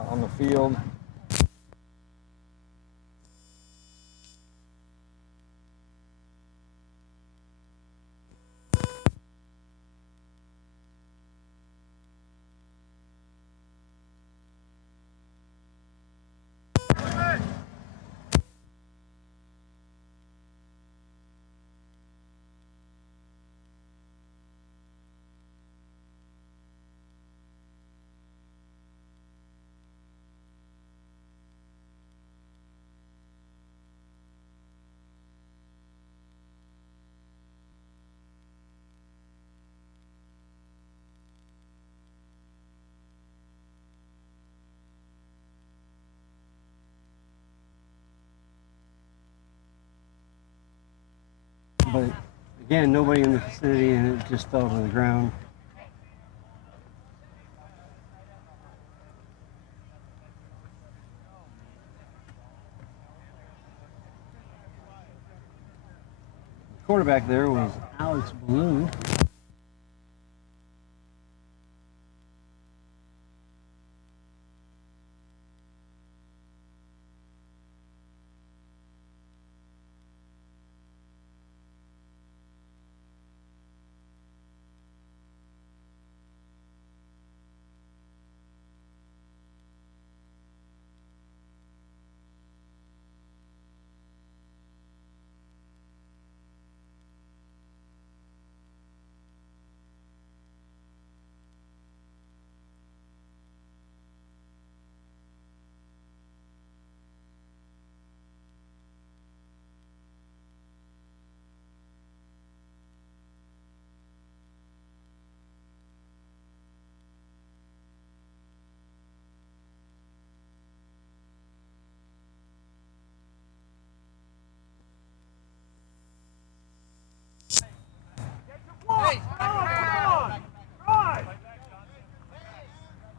out on the field. But again, nobody in the vicinity, and it just fell to the ground. The quarterback there was Alex Blue.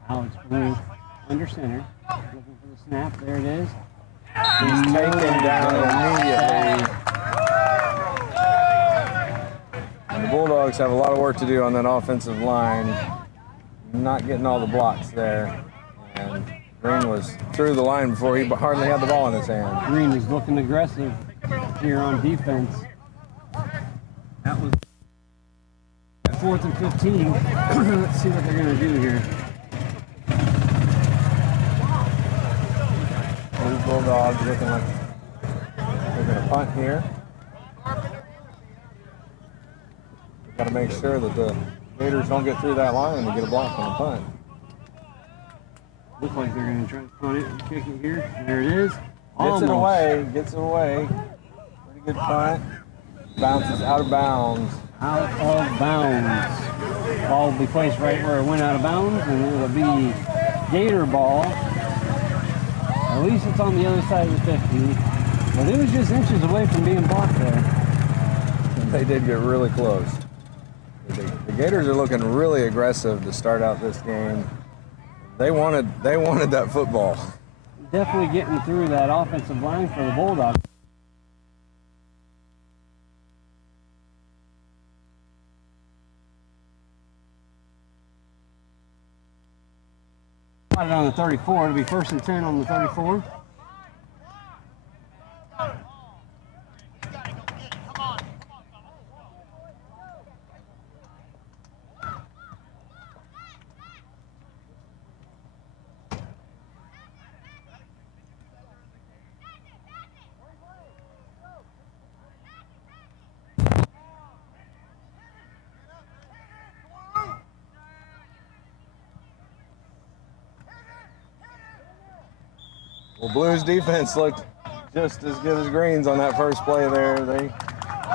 Alex Blue under center, looking for the snap. There it is. He's taken down immediately. And the Bulldogs have a lot of work to do on that offensive line. Not getting all the blocks there. And Green was through the line before he hardly had the ball in his hand. Green is looking aggressive here on defense. That was 4th and 15. Let's see what they're going to do here. These Bulldogs looking like they're going to punt here. Got to make sure that the Gators don't get through that line and get a block on the punt. Looks like they're going to try to punt it and kick it here. There it is. Gets it away. Pretty good punt. Bounces out of bounds. Out of bounds. Ball will be placed right where it went out of bounds, and it will be Gator ball. At least it's on the other side of the 50. But it was just inches away from being blocked there. They did get really close. The Gators are looking really aggressive to start out this game. They wanted that football. Definitely getting through that offensive line for the Bulldogs. On the 34, it'll be 1st and 10 on the 34. Well, Blues defense looked just as good as Green's on that first play there. They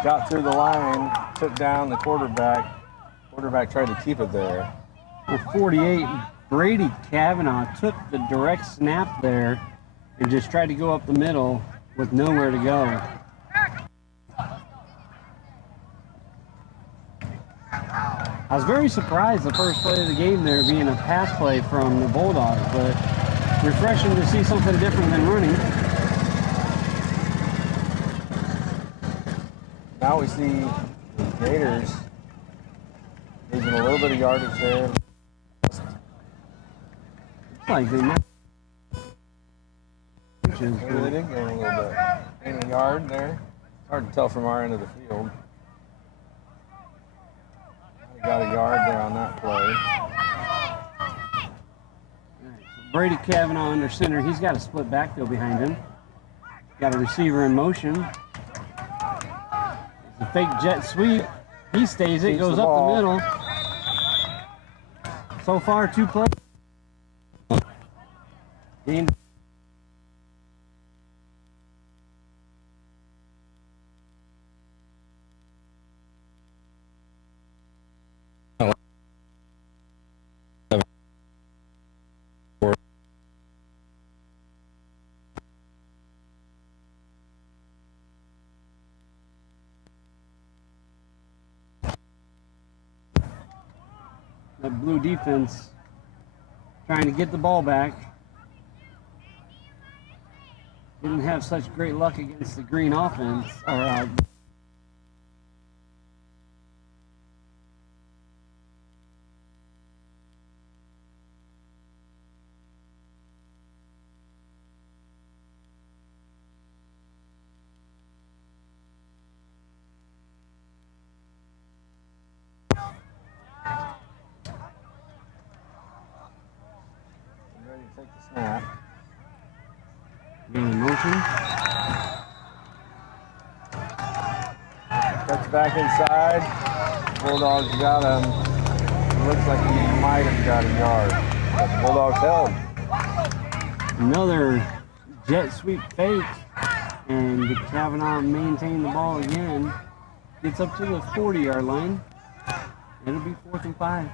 got through the line, took down the quarterback. Quarterback tried to keep it there. With 48, Brady Kavanaugh took the direct snap there and just tried to go up the middle with nowhere to go. I was very surprised the first play of the game there being a pass play from the Bulldogs, but refreshing to see something different than running. Now we see the Gators losing a little bit of yardage there. Looks like they might inches. Maybe they did gain a little bit. Gain a yard there. It's hard to tell from our end of the field. We got a yard there on that play. Brady Kavanaugh under center. He's got a split backfield behind him. Got a receiver in motion. It's a fake jet sweep. He stays it, goes up the middle. So far, 2 plays. Gained. That blue defense trying to get the ball back. Didn't have such great luck against the green offense. Ready to take the snap. In motion. Cuts back inside. Bulldogs got him. Looks like he might have got a yard. But the Bulldogs held. Another jet sweep fake. And Kavanaugh maintained the ball again. Gets up to the 40-yard line. It'll be 4th and 5.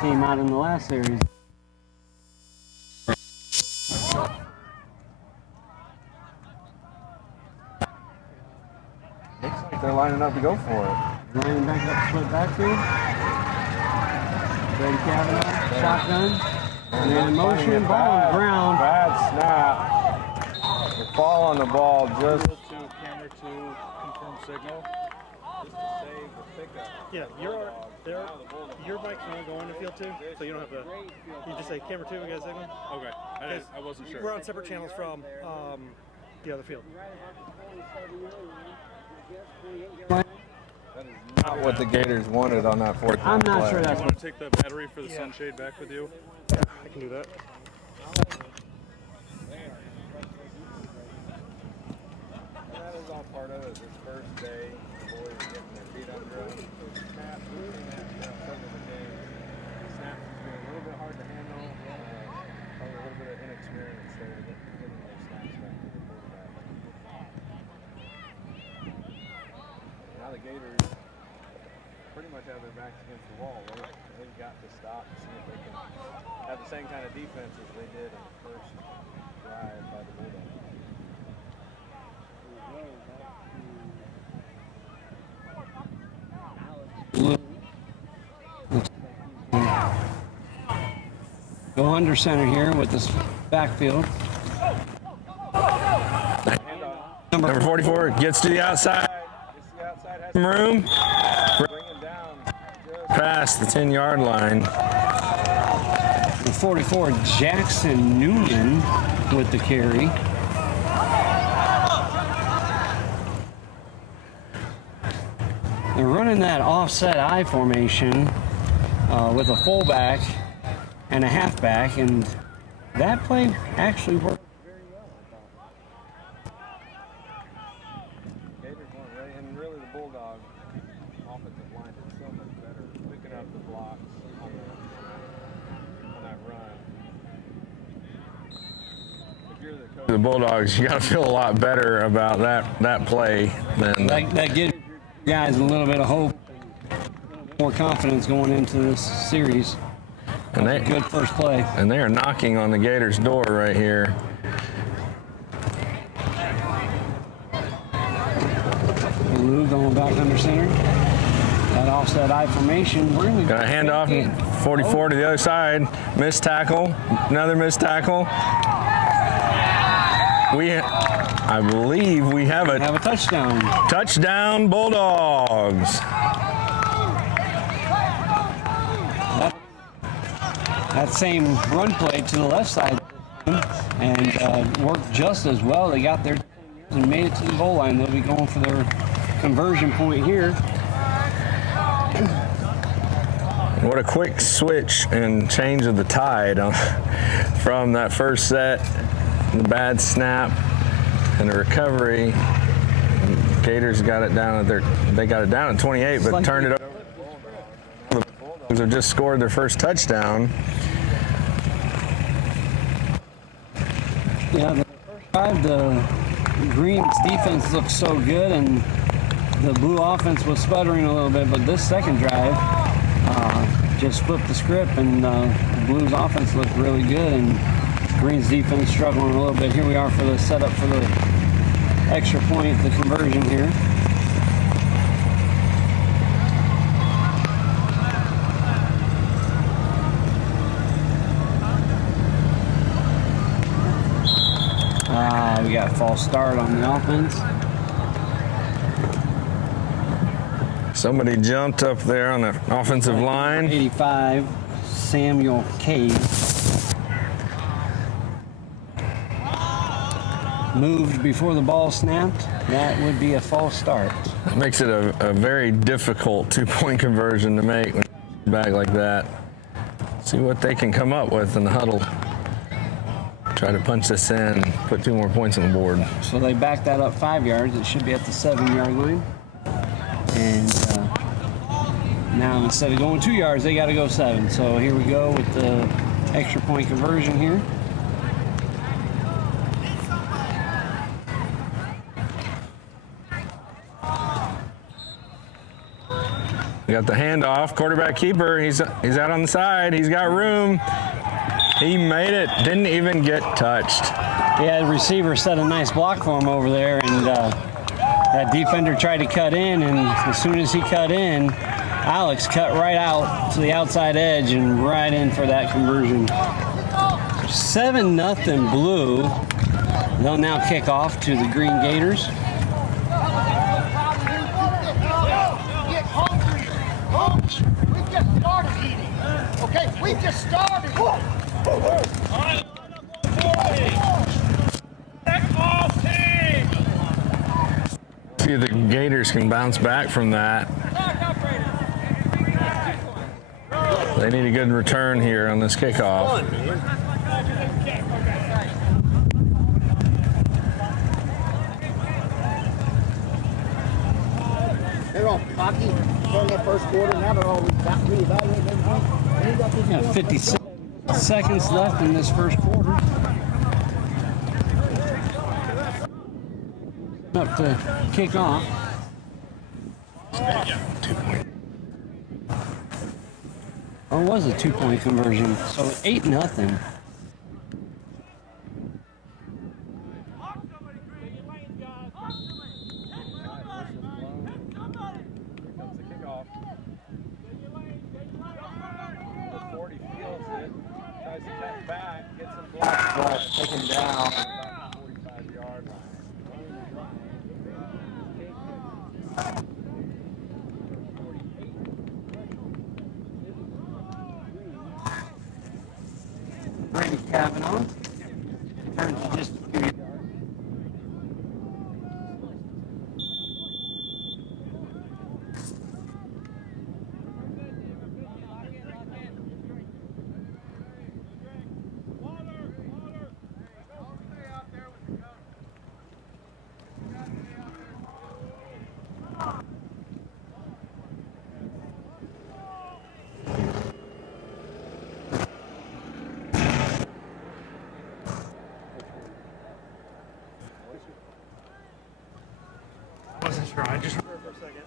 Came out in the last series. Looks like they're lining up to go for it. Lining back up, split backfield. Brady Kavanaugh, shotgun. And then in motion, ball on the ground. Bad snap. The fall on the ball just to camera to confirm signal. to save the pickup. Yeah, your bike's only going to field 2, so you don't have to. You just say camera 2, we got a signal. Okay, I wasn't sure. We're on separate channels from the other field. That is not what the Gators wanted on that 4th I'm not play. sure that's You what. want to take the battery for the sunshade back with you? Yeah, I can do that. That is all part of it. This first day, the boys are getting their feet under them. So snaps, we've seen that throughout several of the games. Snaps has been a little bit hard to handle. Probably a little bit of inexperience there to getting those snaps back to the quarterback. Now the Gators pretty much have their backs against the wall. They've got to stop and see if they can have the same kind of defense as they did in the first drive by the Bulldogs. Go under center here with this backfield. Number 44 gets to the outside. Has some room. Past the 10-yard line. The 44, Jackson Noonan with the carry. They're running that offset I formation with a fullback and a halfback, and that play actually worked very well. Gators weren't ready, and really the Bulldog offensive line did so much better picking up the blocks on that run. If you're the coach, The Bulldogs, you got to feel a lot better about that play than That gives guys a little bit of hope, more confidence going into this series. and they Good first play. and they are knocking on the Gators' door right here. Lou going back under center. that offset I formation. We're going to Got a handoff, 44 to the other side. Missed tackle, another missed tackle. I believe we have a touchdown. Touchdown Bulldogs. That same run play to the left side and worked just as well. They got there and made it to the goal line. They'll be going for their conversion point here. What a quick switch and change of the tide from that first set, the bad snap and the recovery. Gators got it down at they got it down at 28, but turned it over. The Bulldogs have just scored their first touchdown. Yeah, the first drive, the Green's defense looked so good, and the Blue offense was sputtering a little bit, but this second drive just flipped the script, and the Blues offense looked really good, and Green's defense struggling a little bit. Here we are for the setup for the extra point, the conversion here. We got a false start on the offense. Somebody jumped up there on the offensive line. 85, Samuel Cade. Moved before the ball snapped. That would be a false start. It makes it a very difficult two-point conversion to make when you back like that. See what they can come up with in the huddle. Try to punch this in, put 2 more points on the board. So they back that up 5 yards. It should be at the 7-yard line. And now instead of going 2 yards, they got to go 7. So here we go with the extra point conversion here. We got the handoff, quarterback keeper. He's out on the side. He's got room. He made it. Didn't even get touched. Yeah, the receiver set a nice block for him over there, and that defender tried to cut in, and as soon as he cut in, Alex cut right out to the outside edge and right in for that conversion. 7-0 Blue. They'll now kick off to the Green Gators. We just started eating. Okay, we just started. See if the Gators can bounce back from that. They need a good return here on this kickoff. They're all cocky from the first quarter. Now they're all reevaluating everything. Yeah, 56 seconds left in this first quarter. Up to kick off. Or was a 2-point conversion? So 8-0. Taken down about the 45-yard line. Brady Kavanaugh turns to just a few yards. Wasn't sure. I just heard for a second.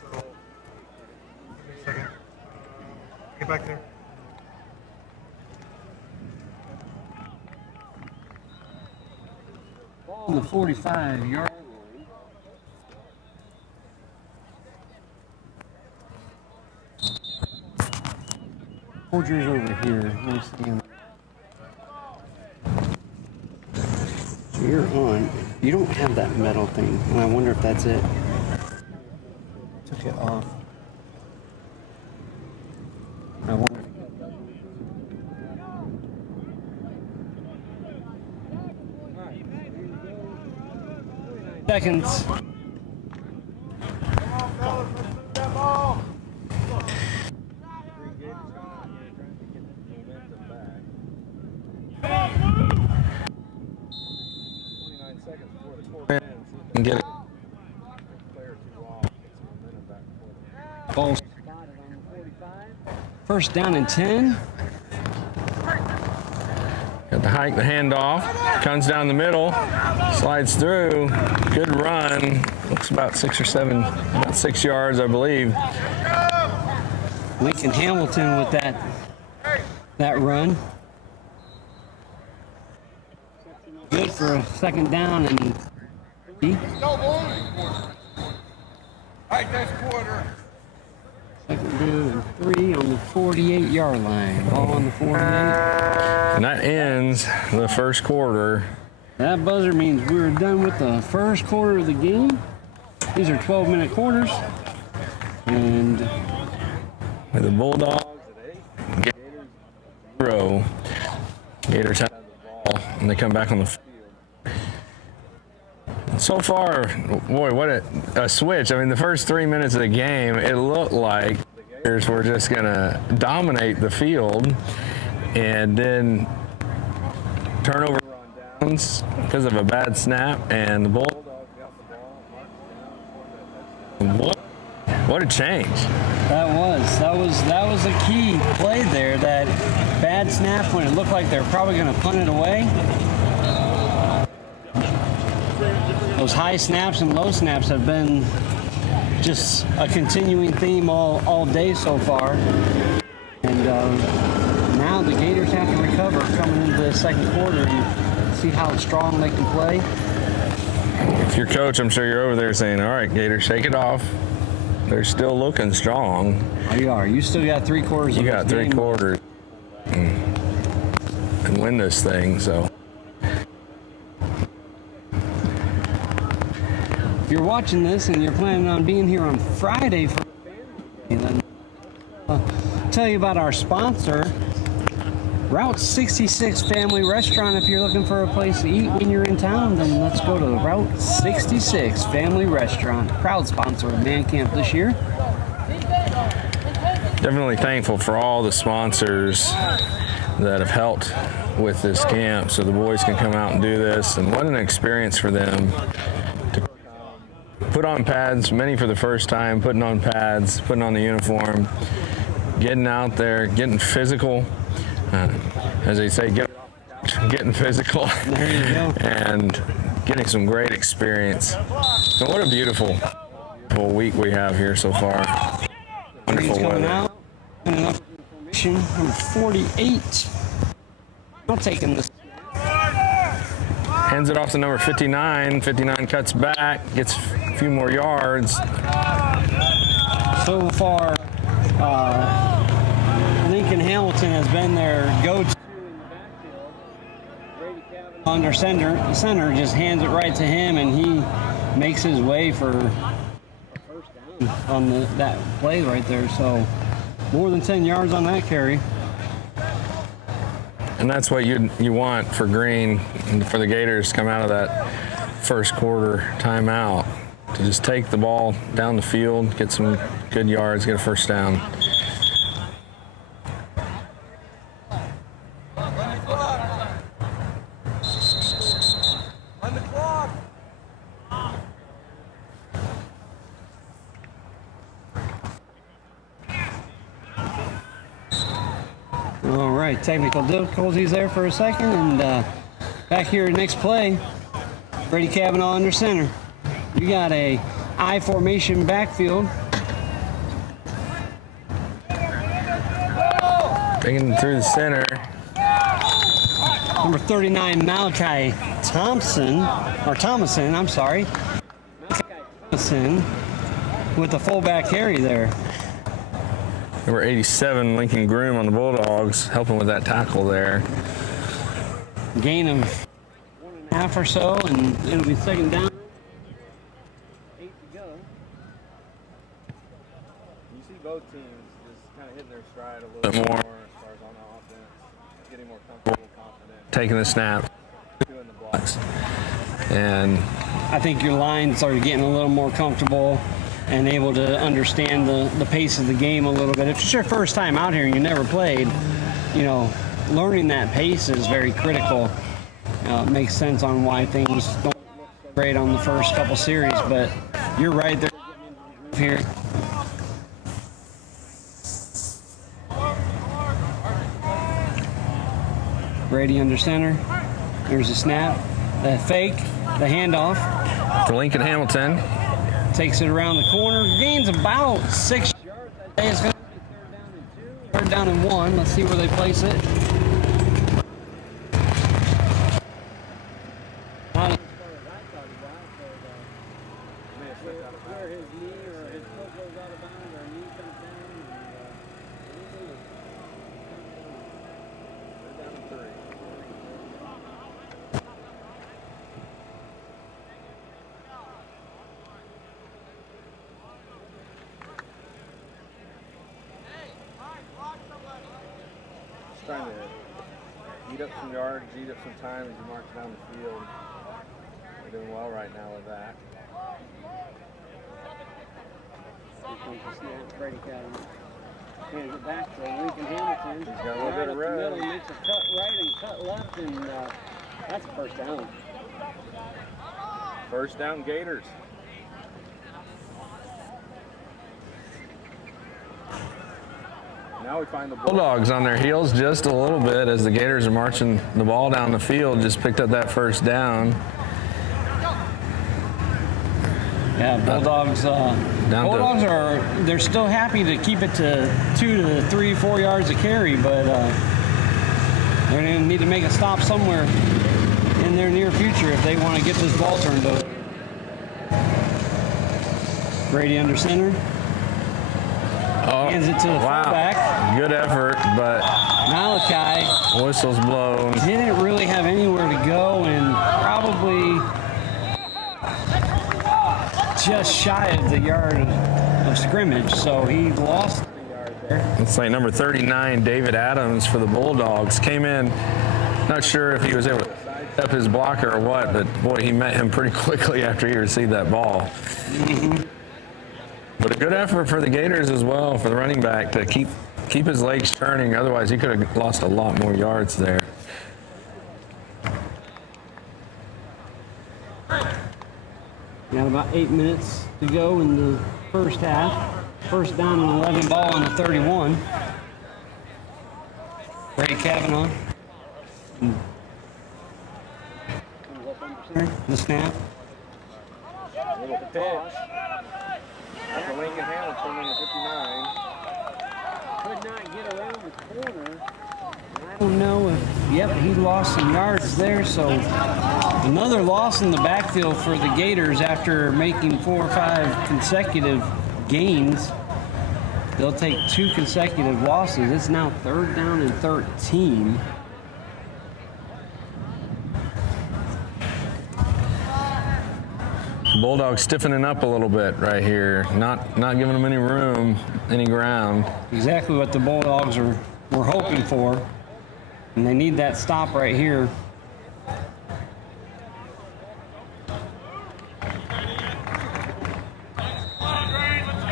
So, give me a second. Get back there. Ball on the 45-yard line. Hold yours over here. Let me see. So you're on. You don't have that metal thing, and I wonder if that's it. Took it off. I wonder. Seconds. And get it. Ball first down and 10. Got the hike, the handoff, comes down the middle, slides through, good run. Looks about 6 or 7, about 6 yards, I believe. Lincoln Hamilton with that run. Good for a second down and second down and 3 on the 48-yard line. Ball on the 48. And that ends the first quarter. That buzzer means we're done with the first quarter of the game. These are 12-minute quarters. And With the Bulldogs, row. Gators have the ball, and they come back on the field. So far, boy, what a switch. I mean, the first 3 minutes of the game, it looked like the Gators were just going to dominate the field, and then turnover on downs because of a bad snap, and the Bulldogs got the ball. What a change. that was a key play there. That bad snap when it looked like they're probably going to punt it away. Those high snaps and low snaps have been just a continuing theme all day so far. And now the Gators have to recover coming into the second quarter and see how strong they can play. If you're coach, I'm sure you're over there saying, all right, Gators, shake it off. They're still looking strong. Oh, you are. You still got 3 quarters. You got 3 quarters and win this thing, so. If you're watching this and you're planning on being here on Friday for then tell you about our sponsor, Route 66 Family Restaurant. If you're looking for a place to eat when you're in town, then let's go to the Route 66 Family Restaurant. Proud sponsor of Man Camp this year. Definitely thankful for all the sponsors that have helped with this camp so the boys can come out and do this. And what an experience for them to put on pads, many for the first time, putting on pads, putting on the uniform, getting out there, getting physical. As they say, getting physical and getting some great experience. So what a beautiful week we have here so far. Wonderful weather. Number 48. Not taking this. Hands it off to number 59. 59 cuts back, gets a few more yards. So far, Lincoln Hamilton has been their go-to under center. Center just hands it right to him, and he makes his way for a first down on that play right there. So more than 10 yards on that carry. And that's what you want for Green and for the Gators to come out of that first quarter timeout, to just take the ball down the field, get some good yards, get a first down. All right, technical difficulties there for a second, and back here next play, Brady Kavanaugh under center. You got a I formation backfield. Taking it through the center. Number 39, Malachi Thomason, I'm sorry. Thomason with the fullback carry there. Number 87, Lincoln Groom on the Bulldogs, helping with that tackle there. Gain of 1.5 or so, and it'll be second down. 8 to go. You see both teams just kind of hitting their stride a little bit more as far as on the offense, getting more comfortable, confident, Taking the snap. doing the blocks. And I think your lines are getting a little more comfortable and able to understand the pace of the game a little bit. If it's your first time out here and you never played, you know, learning that pace is very critical. It makes sense on why things don't look so great on the first couple series, but you're right there here. Brady under center. There's a snap, the fake, the handoff. for Lincoln Hamilton. Takes it around the corner, gains about 6 yards. It's going to be third down and 1. Let's see where they place it. Not as far as I thought he was, where his knee or his foot goes out of bounds or knee comes down. They're down to 3. Trying to eat up some yards, eat up some time as you march down the field. They're doing well right now with that. Brady got him. Hands it back to Lincoln Hamilton. He's got a little bit of Right up the room. middle, makes a cut right and cut left, and that's a first down. First down, Gators. Now we find the Bulldogs on their heels just a little bit as the Gators are marching the ball down the field. Just picked up that first down. Yeah, Bulldogs. Bulldogs they're still happy to keep it to 2 to 3, 4 yards a carry, but they're going to need to make a stop somewhere in their near future if they want to get this ball turned over. Brady under center. Hands it to the fullback. Good effort, but Malachi whistle's blown. didn't really have anywhere to go and probably just shy of the yard of scrimmage, so he lost the yard there. It's like number 39, David Adams for the Bulldogs. Came in, not sure if he was able to up his blocker or what, but boy, he met him pretty quickly after he received that ball. But a good effort for the Gators as well, for the running back to keep his legs turning. Otherwise, he could have lost a lot more yards there. Got about 8 minutes to go in the first half. First down and 11 ball on the 31. Brady Kavanaugh. The snap. little pitch. That's a Lincoln Hamilton, number 59. Could not get around the corner. I don't know if, yep, he lost some yards there, so another loss in the backfield for the Gators after making 4 or 5 consecutive gains. They'll take 2 consecutive losses. It's now third down and 13. Bulldogs stiffening up a little bit right here, not giving them any room, any ground. Exactly what the Bulldogs were hoping for, and they need that stop right here.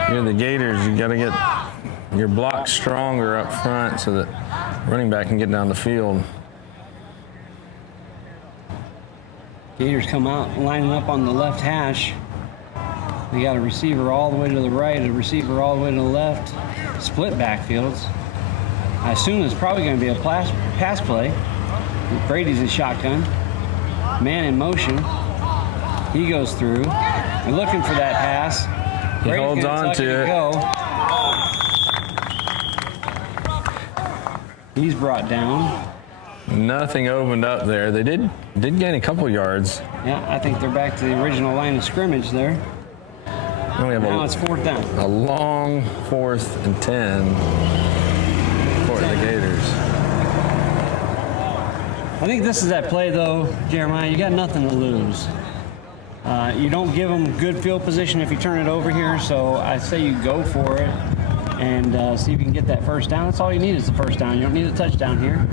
You're the Gators, you got to get your block stronger up front so that running back can get down the field. Gators come out lining up on the left hash. They got a receiver all the way to the right, a receiver all the way to the left. Split backfields. I assume it's probably going to be a pass play. Brady's in shotgun. Man in motion. He goes through. They're looking for that pass. He holds on to it. He's brought down. Nothing opened up there. They did gain a couple yards. Yeah, I think they're back to the original line of scrimmage there. Now we have Now it's 4th down. a long 4th and 10 for the Gators. I think this is that play, though, Jeremiah. You got nothing to lose. You don't give them good field position if you turn it over here, so I say you go for it and see if you can get that first down. That's all you need is the first down. You don't need a touchdown here.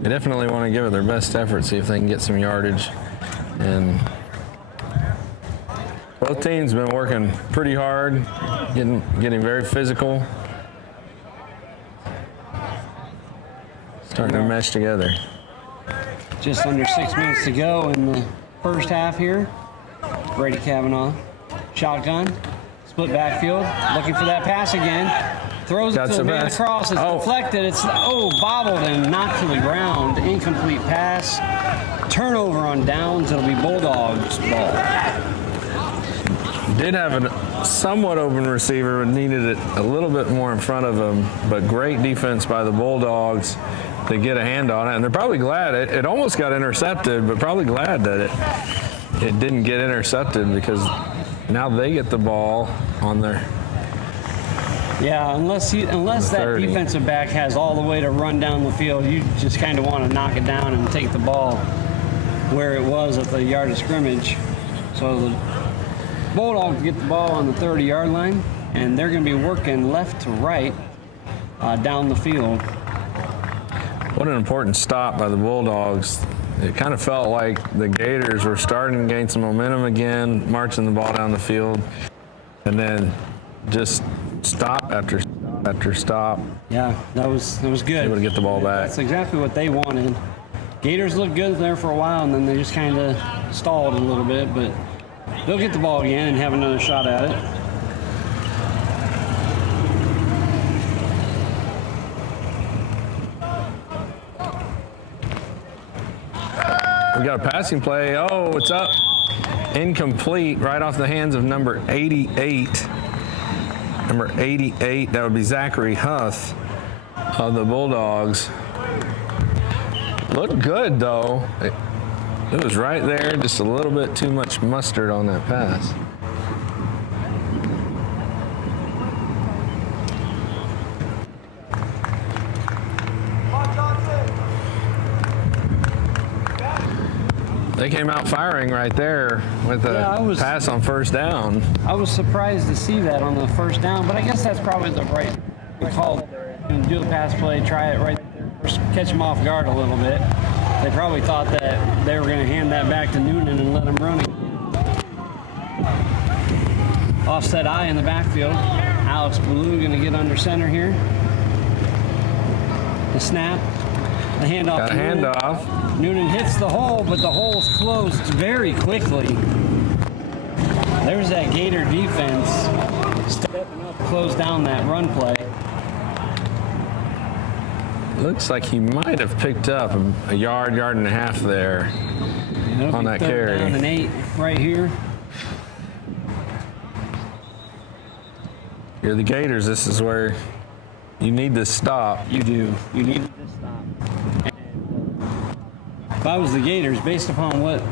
They definitely want to give it their best effort, see if they can get some yardage. And both teams been working pretty hard, getting very physical, starting to mesh together. Just under 6 minutes to go in the first half here. Brady Kavanaugh, shotgun, split backfield, looking for that pass again. Throws it to the man across. It's deflected. It's bobbled and knocked to the ground. Incomplete pass. Turnover on downs. It'll be Bulldogs ball. Did have a somewhat open receiver, but needed it a little bit more in front of him. But great defense by the Bulldogs to get a hand on it. And they're probably glad it almost got intercepted, but probably glad that it didn't get intercepted, because now they get the ball on their. Yeah, unless that 30. defensive back has all the way to run down the field, you just kind of want to knock it down and take the ball where it was at the yard of scrimmage. So the Bulldogs get the ball on the 30-yard line, and they're going to be working left to right down the field. What an important stop by the Bulldogs. It kind of felt like the Gators were starting to gain some momentum again, marching the ball down the field, and then just stop after stop. Yeah, that was good. Able to get the ball back. That's exactly what they wanted. Gators looked good there for a while, and then they just kind of stalled a little bit, but they'll get the ball again and have another shot at it. We got a passing play. Oh, it's up. Incomplete, right off the hands of number 88. Number 88, that would be Zachary Huth of the Bulldogs. Looked good, though. It was right there, just a little bit too much mustard on that pass. They came out firing right there with a pass on first down. I was surprised to see that on the first down, but I guess that's probably the right call. Do the pass play, try it right there, catch them off guard a little bit. They probably thought that they were going to hand that back to Noonan and let him run it. Offset eye in the backfield. Alex Ballou going to get under center here. The snap. The handoff. Got a handoff. Noonan hits the hole, but the hole's closed very quickly. There's that Gator defense stepping up, close down that run play. Looks like he might have picked up a yard and a half there on that carry. Down and 8 right here. You're the Gators. This is where you need to stop. You do. You need to stop. If I was the Gators, based upon what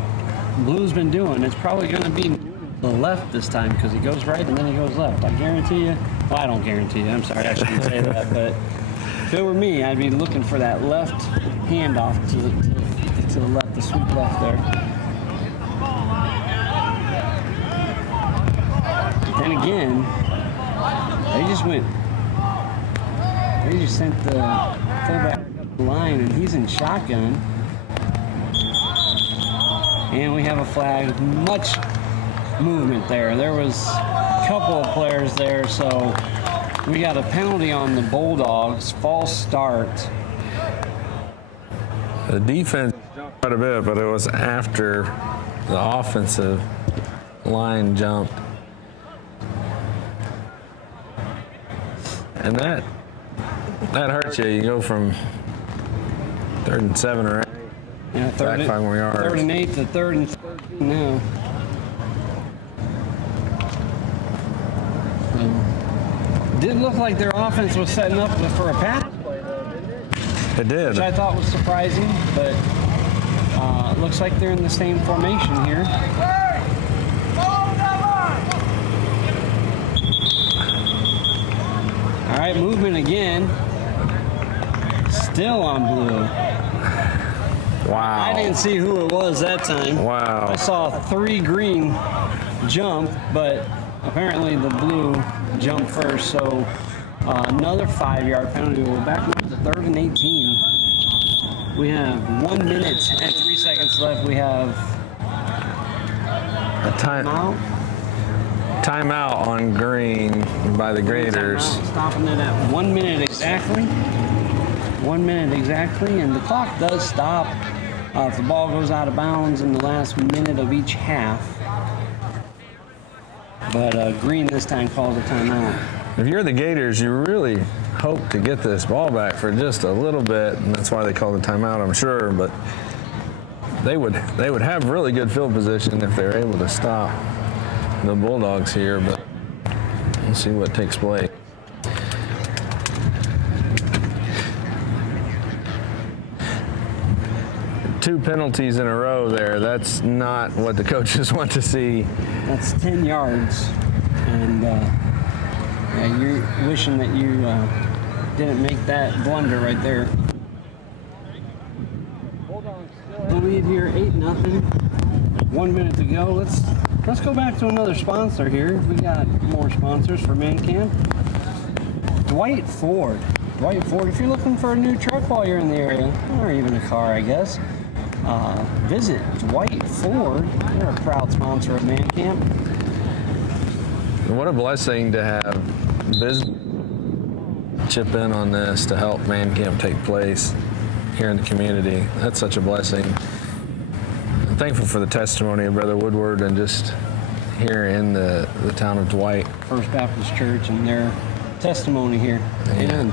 Blue's been doing, it's probably going to be the left this time, because he goes right and then he goes left. I guarantee you. Well, I don't guarantee you. I'm sorry, I shouldn't say that. But if it were me, I'd be looking for that left handoff to the left, the sweep left there. Then again, they just sent the fullback up the line, and he's in shotgun. And we have a flag. Much movement there. There was a couple of players there, so we got a penalty on the Bulldogs. False start. The defense jumped quite a bit, but it was after the offensive line jumped. And that hurts you. You go from 3rd and 7 or 8. Yeah, Back 5 more yards. 3rd and 8 to 3rd and 13 now. Didn't look like their offense was setting up for a pass play, though, did it? It did. Which I thought was surprising, but looks like they're in the same formation here. All right, movement again. Still on blue. Wow. I didn't see who it was that time. Wow. I saw 3 green jump, but apparently the blue jumped first. So another 5-yard penalty. We're back up to 3rd and 18. We have 1 minute and 3 seconds left. We have A timeout on green by the Gators. Stopping it at 1 minute exactly. 1 minute exactly, and the clock does stop if the ball goes out of bounds in the last minute of each half. But green this time calls a timeout. If you're the Gators, you really hope to get this ball back for just a little bit, and that's why they call the timeout, I'm sure. But they would have really good field position if they're able to stop the Bulldogs here. But we'll see what takes place. Two penalties in a row there. That's not what the coaches want to see. That's 10 yards, and yeah, you're wishing that you didn't make that blunder right there. The lead here, 8-0. 1 minute to go. Let's go back to another sponsor here. We got more sponsors for Man Camp. Dwight Ford. Dwight Ford. If you're looking for a new truck while you're in the area, or even a car, I guess, visit Dwight Ford. They're a proud sponsor of Man Camp. What a blessing to have business chip in on this to help Man Camp take place here in the community. That's such a blessing. I'm thankful for the testimony of Brother Woodward and just here in the town of Dwight. First Baptist Church and their testimony here. Amen.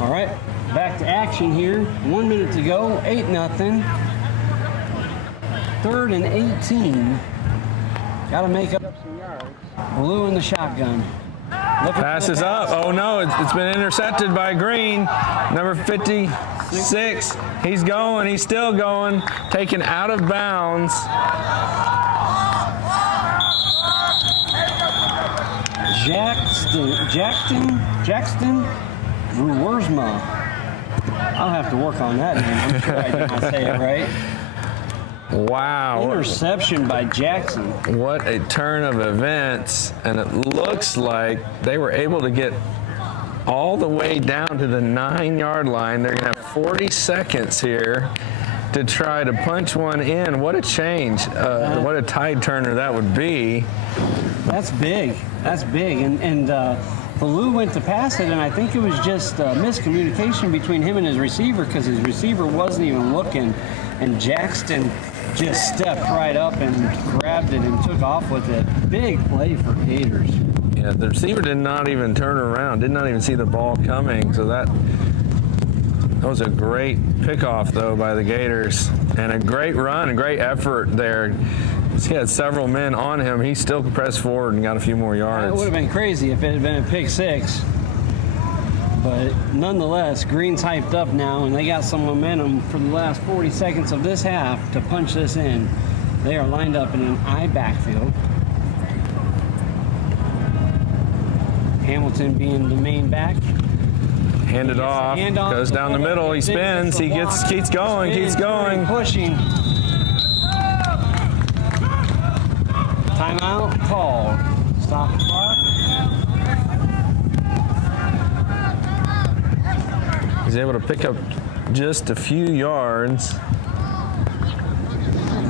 All right, back to action here. 1 minute to go, 8-0. 3rd and 18. Got to make up some yards. Blue in the shotgun. Pass is up. Oh no, it's been intercepted by Green. Number 56. He's going, he's still going. Taken out of bounds. Jackson Ruwersma. I'll have to work on that name. I'm sure I did not say it right. Wow. Interception by Jackson. What a turn of events. And it looks like they were able to get all the way down to the 9-yard line. They're going to have 40 seconds here to try to punch one in. What a change. What a tide turner that would be. That's big. That's big. And Baloo went to pass it, and I think it was just miscommunication between him and his receiver because his receiver wasn't even looking. And Jackson just stepped right up and grabbed it and took off with it. Big play for Gators. Yeah, the receiver did not even turn around, did not even see the ball coming. So that was a great pickoff, though, by the Gators. And a great run, a great effort there. He had several men on him. He still pressed forward and got a few more yards. It would have been crazy if it had been a pick six. But nonetheless, Green's hyped up now, and they got some momentum for the last 40 seconds of this half to punch this in. They are lined up in an I backfield. Hamilton being the main back. Handed off, goes down the middle, he spins, he keeps going, keeps going. Pushing. Timeout called. Stop the clock. He's able to pick up just a few yards.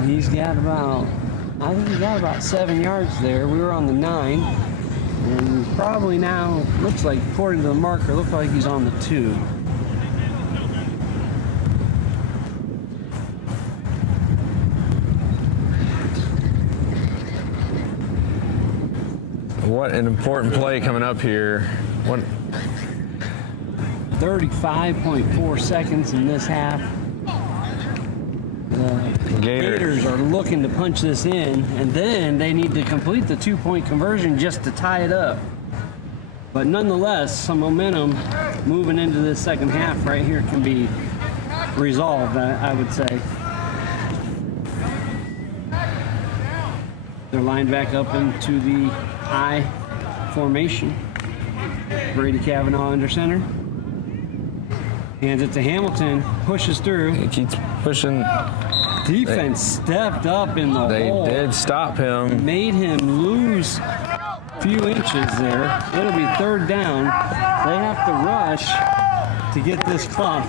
He's got I think he got about 7 yards there. We were on the 9. And probably now, looks like, according to the marker, looks like he's on the 2. What an important play coming up here. 35.4 seconds in this half. The Gators are looking to punch this in, and then they need to complete the 2-point conversion just to tie it up. But nonetheless, some momentum moving into this second half right here can be resolved, I would say. They're lined back up into the I formation. Brady Kavanaugh under center. Hands it to Hamilton, pushes through. He keeps pushing. Defense stepped up in the hole. They did stop him. Made him lose a few inches there. It'll be third down. They have to rush to get this clock.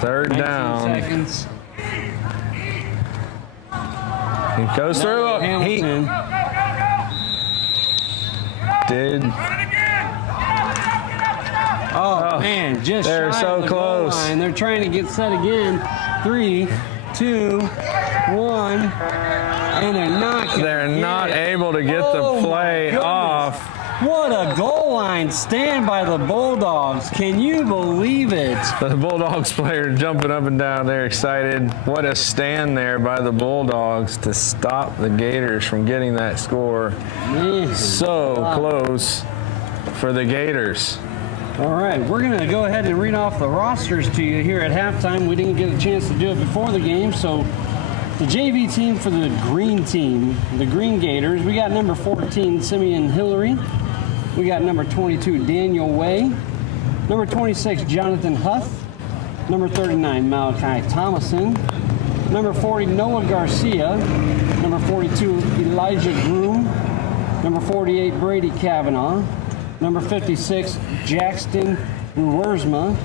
Third down. Seconds. He goes through. He Hamilton. did. Oh, man, just they're shy so of the goal close. line. They're trying to get set again. 3, 2, 1, and they're not. They're not able to get the play off. What a goal line stand by the Bulldogs. Can you believe it? The Bulldogs player jumping up and down. They're excited. What a stand there by the Bulldogs to stop the Gators from getting that score. Man. So close for the Gators. All right, we're going to go ahead and read off the rosters to you here at halftime. We didn't get a chance to do it before the game, so the JV team for the green team, the Green Gators, we got number 14, Simeon Hillary. We got number 22, Daniel Way. Number 26, Jonathan Huff. Number 39, Malachi Thomason. Number 40, Noah Garcia. Number 42, Elijah Groom. Number 48, Brady Kavanaugh. Number 56, Jackson Ruersma.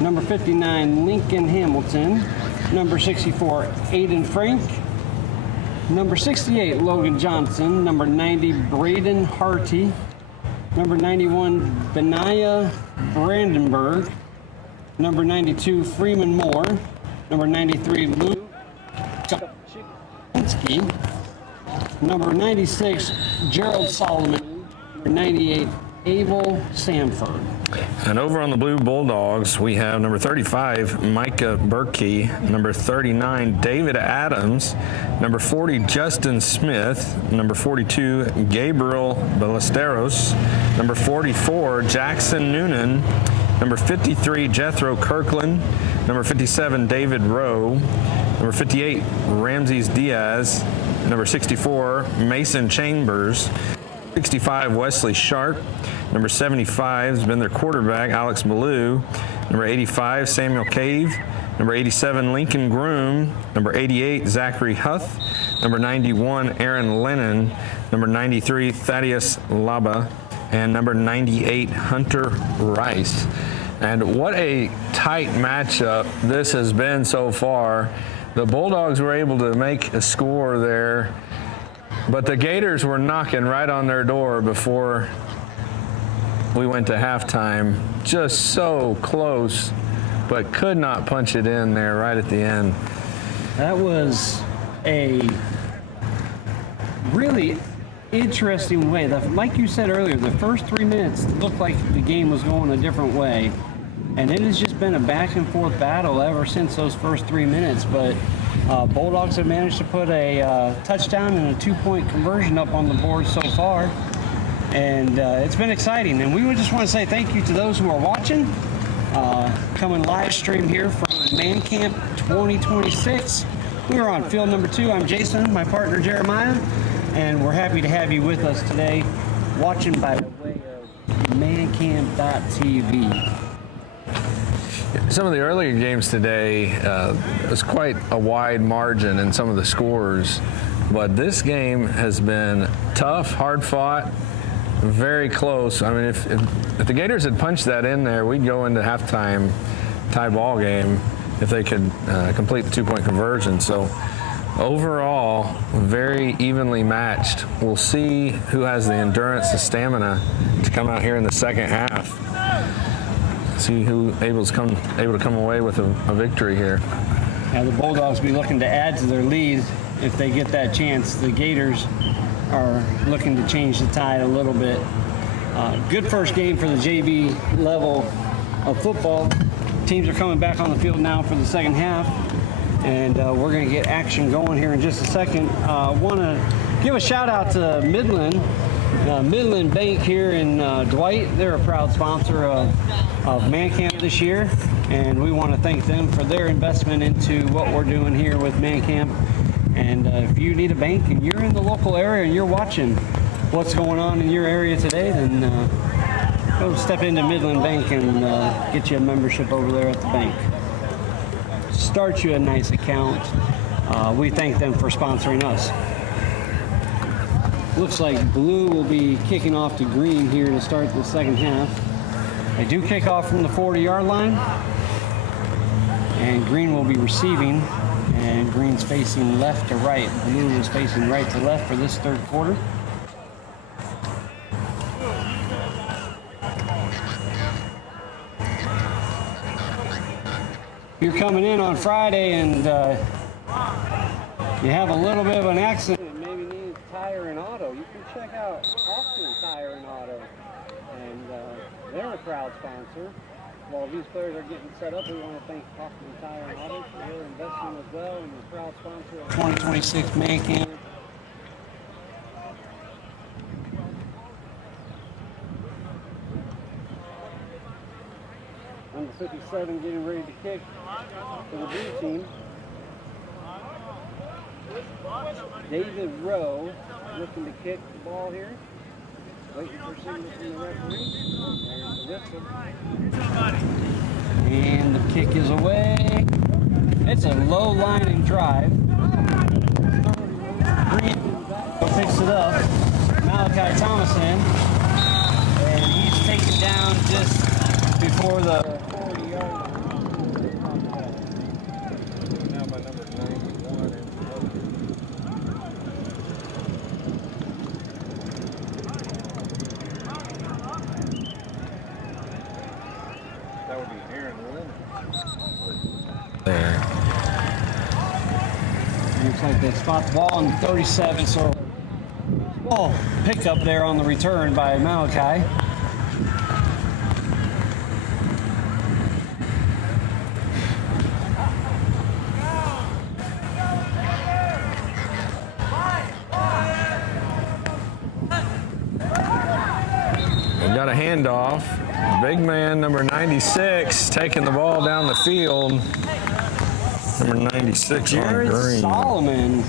Number 59, Lincoln Hamilton. Number 64, Aiden Frank. Number 68, Logan Johnson. Number 90, Braden Harty. Number 91, Benaiah Brandenburg. Number 92, Freeman Moore. Number 93, Luke Chapinski. Number 96, Gerald Solomon. Number 98, Abel Samford. And over on the Blue Bulldogs, we have number 35, Micah Berkey, number 39, David Adams, number 40, Justin Smith, number 42, Gabriel Ballesteros, number 44, Jackson Noonan, number 53, Jethro Kirkland, number 57, David Rowe, number 58, Ramses Diaz, number 64, Mason Chambers, 65, Wesley Sharp. Number 75 has been their quarterback, Alex Ballou. Number 85, Samuel Cave. Number 87, Lincoln Groom. Number 88, Zachary Huth. Number 91, Aaron Lennon. Number 93, Thaddeus Laba. And number 98, Hunter Rice. And what a tight matchup this has been so far. The Bulldogs were able to make a score there, but the Gators were knocking right on their door before we went to halftime. Just so close, but could not punch it in there right at the end. That was a really interesting way. Like you said earlier, the first 3 minutes looked like the game was going a different way. And it has just been a back and forth battle ever since those first 3 minutes. But Bulldogs have managed to put a touchdown and a 2-point conversion up on the board so far. And it's been exciting. And we would just want to say thank you to those who are watching. Coming live stream here from Man Camp 2026. We are on field number 2. I'm Jason, my partner Jeremiah. And we're happy to have you with us today, watching by the way of mancamp.tv. Some of the earlier games today was quite a wide margin in some of the scores, but this game has been tough, hard fought, very close. I mean, if the Gators had punched that in there, we'd go into halftime tie ball game if they could complete the 2-point conversion. So overall, very evenly matched. We'll see who has the endurance, the stamina to come out here in the second half. See who able to come away with a victory here. Now the Bulldogs will be looking to add to their lead if they get that chance. The Gators are looking to change the tide a little bit. Good first game for the JV level of football. Teams are coming back on the field now for the second half. and we're going to get action going here in just a second. Want to give a shout out to Midland Bank here in Dwight. They're a proud sponsor of Man Camp this year, and we want to thank them for their investment into what we're doing here with Man Camp. And if you need a bank and you're in the local area and you're watching what's going on in your area today, then go step into Midland Bank and get you a membership over there at the bank. Start you a nice account. We thank them for sponsoring us. Looks like blue will be kicking off to green here to start the second half. They do kick off from the 40-yard line, and green will be receiving, and green's facing left to right. Blue is facing right to left for this third quarter. You're coming in on Friday and you have a little bit of an accident and maybe need tire and auto, you can check out Austin Tire and Auto, and they're a proud sponsor. While these players are getting set up, we want to thank Austin Tire and Auto for their investment as well, and the proud sponsor of 2026 Man Camp. Number 57 getting ready to kick for the blue team. David Rowe looking to kick the ball here. Waiting for signal from the referee. There's the whistle. And the kick is away. It's a low line and drive. Green picks it up. Malachi Thomason. And he's taken down just before the 40-yard line. Now by number 91 and that would be Aaron Lynn. There. Looks like they spot the ball on 37, so ball picked up there on the return by Malachi. We've got a handoff. Big man, number 96, taking the ball down the field. Number 96 on green.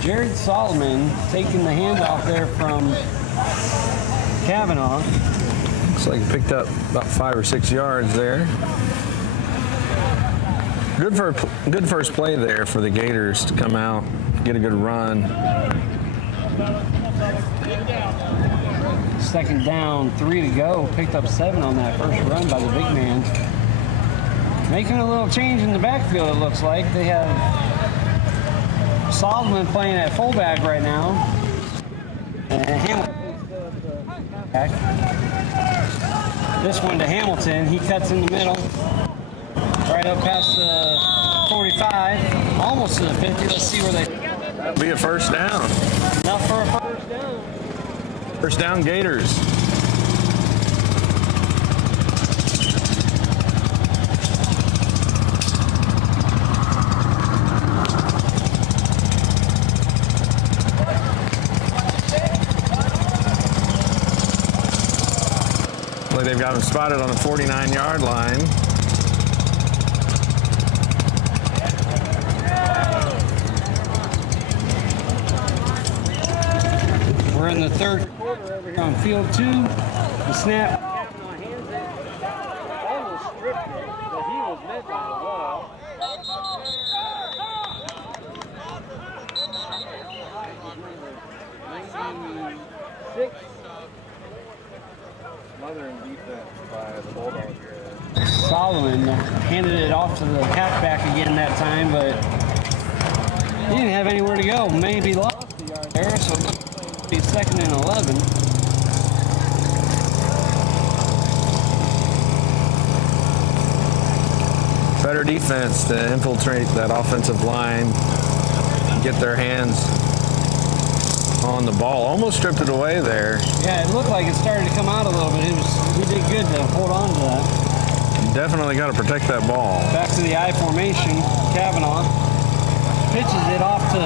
Jared Solomon taking the handoff there from Kavanaugh. Looks like he picked up about 5 or 6 yards there. Good first play there for the Gators to come out, get a good run. Second down, 3 to go. Picked up 7 on that first run by the big man. Making a little change in the backfield, it looks like. They have Solomon playing at fullback right now. And Hamilton. This one to Hamilton. He cuts in the middle. Right up past the 45. Almost to the 50. Let's see where they... That'll be a first down. Enough for a first down. First down, Gators. Like they've got them spotted on the 49-yard line. We're in the third quarter over here on field 2. The snap. Kavanaugh hands it. Almost stripped it, but he was met by the wall. Number 96. smothering defense by the Bulldogs here. Solomon handed it off to the halfback again that time, but he didn't have anywhere to go. Maybe lost the yard there, so it'll be 2nd and 11. Better defense to infiltrate that offensive line, get their hands on the ball. Almost stripped it away there. Yeah, it looked like it started to come out a little bit. He did good to hold on to that. definitely got to protect that ball. Back to the I formation. Kavanaugh pitches it off to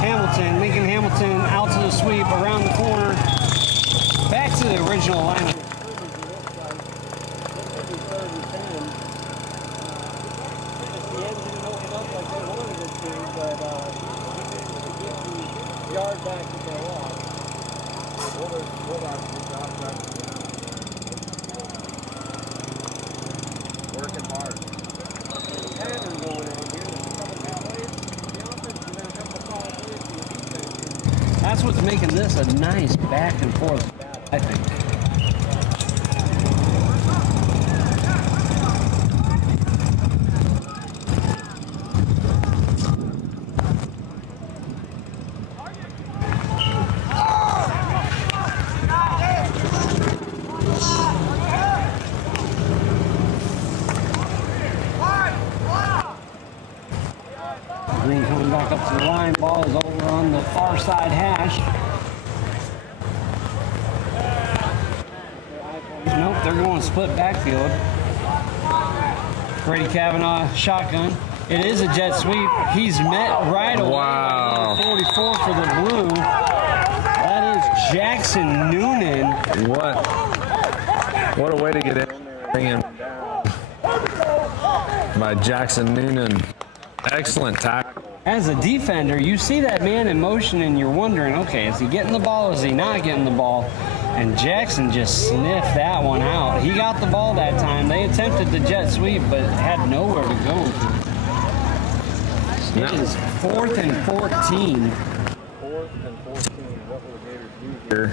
Hamilton. Lincoln Hamilton out to the sweep, around the corner, back to the original alignment. Yard back to go off. Working hard. Pattern going on here. That's what's making this a nice back and forth battle, I think. Green coming back up to the line. Ball is over on the far side hash. Nope, they're going split backfield. Brady Kavanaugh shotgun. It is a jet sweep. He's met right away. Wow. 44 for the blue. That is Jackson Noonan. What a way to get in. Bring him down by Jackson Noonan. Excellent tackle. As a defender, you see that man in motion and you're wondering, okay, is he getting the ball? Is he not getting the ball? And Jackson just sniffed that one out. He got the ball that time. They attempted the jet sweep, but had nowhere to go. It is 4th and 14. 4th and 14. What will the Gators do here?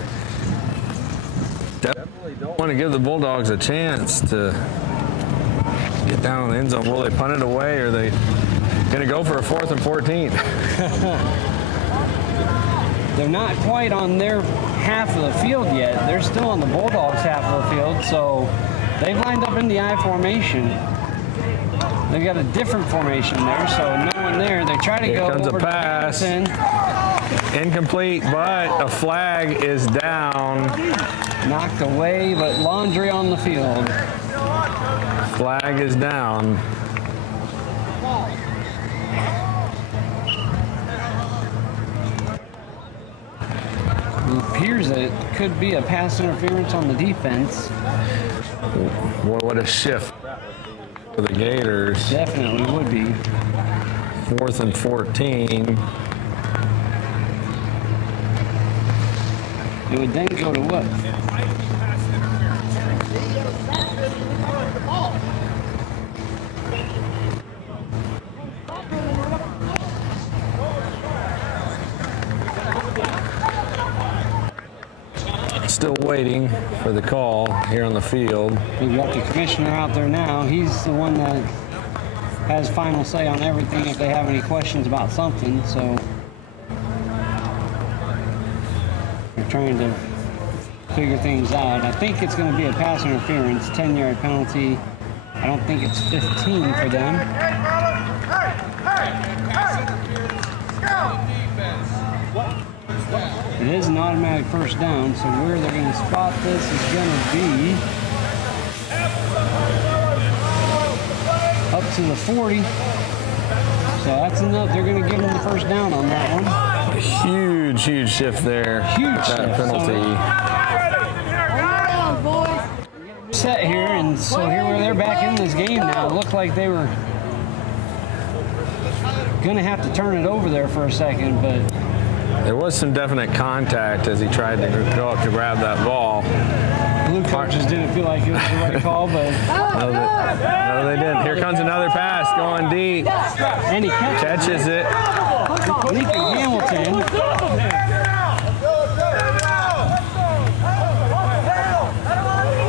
Definitely don't want to give the Bulldogs a chance to get down in the end zone. Will they punt it away, or are they going to go for a 4th and 14? They're not quite on their half of the field yet. They're still on the Bulldogs' half of the field, so they've lined up in the I formation. They've got a different formation there, so no one there. They try to Here go comes a over pass. to Hamilton. Incomplete, but a flag is down. Knocked away, but laundry on the field. Flag is down. It appears that it could be a pass interference on the defense. What a shift for the Gators. Definitely would be. 4th and 14. It would then go to what? Still waiting for the call here on the field. We've got the commissioner out there now. He's the one that has final say on everything if they have any questions about something, so they're trying to figure things out. I think it's going to be a pass interference, 10-yard penalty. I don't think it's 15 for them. It is an automatic first down, so where they're going to spot this is going to be up to the 40. So that's enough. They're going to give them the first down on that one. A huge shift there. Huge that shift. penalty. Set here, and so here they're back in this game now. It looked like they were going to have to turn it over there for a second, but There was some definite contact as he tried to go up to grab that ball. blue coaches didn't feel like it was the right call, but No, they didn't. Here comes another pass going deep. and he Catches it. Lincoln Hamilton.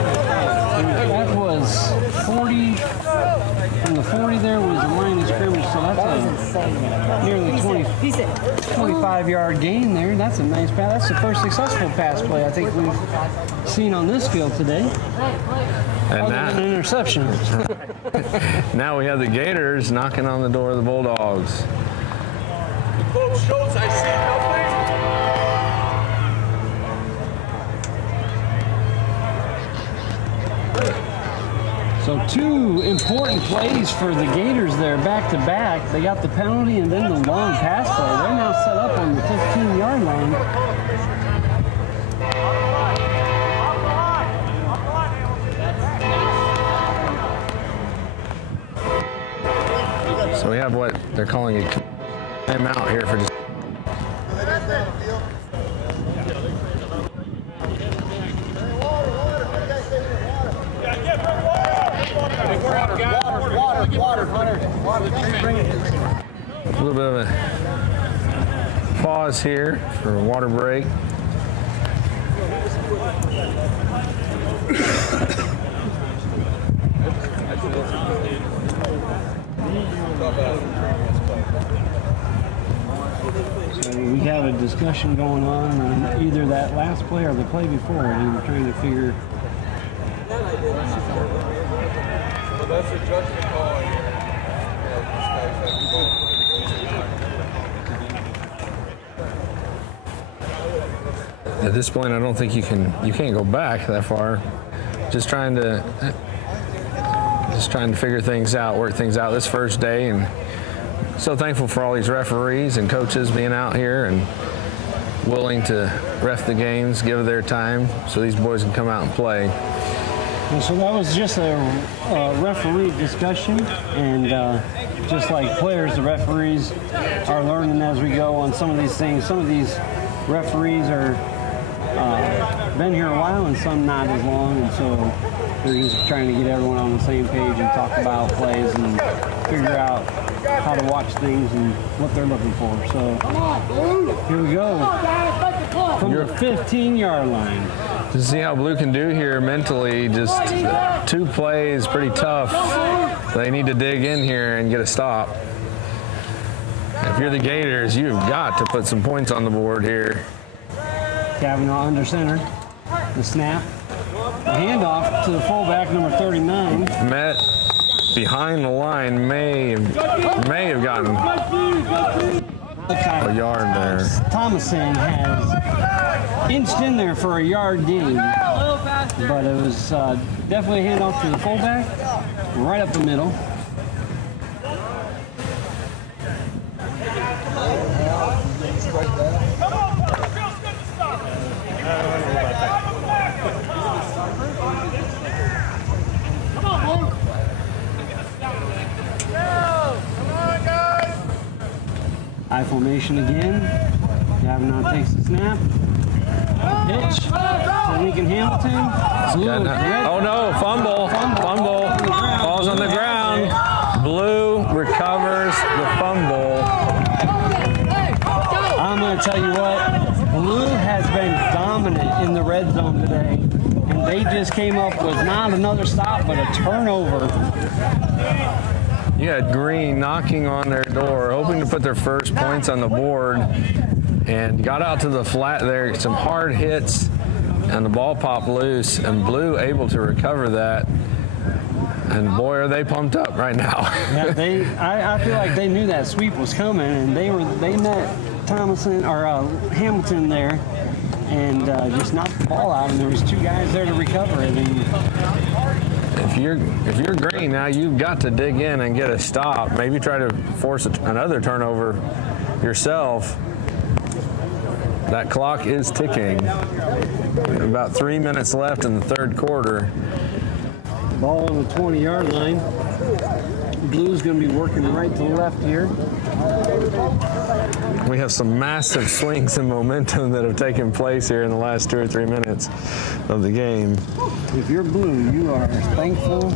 That was 40. From the 40 there was a line of scrimmage, so that's a nearly 25-yard gain there. That's a nice pass. That's the first successful pass play I think we've seen on this field today. And Other than an interception. now we have the Gators knocking on the door of the Bulldogs. Coach Schultz, I see So two important plays for the Gators there, back to back. They got the penalty and then the long pass play. They're now set up on the 15-yard line. So we have what they're calling a timeout here for just. A little bit of a pause here for a water break. So we have a discussion going on either that last play or the play before, and we're trying to figure. So that's a judgment call. At this point, I don't think you can't go back that far. Just trying to figure things out, work things out this first day, and so thankful for all these referees and coaches being out here and willing to ref the games, give their time, so these boys can come out and play. And so that was just a referee discussion, and just like players, the referees are learning as we go on some of these things. Some of these referees are been here a while and some not as long, and so they're just trying to get everyone on the same page and talk about plays and figure out how to watch things and what they're looking for. So here we go from the 15-yard line. To see how Blue can do here mentally, just 2 plays, pretty tough. They need to dig in here and get a stop. If you're the Gators, you've got to put some points on the board here. Kavanaugh under center. The snap. The handoff to the fullback, number 39. Met behind the line, may have gotten a yard there. Thomason has inched in there for a yard gain, but it was definitely a handoff to the fullback, right up the middle. High formation again. Kavanaugh takes the snap. Pitch to Lincoln Hamilton. Oh no, fumble. Falls on the ground. Blue recovers the fumble. I'm going to tell you what, Blue has been dominant in the red zone today. And they just came up with not another stop, but a turnover. You had Green knocking on their door, hoping to put their first points on the board, and got out to the flat there, some hard hits, and the ball popped loose, and Blue able to recover that. And boy, are they pumped up right now. Yeah, I feel like they knew that sweep was coming, and they met Thomason or Hamilton there, and just knocked the ball out, and there was 2 guys there to recover it. And if you're Green now, you've got to dig in and get a stop. Maybe try to force another turnover yourself. That clock is ticking. About 3 minutes left in the third quarter. Ball on the 20-yard line. Blue's going to be working right to the left here. We have some massive swings and momentum that have taken place here in the last 2 or 3 minutes of the game. If you're Blue, you are thankful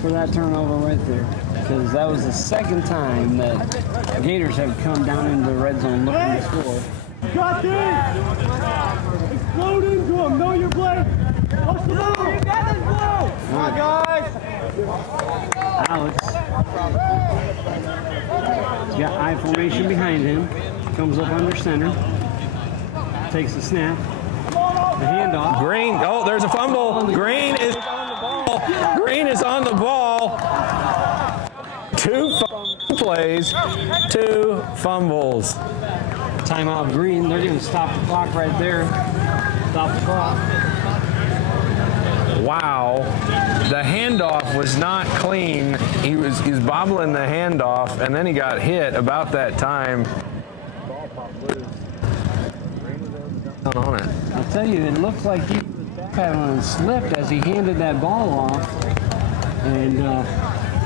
for that turnover right there, because that was the second time that Gators have come down into the red zone looking to score. Got this! Explode into him! Know your play! Watch the ball! You got this, Blue! Come on, guys! Alex. He's got I formation behind him. Comes up under center. Takes the snap. The handoff. Green, oh, there's a fumble. Green is on the ball. Green is on the ball. 2 plays, 2 fumbles. Timeout Green. They're going to stop the clock right there. Stop the clock. Wow, the handoff was not clean. He was bobbling the handoff, and then he got hit about that time. Ball popped loose. On it. I'll tell you, it looks like he was slipped as he handed that ball off, and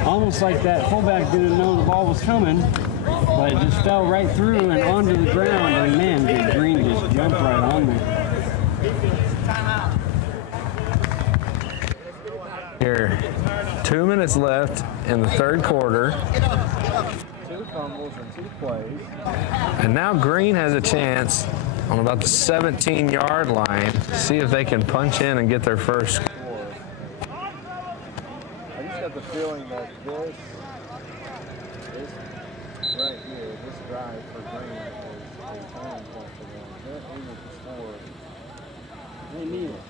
almost like that fullback didn't know the ball was coming, but it just fell right through and onto the ground, and man, the Green just jumped right on there. Here, 2 minutes left in the third quarter. 2 fumbles and 2 plays. And now Green has a chance on about the 17-yard line to see if they can punch in and get their first score. I just got the feeling that this right here, this drive for Green is a turning point for them. They're able to score. They need it.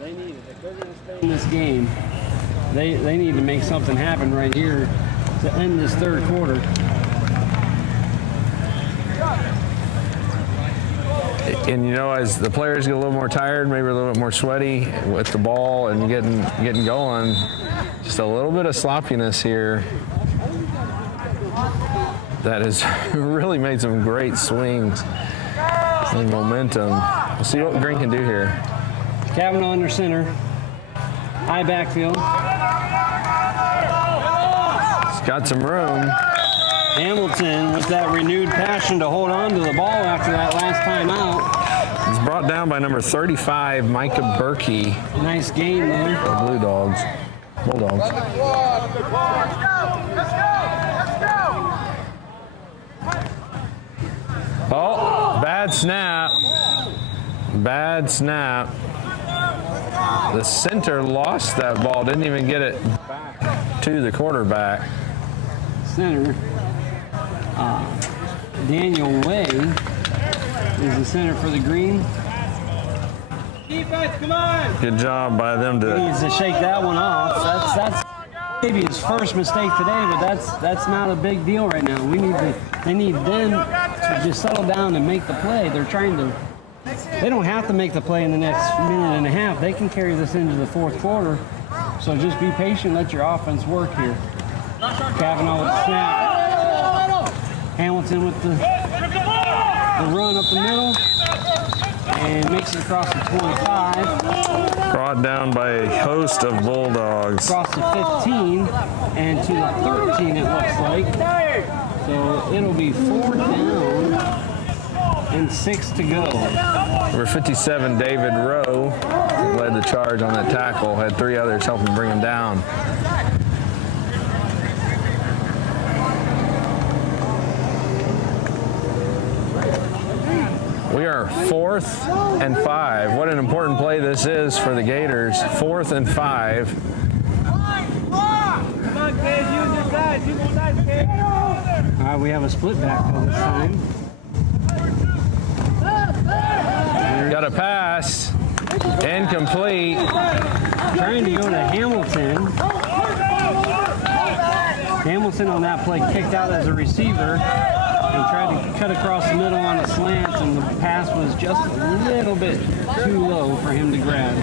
They need it. If they're going to stay in this game, they need to make something happen right here to end this third quarter. And you know, as the players get a little more tired, maybe a little bit more sweaty with the ball and getting going, just a little bit of sloppiness here that has really made some great swings and momentum. We'll see what Green can do here. Kavanaugh under center. High backfield. He's got some room. Hamilton with that renewed passion to hold on to the ball after that last time out. He's brought down by number 35, Micah Berkey. Nice game there. The Blue Dogs. Bulldogs. Oh, bad snap. Bad snap. The center lost that ball, didn't even get it back to the quarterback. Center. Daniel Way is the center for the Green. Defense, come on! Good job by them He to needs to shake that one off. That's maybe his first mistake today, but that's not a big deal right now. They need them to just settle down and make the play. They don't have to make the play in the next minute and a half. They can carry this into the fourth quarter. So just be patient, let your offense work here. Kavanaugh with the snap. Hamilton with the run up the middle. And makes it across the 25. brought down by a host of Bulldogs. Across the 15 and to the 13 it looks like. So it'll be 4 down and 6 to go. Number 57, David Rowe, led the charge on that tackle. Had 3 others help him bring him down. We are 4th and 5. What an important play this is for the Gators. 4th and 5. All right, we have a split backfield this time. Got a pass. Incomplete. Trying to go to Hamilton. Hamilton on that play kicked out as a receiver and tried to cut across the middle on a slant, and the pass was just a little bit too low for him to grab.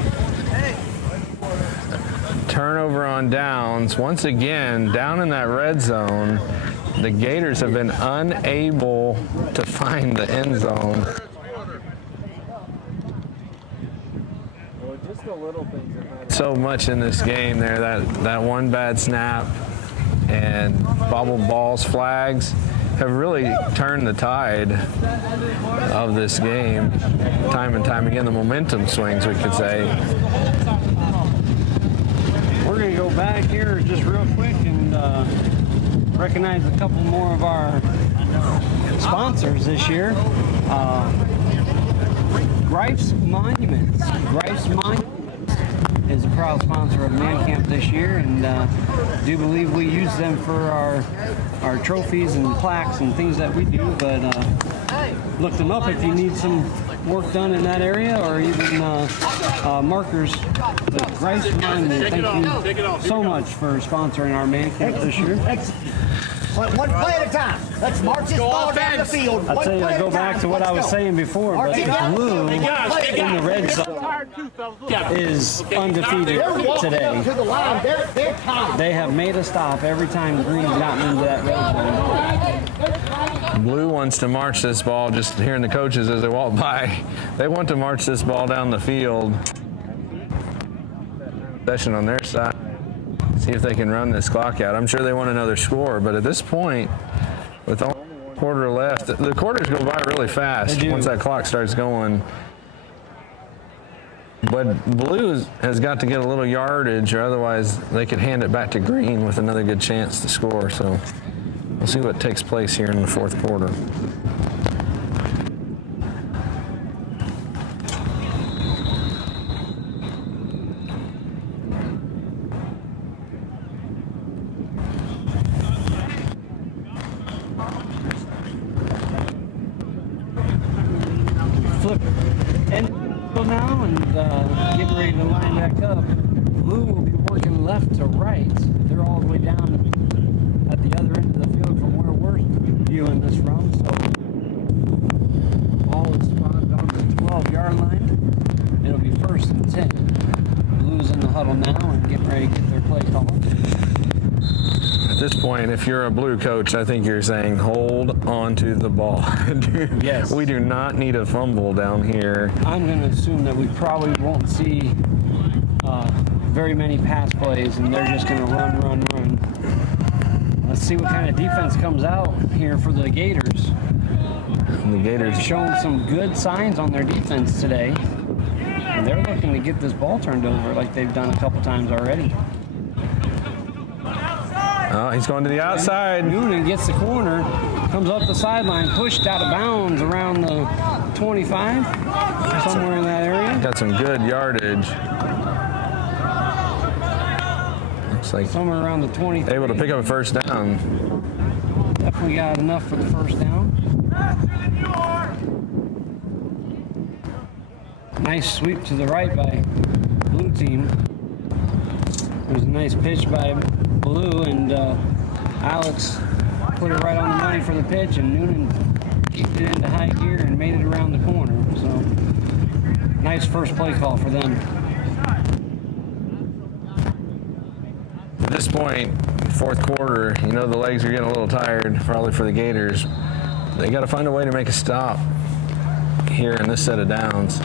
Turnover on downs. Once again, down in that red zone, the Gators have been unable to find the end zone. Well, just the little things that matter. So much in this game there, that one bad snap and bobbled balls, flags have really turned the tide of this game time and time again. The momentum swings, we could say. We're going to go back here just real quick and recognize a couple more of our sponsors this year. Greif's Monuments. Greif's Monuments is a proud sponsor of Man Camp this year, and do believe we use them for our trophies and plaques and things that we do, but look them up if you need some work done in that area or even markers. But Greif's Monument, thank you so much for sponsoring our Man Camp this year. One play at a time. Let's march this ball down the field. I'll tell you, I go back to what I was saying before, but blue in the red zone is undefeated today. To the line. They're tied. They have made a stop every time Green's gotten into that red zone. Blue wants to march this ball, just hearing the coaches as they walk by. They want to march this ball down the field. Possession on their side. See if they can run this clock out. I'm sure they want another score, but at this point, with only a quarter left, the quarters go by really fast once that clock starts going. But Blue has got to get a little yardage, or otherwise they could hand it back to Green with another good chance to score. So we'll see what takes place here in the fourth quarter. Flip and now and getting ready to line back up. Blue will be working left to right. They're all the way down at the other end of the field from where we're viewing this from. So ball is spotted on the 12-yard line. It'll be 1st and 10. Blue's in the huddle now and getting ready to get their play call. At this point, if you're a Blue coach, I think you're saying hold on to the ball. Yes. We do not need a fumble down here. I'm going to assume that we probably won't see very many pass plays, and they're just going to run. Let's see what kind of defense comes out here for the Gators. The Gators Showing some good signs on their defense today. And they're looking to get this ball turned over like they've done a couple times already. Oh, he's going to the outside. Noonan gets the corner, comes up the sideline, pushed out of bounds around the 25, somewhere in that area. Got some good yardage. Looks like Somewhere around the 20. able to pick up a first down. Definitely got enough for the first down. Nice sweep to the right by Blue team. It was a nice pitch by Blue, and Alex put it right on the money for the pitch, and Noonan kicked it into high gear and made it around the corner. So nice first play call for them. At this point, fourth quarter, you know the legs are getting a little tired, probably for the Gators. They got to find a way to make a stop here in this set of downs.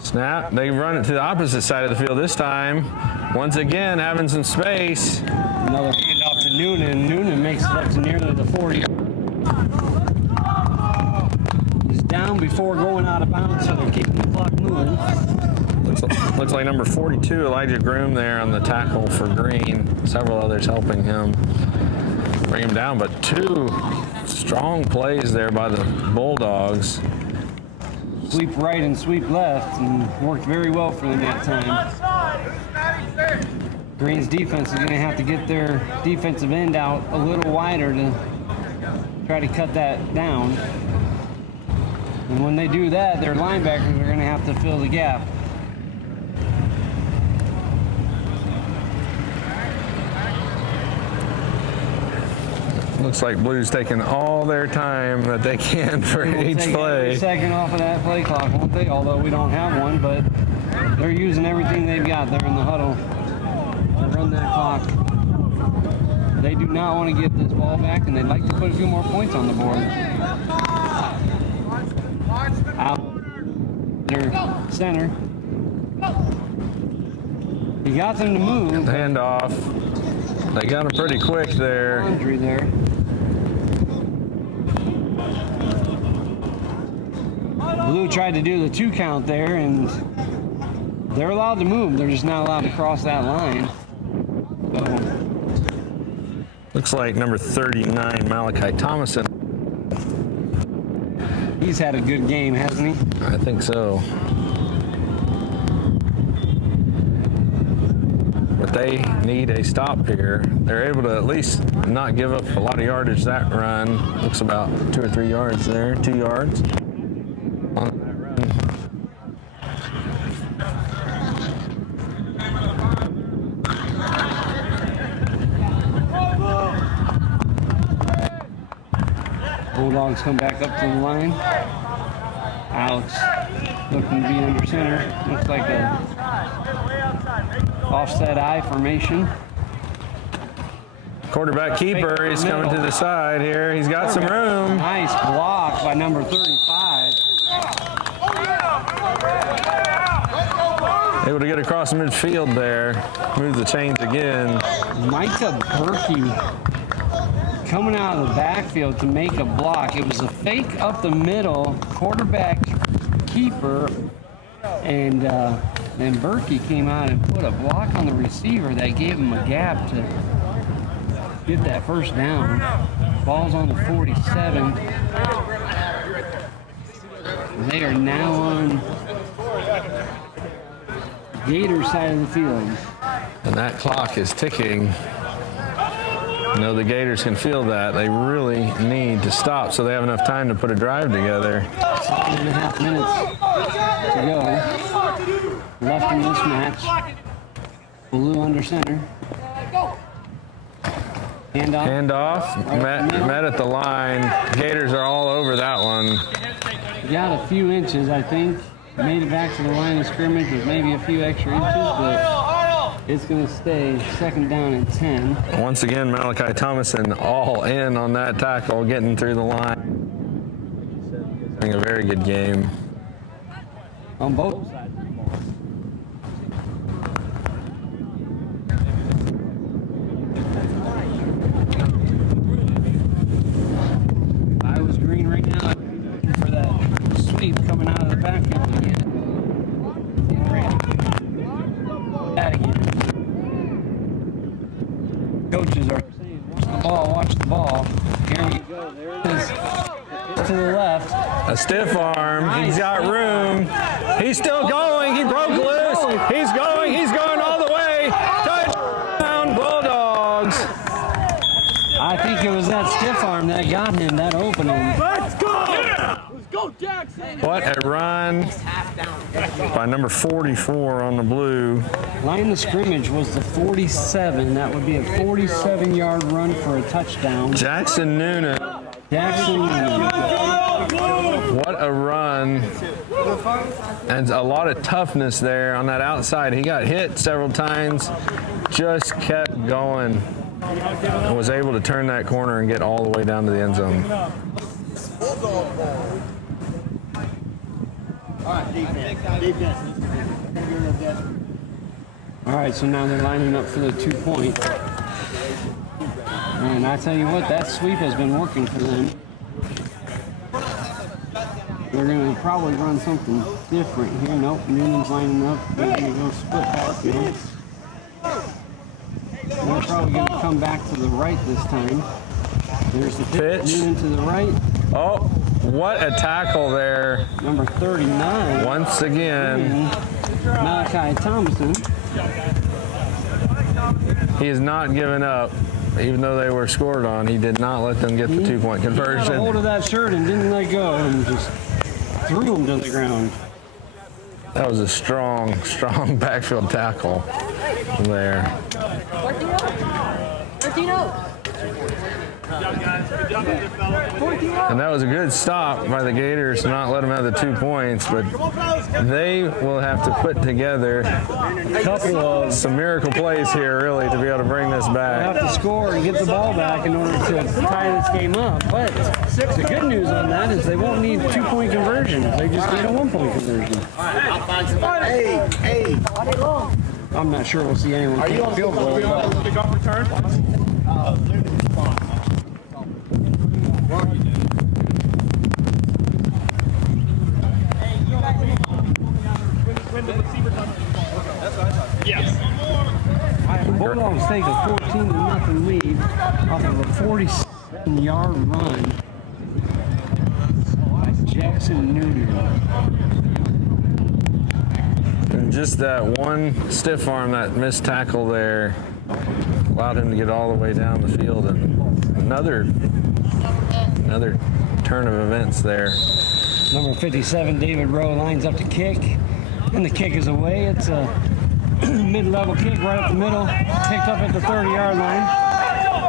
Snap, they run it to the opposite side of the field this time. Once again, having some space. Another handoff to Noonan. Noonan makes it up to nearly the 40. He's down before going out of bounds, so they're keeping the clock moving. Looks like number 42, Elijah Groom, there on the tackle for Green. Several others helping him bring him down, but two strong plays there by the Bulldogs. Sweep right and sweep left, and worked very well for them that time. Green's defense is going to have to get their defensive end out a little wider to try to cut that down. And when they do that, their linebackers are going to have to fill the gap. Looks like Blue's taking all their time that they can for each play. Every second off of that play clock, won't they? Although we don't have one, but they're using everything they've got there in the huddle to run that clock. They do not want to get this ball back, and they'd like to put a few more points on the board. Out their center. He got them to move. Handoff. They got him pretty quick there. Laundry there. Blue tried to do the 2 count there, and they're allowed to move. They're just not allowed to cross that line. So, Looks like number 39, Malachi Thomason. he's had a good game, hasn't he? I think so. but they need a stop here. They're able to at least not give up a lot of yardage that run. Looks about 2 or 3 yards there, 2 yards on that run. Bulldogs come back up to the line. Alex looking to be under center. Looks like a offset I formation. Quarterback keeper, he's coming to the side here. He's got some room. Nice block by number 35. Able to get across midfield there. Move the chains again. Micah Berkey coming out of the backfield to make a block. It was a fake up the middle, quarterback keeper, and then Berkey came out and put a block on the receiver that gave him a gap to get that first down. Ball's on the 47. They are now on Gator side of the field. And that clock is ticking. You know, the Gators can feel that. They really need to stop so they have enough time to put a drive together. 7.5 minutes to go. Left in this match. Blue under center. Handoff. Met at the line. Gators are all over that one. Got a few inches, I think. Made it back to the line of scrimmage with maybe a few extra inches, but it's going to stay 2nd down and 10. Once again, Malachi Thomason all in on that tackle, getting through the line. Having a very good game. On both sides. Iowa's green right now. For that sweep coming out of the backfield again. Get ready. That again. Coaches are saying, watch the ball. Here we go. There it is. To the left. A stiff arm. Nice. He's got room. He's still going. He broke loose. He's going all the way. Touchdown, Bulldogs. I think it was that stiff arm that got him, that opening. Let's go! Yeah! Let's go, Jackson! What a run by number 44 on the blue. Line of scrimmage was the 47. That would be a 47-yard run for a touchdown. Jackson Noonan. What a run. And a lot of toughness there on that outside. He got hit several times, just kept going. And was able to turn that corner and get all the way down to the end zone. All right, so now they're lining up for the 2-point. And I tell you what, that sweep has been working for them. They're going to probably run something different here. Nope, Newman's lining up. They're going to go split backfield. They're probably going to come back to the right this time. There's the pitch. Newman to the right. Oh, what a tackle there. Number 39. Once again. Malachi Thompson. He is not giving up. Even though they were scored on, he did not let them get the 2-point conversion. He got a hold of that shirt and didn't let go and just threw him to the ground. That was a strong backfield tackle there. And that was a good stop by the Gators to not let them have the 2 points, but they will have to put together a couple of some miracle plays here, really, to be able to bring this back. They have to score and get the ball back in order to tie this game up. But the good news on that is they won't need 2-point conversions. They just need a 1-point conversion. Hey. I'm not sure we'll see anyone kick a field goal. Kickoff return? Yes. Bulldogs take a 14-0 lead off of a 47-yard run by Jackson Noonan. And just that one stiff arm, that missed tackle there, allowed him to get all the way down the field. And another turn of events there. Number 57, David Rowe, lines up to kick, and the kick is away. It's a mid-level kick right up the middle, picked up at the 30-yard line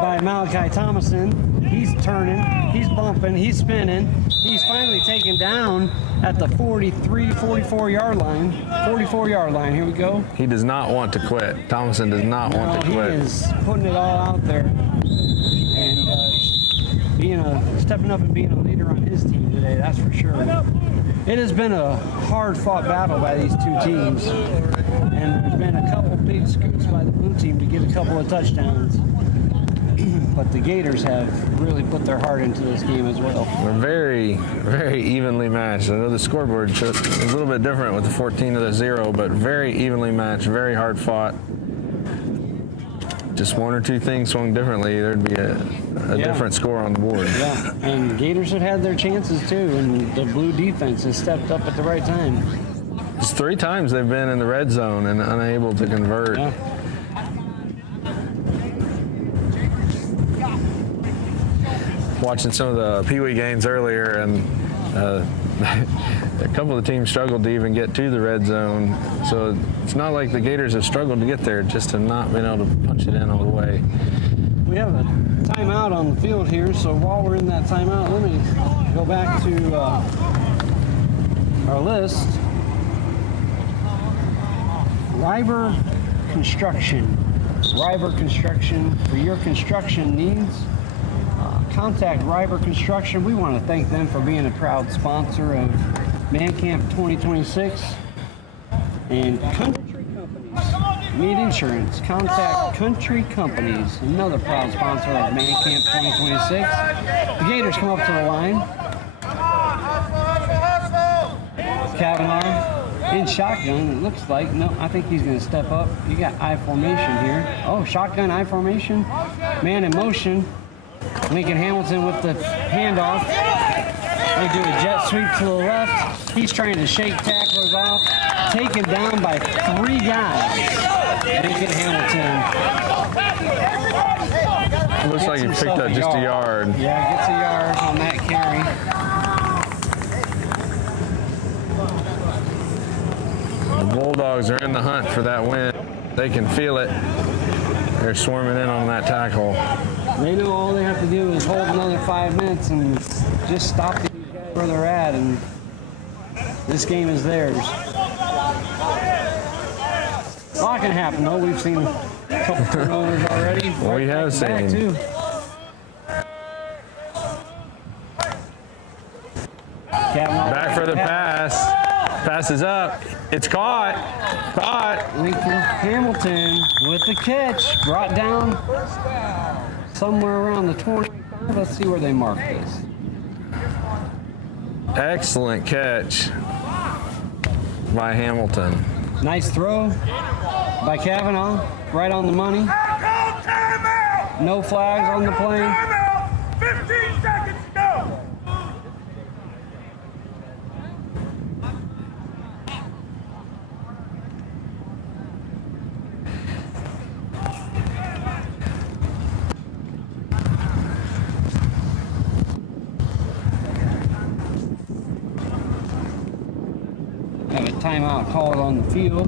by Malachi Thomason. He's turning, he's bumping, he's spinning. He's finally taken down at the 44-yard line. 44-yard line, here we go. He does not want to quit. Thomason does not want to quit. He is putting it all out there and stepping up and being a leader on his team today, that's for sure. It has been a hard-fought battle by these two teams, and there's been a couple big scoops by the blue team to get a couple of touchdowns. But the Gators have really put their heart into this game as well. They're very, very evenly matched. I know the scoreboard is a little bit different with the 14-0, but very evenly matched, very hard fought. Just one or two things swung differently, there'd be a different score on the board. Yeah, and Gators have had their chances too, and the blue defense has stepped up at the right time. It's 3 times they've been in the red zone and unable to convert. Yeah. Watching some of the Pee Wee games earlier, and a couple of the teams struggled to even get to the red zone. So it's not like the Gators have struggled to get there, just have not been able to punch it in all the way. We have a timeout on the field here, so while we're in that timeout, let me go back to our list. Ryber Construction. Ryber Construction for your construction needs. Contact Ryber Construction. We want to thank them for being a proud sponsor of Man Camp 2026. And Country Companies. Need insurance? Contact Country Companies, another proud sponsor of Man Camp 2026. The Gators come up to the line. Kavanaugh in shotgun, it looks like. No, I think he's going to step up. You got I formation here. Oh, shotgun, I formation. Man in motion. Lincoln Hamilton with the handoff. They do a jet sweep to the left. He's trying to shake tacklers off. Taken down by 3 guys. Lincoln Hamilton. It looks like he picked up just a yard. Yeah, gets a yard on that carry. The Bulldogs are in the hunt for that win. They can feel it. They're swarming in on that tackle. They know all they have to do is hold another 5 minutes and just stop these guys where they're at, and this game is theirs. A lot can happen, though. We've seen a couple turnovers already. We have seen. Too. Back for the pass. Pass is up. It's caught. Caught. Lincoln Hamilton with the catch. Brought down somewhere around the 25. Let's see where they mark this. Excellent catch by Hamilton. Nice throw by Kavanaugh. Right on the money. No flags on the play. 15 seconds to go. Have a timeout called on the field.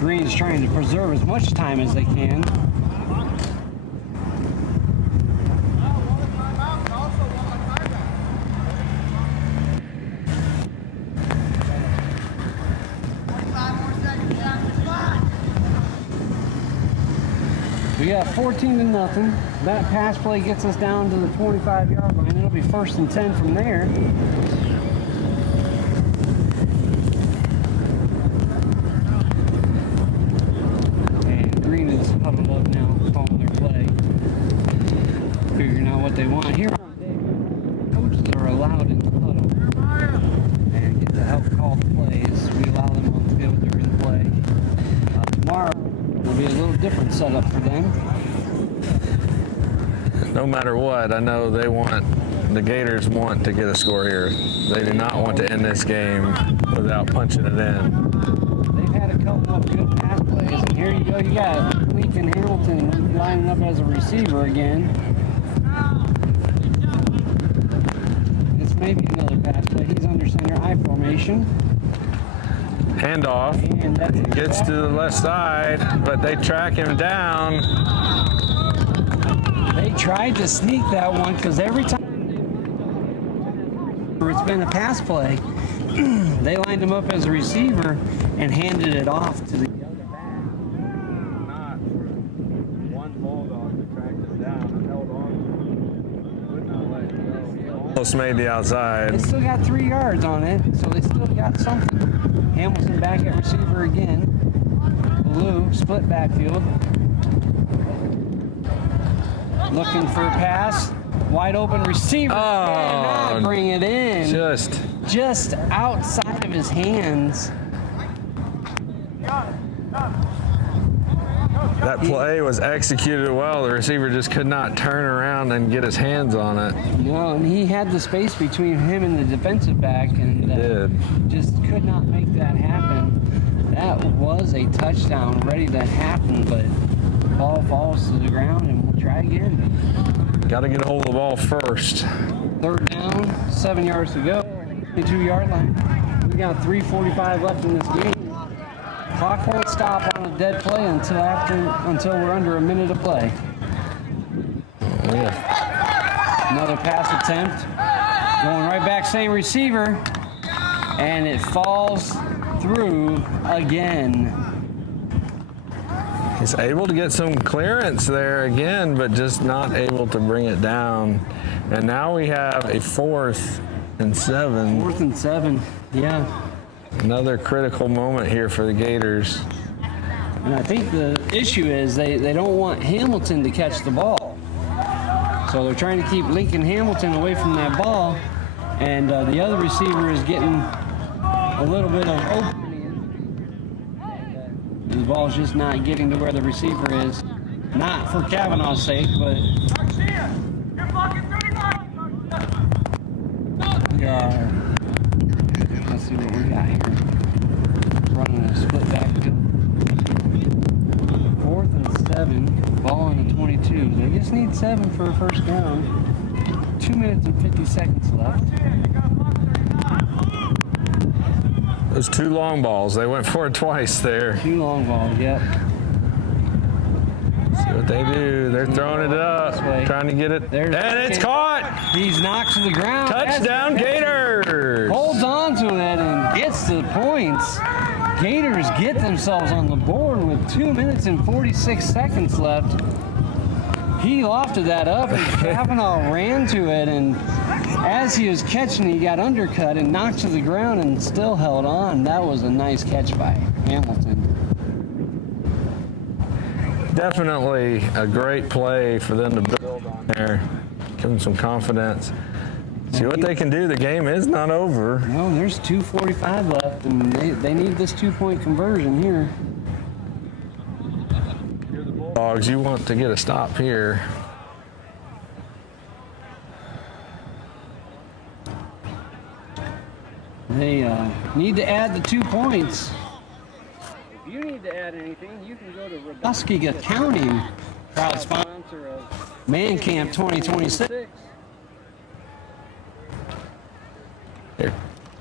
Green's trying to preserve as much time as they can. We got 14-0. That pass play gets us down to the 25-yard line. It'll be 1st and 10 from there. And Green is huddled up now, calling their play. Figuring out what they want. Here on day, coaches are allowed in the huddle and get to help call the plays. We allow them on the field during the play. Tomorrow will be a little different setup for them. No matter what, I know they want the Gators want to get a score here. They do not want to end this game without punching it in. They've had a couple of good pass plays, and here you go. You got Lincoln Hamilton lining up as a receiver again. This may be another pass play. He's under center I formation. Handoff. And that's Gets to the left side, but they track him down. They tried to sneak that one because every time it's been a pass play, they lined him up as a receiver and handed it off to the other back. Not one bulldog that tracked him down and held on to him. Would not let him go. He Almost made the outside. They still got 3 yards on it, so they still got something. Hamilton back at receiver again. Blue, split backfield. Looking for a pass. Wide open receiver. Cannot bring it in. Just outside of his hands. That play was executed well. The receiver just could not turn around and get his hands on it. No, and he had the space between him and the defensive back, and just could not make that happen. That was a touchdown ready to happen, but the ball falls to the ground, and we'll try again. Got to get a hold of the ball first. 3rd down, 7 yards to go, 22-yard line. We got 3:45 left in this game. Clock won't stop on a dead play until we're under a minute of play. Another pass attempt. Going right back, same receiver. And it falls through again. He's able to get some clearance there again, but just not able to bring it down. And now we have a 4th and 7. 4th and 7, yeah. Another critical moment here for the Gators. And I think the issue is they don't want Hamilton to catch the ball. So they're trying to keep Lincoln Hamilton away from that ball. And the other receiver is getting a little bit of opening. And the ball's just not getting to where the receiver is. Not for Kavanaugh's sake, but we are. Let's see what we got here. Running a split backfield. 4th and 7. Ball in the 22. They just need 7 for a first down. 2 minutes and 50 seconds left. Those 2 long balls. They went for it twice there. 2 long balls, yep. See what they do. They're throwing it up, trying to get it. And it's caught. He's knocked to the ground. Touchdown, Gators. Holds on to it and gets the points. Gators get themselves on the board with 2 minutes and 46 seconds left. He lofted that up and Kavanaugh ran to it, and as he was catching, he got undercut and knocked to the ground and still held on. That was a nice catch by Hamilton. Definitely a great play for them to build on there. Give them some confidence. See what they can do. The game is not over. No, there's 2:45 left, and they need this 2-point conversion here. Dogs, you want to get a stop here. They need to add the 2 points. If you need to add anything, you can go to Muskega County, proud sponsor of Man Camp 2026.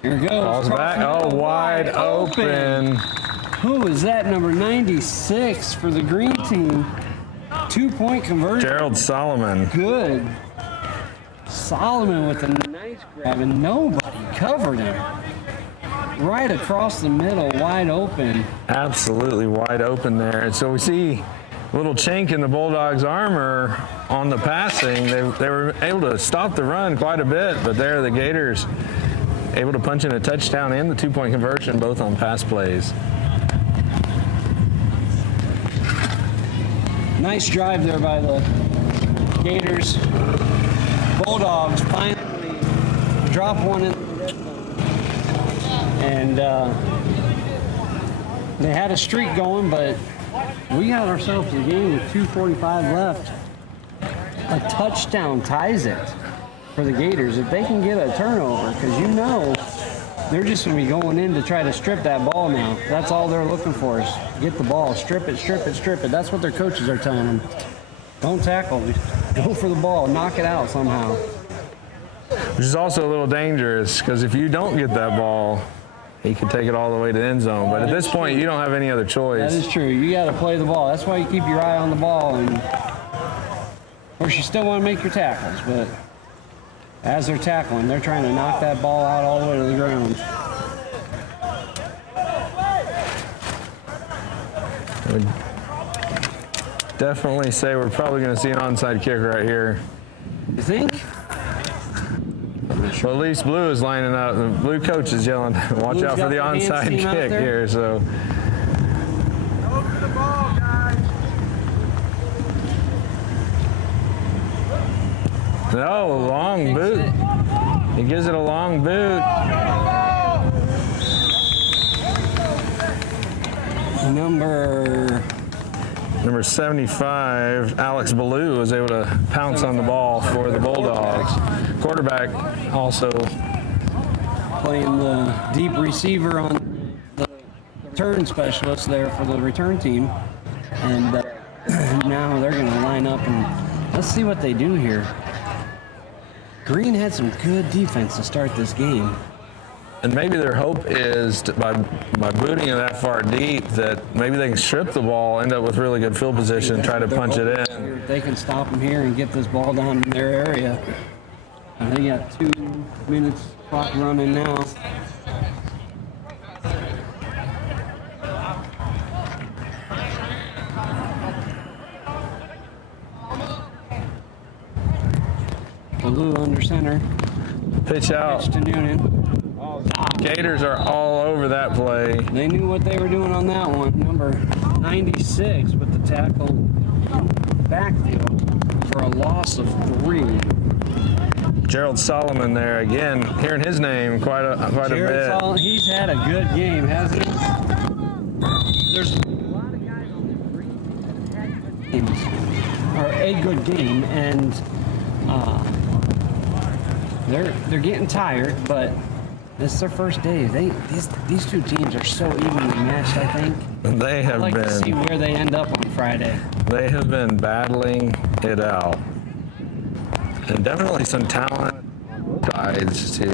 Here it goes. Ball's back. Oh, wide open. Who is that? Number 96 for the green team. 2-point conversion. Gerald Solomon. Good. Solomon with a nice grab, and nobody covered him. Right across the middle, wide open. Absolutely wide open there. And so we see a little chink in the Bulldogs' armor on the passing. They were able to stop the run quite a bit, but there the Gators able to punch in a touchdown and the 2-point conversion, both on pass plays. Nice drive there by the Gators. Bulldogs finally drop one in the red zone. And they had a streak going, but we got ourselves a game with 2:45 left. A touchdown ties it. for the Gators. If they can get a turnover, because you know they're just going to be going in to try to strip that ball now. That's all they're looking for is get the ball, strip it, strip it, strip it. That's what their coaches are telling them. Don't tackle, go for the ball, knock it out somehow. Which is also a little dangerous because if you don't get that ball, he could take it all the way to the end zone. But at this point, you don't have any other choice. That is true. You got to play the ball. That's why you keep your eye on the ball. And of course, you still want to make your tackles, but as they're tackling, they're trying to knock that ball out all the way to the ground. I would definitely say we're probably going to see an onside kick right here. You think? Well, at least Blue is lining up. The Blue coach is yelling, watch out for the onside kick here. So. Go for the ball, guys. No, long boot. He gives it a long boot. Number 75, Alex Ballou, was able to pounce on the ball for the Bulldogs. Quarterback also playing the deep receiver on the return specialist there for the return team. And now they're going to line up and let's see what they do here. Green had some good defense to start this game. And maybe their hope is by booting it that far deep that maybe they can strip the ball, end up with really good field position, try to punch it in. If they can stop them here and get this ball down in their area. And they got 2 minutes clock running now. Blue under center. Pitch out. Pitch to Noonan. Gators are all over that play. They knew what they were doing on that one. Number 96 with the tackle backfield for a loss of 3. Gerald Solomon there again, hearing his name quite a bit. He's had a good game, hasn't he? There's a lot of guys on the green that had good games, or a good game, and they're getting tired, but this is their first day. These two teams are so evenly matched, I think. They have I'd like been. To see where they end up on Friday. They have been battling it out, and definitely some talent sides too.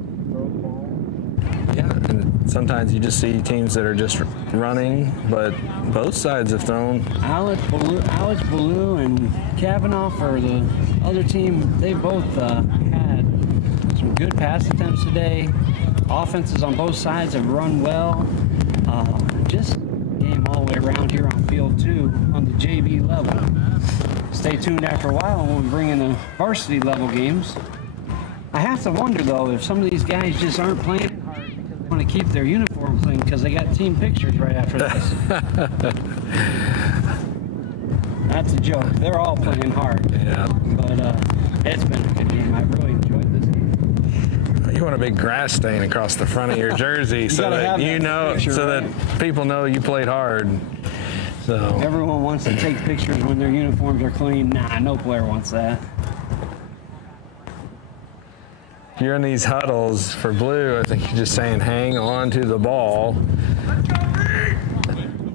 Yeah, and sometimes you just see teams that are just running, but both sides have thrown. Alex Ballou and Kavanaugh for the other team. They both had some good pass attempts today. Offenses on both sides have run well. Just game all the way around here on field 2 on the JV level. Stay tuned after a while when we bring in the varsity level games. I have to wonder though if some of these guys just aren't playing hard because they want to keep their uniform clean because they got team pictures right after this. That's a joke. They're all playing hard. Yeah. But it's been a good game. I've really enjoyed this game. You want a big grass stain across the front of your jersey so that you know, picture, so right? that people know you played hard. So Everyone wants to take pictures when their uniforms are clean. Nah, no player wants that. if you're in these huddles for Blue, I think you're just saying hang on to the ball.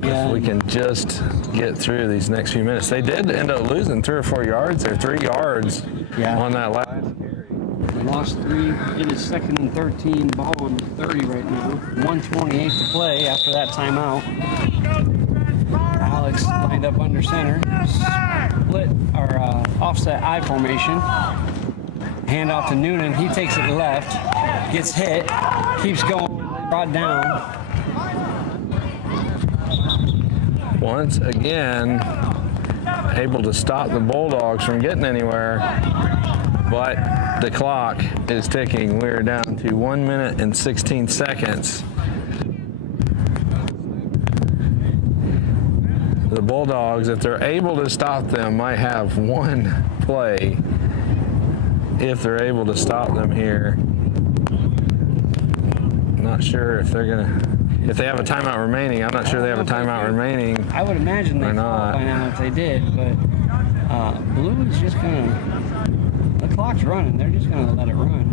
Yeah. If we can just get through these next few minutes. They did end up losing 3 or 4 yards there, 3 yards on that last carry. Lost 3. It is 2nd and 13. Ball on 30 right now. 1:28 to play after that timeout. Alex lined up under center. Split or offset I formation. Hand off to Noonan. He takes it left. Gets hit. Keeps going. Brought down. Once again, able to stop the Bulldogs from getting anywhere, but the clock is ticking. We're down to 1 minute and 16 seconds. The Bulldogs, if they're able to stop them, might have one play if they're able to stop them here. Not sure if they're gonna. If they have a timeout remaining, I'm not sure they have a timeout remaining. I would imagine they fall by now if they did, but Blue is just gonna look clock's running. They're just going to let it run.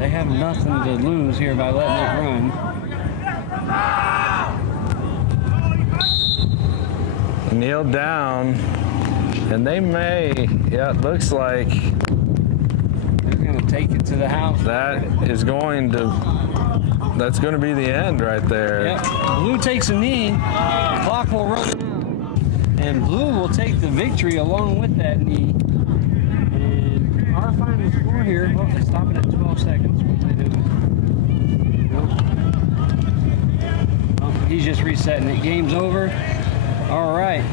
They have nothing to lose here by letting it run. Kneel down, and they may, yeah, it looks like They're going to take it to the house. that's going to be the end right there. Yep. Blue takes a knee. The clock will run out. And Blue will take the victory along with that knee. And our final score here, oh, they stop it at 12 seconds. What they do? Nope. Oh, he's just resetting it. Game's over. All right.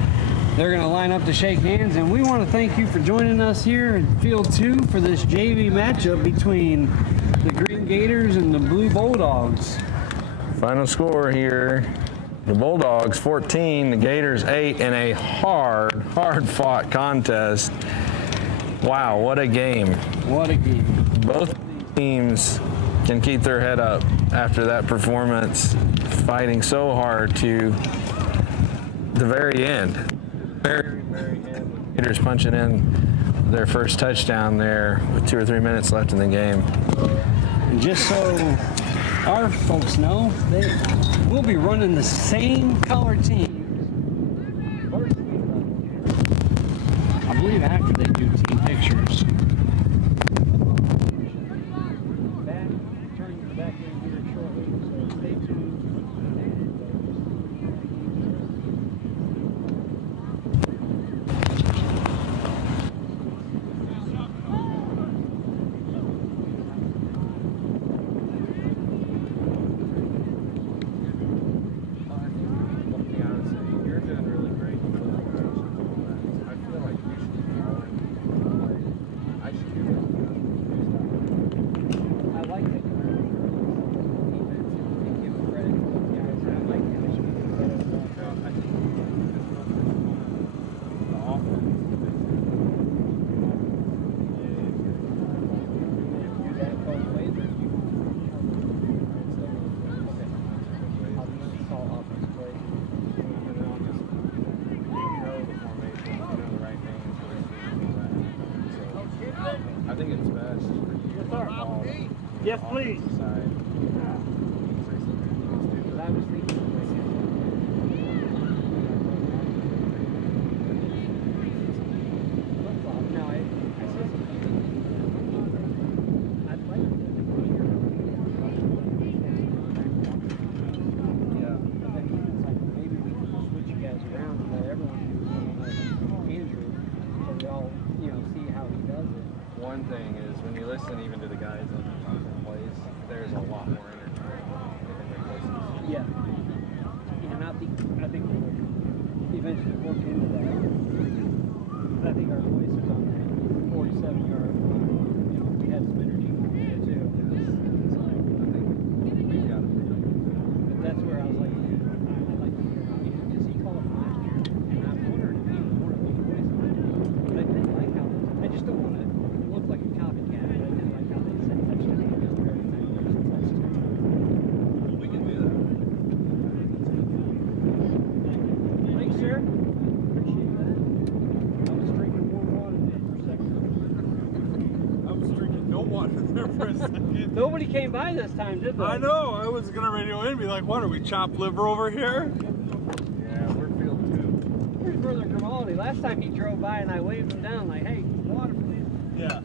They're going to line up to shake hands. And we want to thank you for joining us here in Field 2 for this JV matchup between the Green Gators and the Blue Bulldogs. Final score here. The Bulldogs 14, the Gators 8 in a hard-fought contest. Wow, what a game. What a game. Both teams can keep their head up after that performance, fighting so hard to the very end. Very end. Gators punching in their first touchdown there with 2 or 3 minutes left in the game. And just so our folks know, we'll be running the same color teams. I believe after they do team pictures. Turning back in here shortly, so stay tuned. Yes, please. One thing is when you listen even to the guys on the plays, there's a lot more energy in their voices. Yeah. And I think we'll eventually work into that. I think our voices on the 47-yard line, we had some energy there too. It's like, I think we've got to be. But that's where I was like, I'd like to hear how because he called them last year, and I wondered if he was one of those voices. But I didn't like how, I just don't want to look like a copycat. I didn't like how they said touchdown against every time there's a touchdown. We can do that. Thanks, sir. Appreciate that. I was drinking warm water there for a second. I was drinking no water there for a second. Nobody came by this time, did they? I know. I was gonna radio in and be like, "What are we, chopped liver over here?" Yeah, we're Field 2. Here's Brother Grimaldi. Last time he drove by and I waved him down like, hey, water please. Yeah.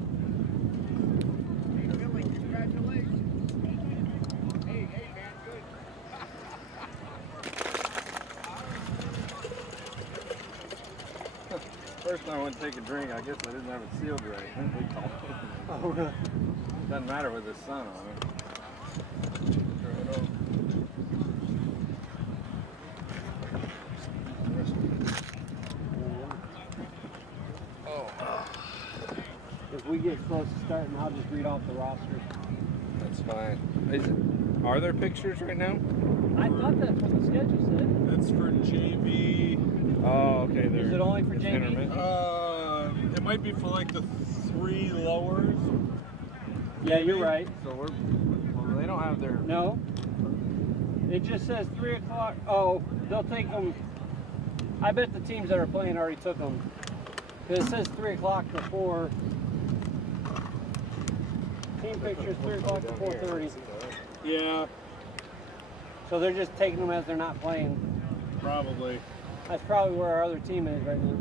First time I went to take a drink, I guess I didn't have it sealed right. Oh, really? Doesn't matter with the sun on it. Throw it over. If we get close to starting, I'll just read off the roster. That's fine. Are there pictures right now? I thought that's what the schedule said. That's for JV. Oh, okay. Is it only for it's JV? intermittent. It might be for like the 3 lowers. Yeah, you're right. So well, they don't have their. No. It just says 3 o'clock. Oh, they'll take them. I bet the teams that are playing already took them. Because it says 3 o'clock to 4. Team pictures 3 o'clock to 4:30. Yeah, So they're just taking them as they're not playing. probably. That's probably where our other team is right now.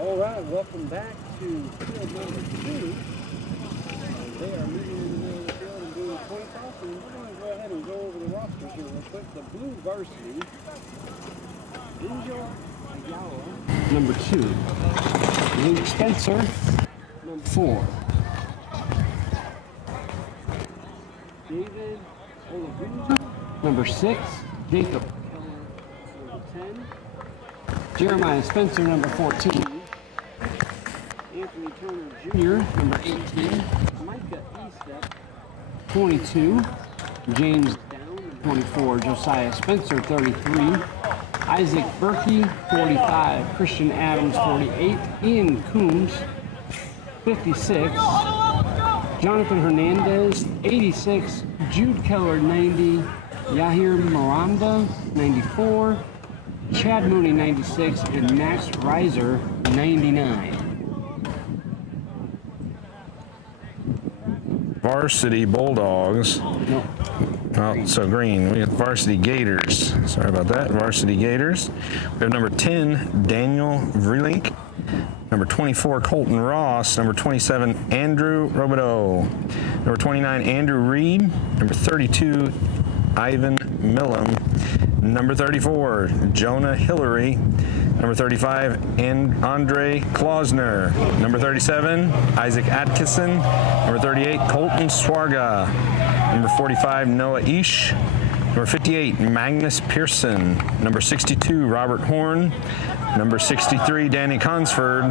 All right, welcome back to field number 2. They are meeting in the middle of the field and doing a coin toss, and we're going to go ahead and go over the rosters here real quick. The blue varsity, Angel Ayala, number 2. Luke Spencer, number 4. David Olavinja, number 6. Jacob Keller, number 10. Jeremiah Spencer, number 14. Anthony Turner Jr., number 18. Micah Estep, 22. James Down, 24. Josiah Spencer, 33. Isaac Berkey, 45. Christian Adams, 48. Ian Coombs, 56. Jonathan Hernandez, 86. Jude Keller, 90. Yahir Miranda, 94. Chad Mooney, 96. And Max Reiser, 99. Varsity Bulldogs. No. Oh, so green. We have Varsity Gators. Sorry about that. Varsity Gators. We have number 10, Daniel Vrelink. Number 24, Colton Ross. Number 27, Andrew Robideau. Number 29, Andrew Reed. Number 32, Ivan Millam. Number 34, Jonah Hillary. Number 35, Andre Klausner. Number 37, Isaac Atkinson. Number 38, Colton Swarga. Number 45, Noah Ish. Number 58, Magnus Pearson. Number 62, Robert Horn. Number 63, Danny Consford.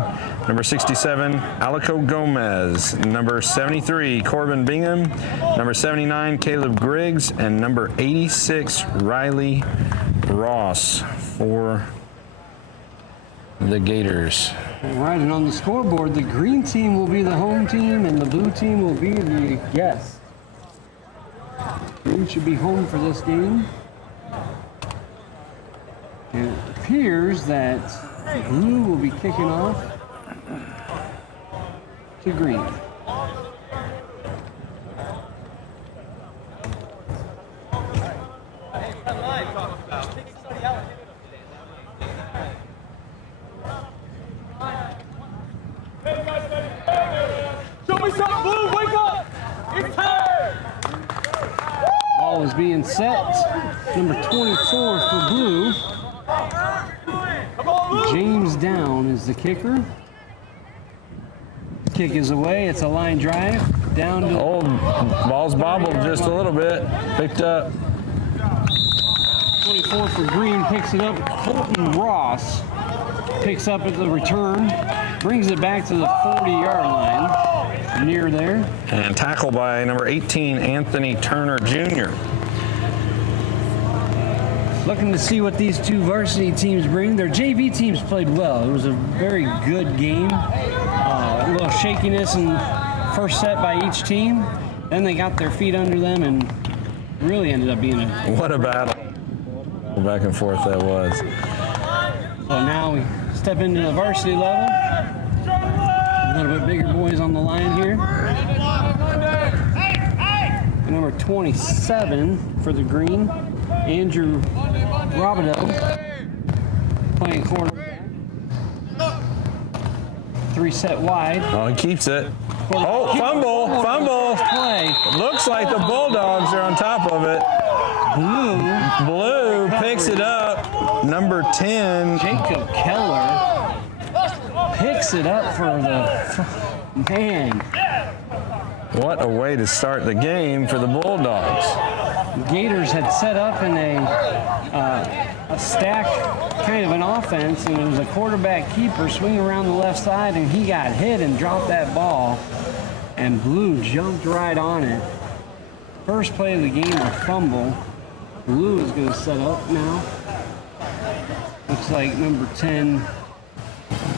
Number 67, Alico Gomez. Number 73, Corbin Bingham. Number 79, Caleb Griggs. And number 86, Riley Ross for the Gators. All right, and on the scoreboard, the green team will be the home team and the blue team will be the guest. Green should be home for this game. And it appears that blue will be kicking off to green. Show me something, Blue. Wake up. It's time. Ball is being set. Number 24 for blue. Come on, Blue. James Down is the kicker. Kick is away. It's a line drive. Down to Oh, ball's bobbled just a little bit. Picked up. 24 for green. Picks it up. Colton Ross picks up at the return. Brings it back to the 40-yard line. Near there. And tackle by number 18, Anthony Turner Jr. Looking to see what these two varsity teams bring. Their JV teams played well. It was a very good game. A little shakiness in first set by each team. Then they got their feet under them and really ended up being a... What a battle. Back and forth that was. So now we step into the varsity level. A little bit bigger boys on the line here. Number 27 for the green, Andrew Robideau, playing corner. 3 set wide. Oh, he keeps it. Oh, fumble. Play. Looks like the Bulldogs are on top of it. Blue picks it up. Number 10. Jacob Keller picks it up for the man. What a way to start the game for the Bulldogs. Gators had set up in a stack kind of an offense, and it was a quarterback keeper swinging around the left side, and he got hit and dropped that ball, and Blue jumped right on it. First play of the game, a fumble. Blue is going to set up now. Looks like number 10.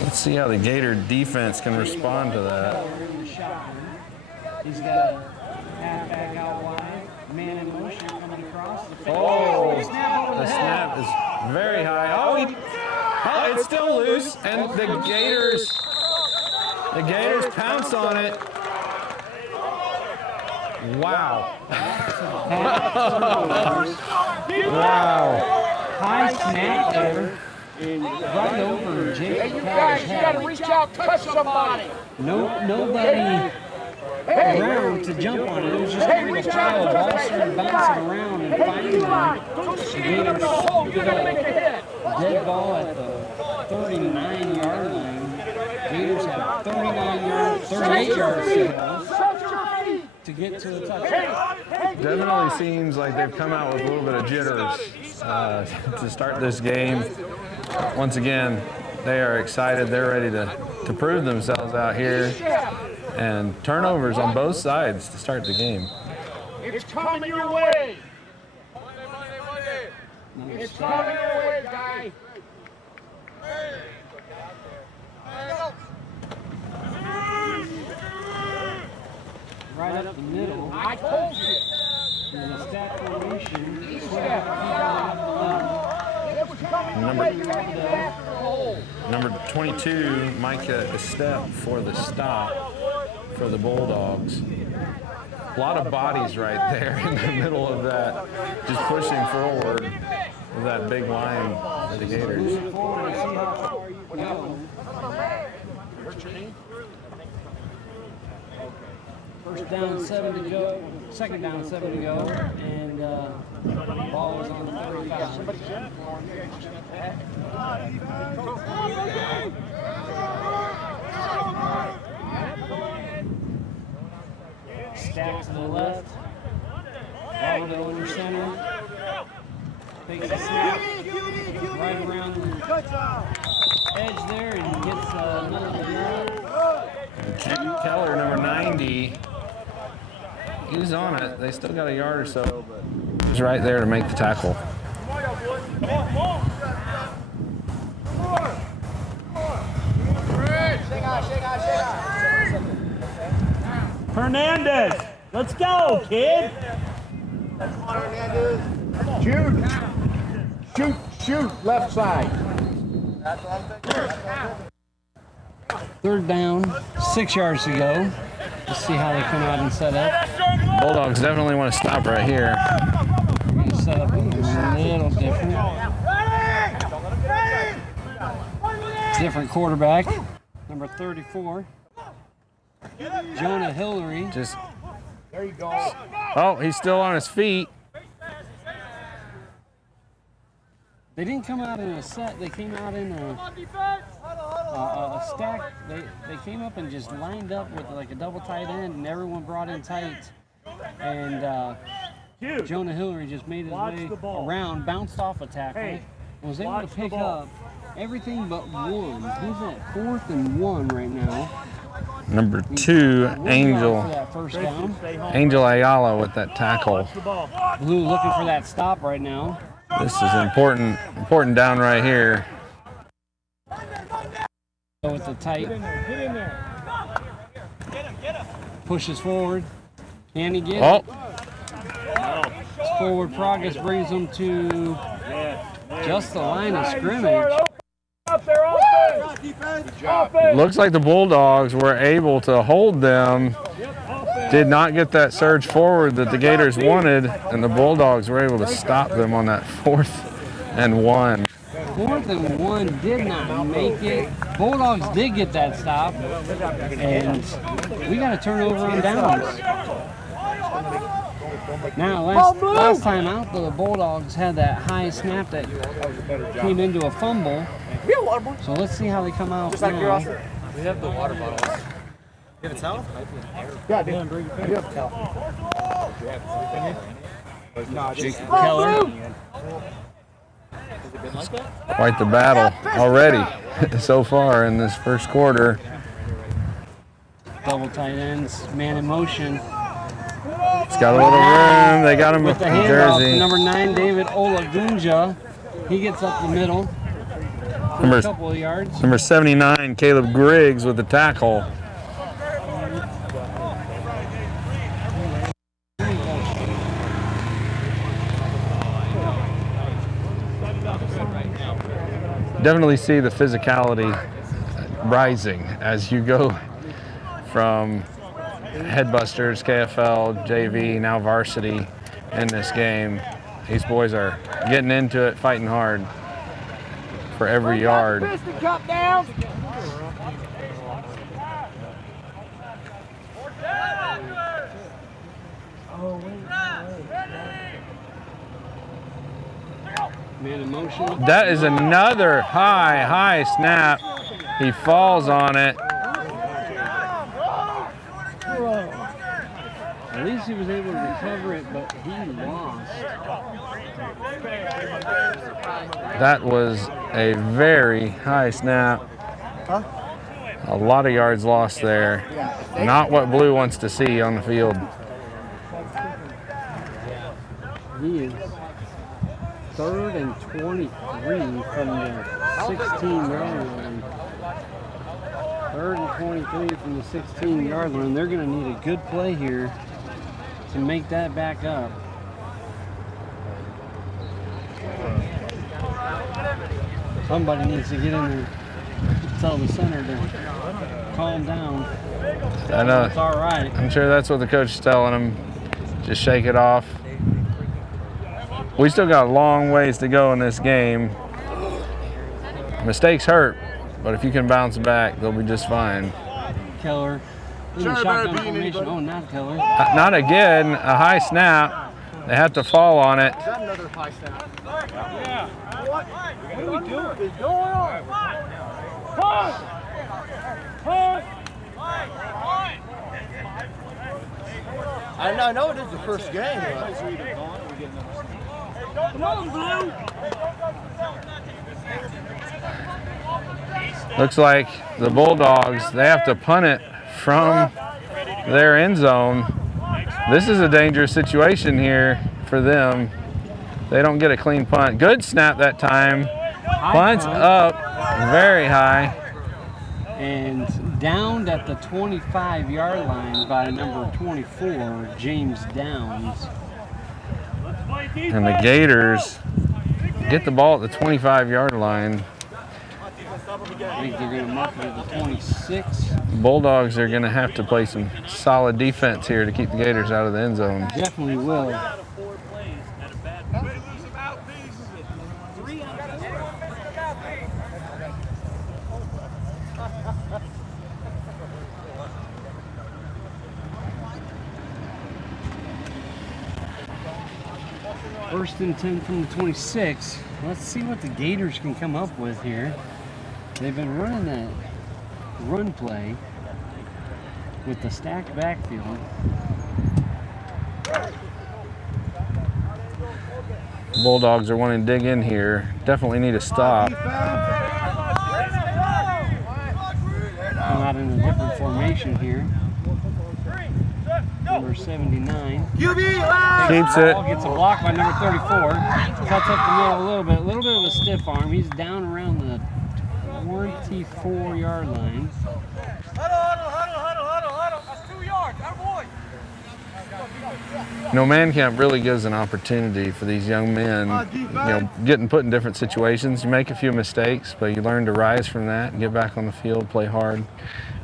Let's see how the Gator defense can respond to that. He's got a halfback out wide, man in motion coming across. Oh, the snap is very high. Oh, it's still loose, and the Gators pounce on it. Wow. Wow. High snap there. Right over Jake. You gotta reach out, touch somebody. Nobody around to jump on it. It was just kind of a trial. Ball started bouncing around and finally the Gators scooped up. Dead ball at the 39-yard line. Gators have 38 yards to get to the touchdown. Definitely seems like they've come out with a little bit of jitters to start this game. Once again, they are excited. They're ready to prove themselves out here. And turnovers on both sides to start the game. It's coming your way. It's coming your way, guy. Right up the middle. I told you. There's a stack formation. Number 22, Micah Estep for the stop for the Bulldogs. A lot of bodies right there in the middle of that, just pushing forward with that big line of the Gators. Move forward and see how far you can go. First down, 7 to go. Second down, 7 to go. And ball was on the 35. Stack to the left. Ball under center. Takes a snap right around the edge there and gets another yard. Keller, number 90, he was on it. They still got a yard or so, but he's right there to make the tackle. Hernandez, let's go, kid. Shoot, left side. Third down, 6 yards to go. Let's see how they come out and set up. Bulldogs definitely want to stop right here. We're going to set up a little different. Different quarterback, number 34. Jonah Hillary. Just There you go. oh, he's still on his feet. They didn't come out in a set. They came out in a stack. They came up and just lined up with like a double tight end, and everyone brought in tight. And Jonah Hillary just made his way around, bounced off a tackle, and was able to pick up everything but one. He's at 4th and 1 right now. Number 2, Angel. For that first down. Angel Ayala with that tackle. Blue looking for that stop right now. This is important down right here. With the tight. Pushes forward. Can he get it? Forward progress brings them to just the line of scrimmage. Looks like the Bulldogs were able to hold them. Did not get that surge forward that the Gators wanted, and the Bulldogs were able to stop them on that 4th and 1. 4th and 1 did not make it. Bulldogs did get that stop, and we got a turnover on downs. Now, last time out, the Bulldogs had that high snap that came into a fumble. So let's see how they come out now. We have the water bottles. You have a towel? Yeah, I do. I do have a towel. Keller. Quite the battle already so far in this first quarter. Double tight ends, man in motion. It's got a little room. They got him With with the handoff, jersey. number 9, David Olagunja. He gets up the middle for a couple of yards. Number 79, Caleb Griggs with the tackle. Definitely see the physicality rising as you go from Headbusters, KFL, JV, now Varsity in this game. These boys are getting into it, fighting hard for every yard. Man in motion. That is another high snap. He falls on it. At least he was able to recover it, but he lost. That was a very high snap. A lot of yards lost there. Not what Blue wants to see on the field. He is 3rd and 23 from the 16-yard line. 3rd and 23 from the 16-yard line. They're going to need a good play here to make that back up. Somebody needs to get in there, tell the center to calm down. I know. It's all right. I'm sure that's what the coach is telling him. Just shake it off. We still got a long ways to go in this game. Mistakes hurt, but if you can bounce back, they'll be just fine. Keller. In the shotgun formation. Oh, not Keller. Not again. A high snap. They have to fall on it. Is that another high snap? Yeah. What are we doing? What's going on? Push! Push! I know it is the first game. Come on, Blue! Looks like the Bulldogs, they have to punt it from their end zone. This is a dangerous situation here for them. They don't get a clean punt. Good snap that time. Punt's up very high. And downed at the 25-yard line by number 24, James Downs. And the Gators get the ball at the 25-yard line. I think they're going to mark it at the 26. Bulldogs are going to have to play some solid defense here to keep the Gators out of the end zone. Definitely will. First and 10 from the 26. Let's see what the Gators can come up with here. They've been running that run play with the stacked backfield. Bulldogs are wanting to dig in here. Definitely need a stop. Come out in a different formation here. Number 79. Keeps it. Gets a block by number 34. Cuts up the middle a little bit of a stiff arm. He's down around the 24-yard line. Huddle. That's 2 yards. Boy. You know, man camp really gives an opportunity for these young men, getting put in different situations. You make a few mistakes, but you learn to rise from that and get back on the field, play hard.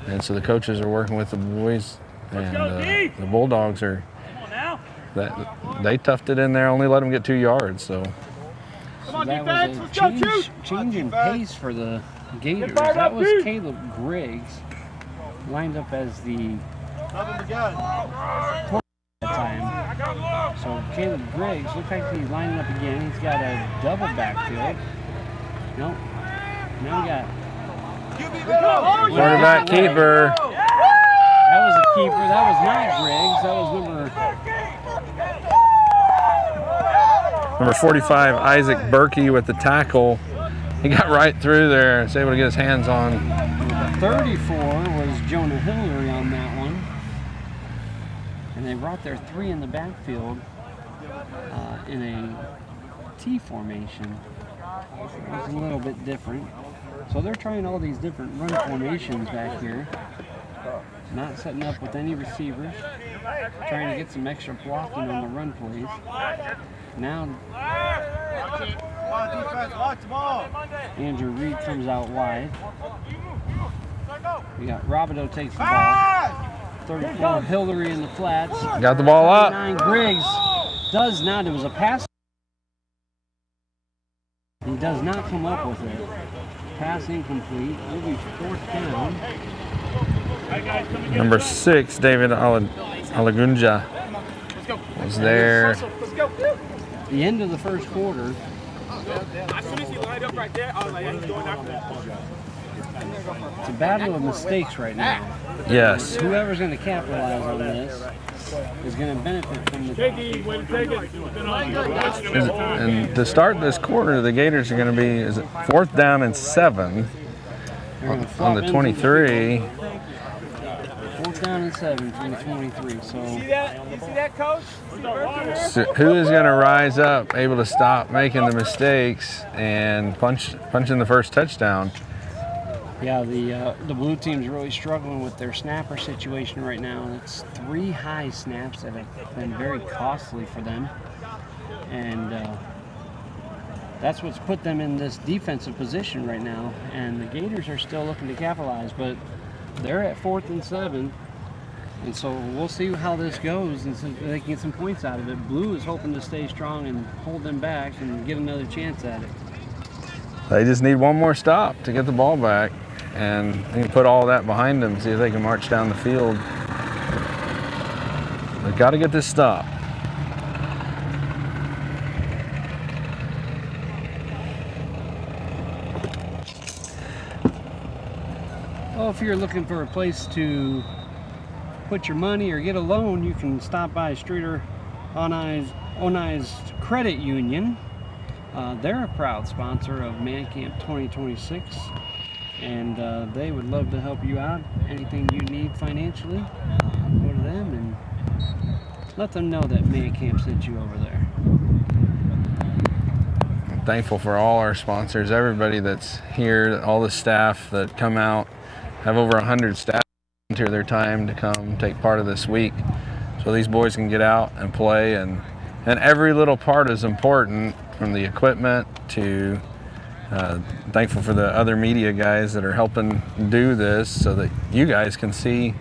And so the coaches are working with the boys, and the Bulldogs are, they toughed it in there, only let them get 2 yards. So that was a change in pace for the Gators. That was Caleb Griggs, lined up as the that time. So Caleb Griggs looks like he's lining up again. He's got a double backfield. Nope. Now we got quarterback keeper. That was a keeper. That was not Griggs. That was Number 45, Isaac Berkey with the tackle. He got right through there. Was able to get his hands on. 34 was Jonah Hillary on that one. And they brought their 3 in the backfield in a T formation. It was a little bit different. So they're trying all these different run formations back here. Not setting up with any receivers. Trying to get some extra blocking on the run plays. Now Andrew Reed comes out wide. We got Robideau takes the ball. 34 Hillary in the flats. Got the ball up. 9 Griggs does not. It was a pass. He does not come up with it. Pass incomplete. It'll be 4th down. Number 6, David Alagunja was there. The end of the first quarter. As soon as he lined up right there, I was like, he's going after that. It's a battle of mistakes right now. Yes. Whoever's going to capitalize on this is going to benefit from the. And to start this quarter, the Gators are going to be 4th down and 7 on the 23. 4th down and 7 from the 23. So You see that, coach? So who is going to rise up, able to stop making the mistakes and punch in the first touchdown? yeah, the blue team's really struggling with their snapper situation right now. It's 3 high snaps that have been very costly for them, and that's what's put them in this defensive position right now. And the Gators are still looking to capitalize, but they're at 4th and 7. And so we'll see how this goes and see if they can get some points out of it. Blue is hoping to stay strong and hold them back and get another chance at it. They just need one more stop to get the ball back, and they can put all that behind them, see if they can march down the field. They've got to get this stop. Well, if you're looking for a place to put your money or get a loan, you can stop by Streeter Onai's Credit Union. They're a proud sponsor of Man Camp 2026, and they would love to help you out. Anything you need financially, go to them and let them know that Man Camp sent you over there. I'm thankful for all our sponsors, everybody that's here, all the staff that come out. Have over 100 staff volunteer their time to come take part of this week, so these boys can get out and play, and every little part is important, from the equipment to thankful for the other media guys that are helping do this so that you guys can see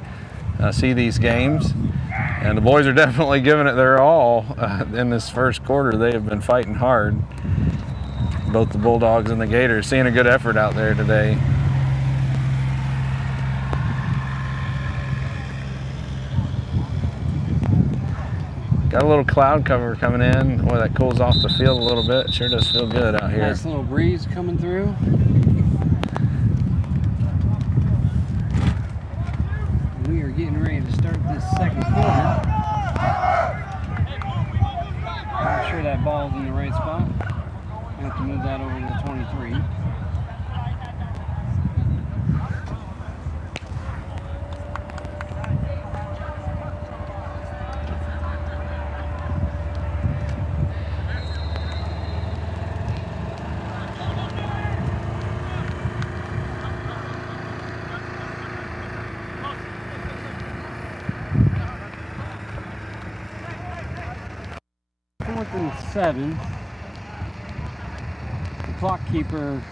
these games. And the boys are definitely giving it their all in this first quarter. They have been fighting hard, both the Bulldogs and the Gators. Seeing a good effort out there today. Got a little cloud cover coming in. Boy, that cools off the field a little bit. Sure does feel good out here. Nice little breeze coming through. We are getting ready to start this second quarter. Make sure that ball's in the right spot. I have to move that over to the 23. And 7. The clock keeper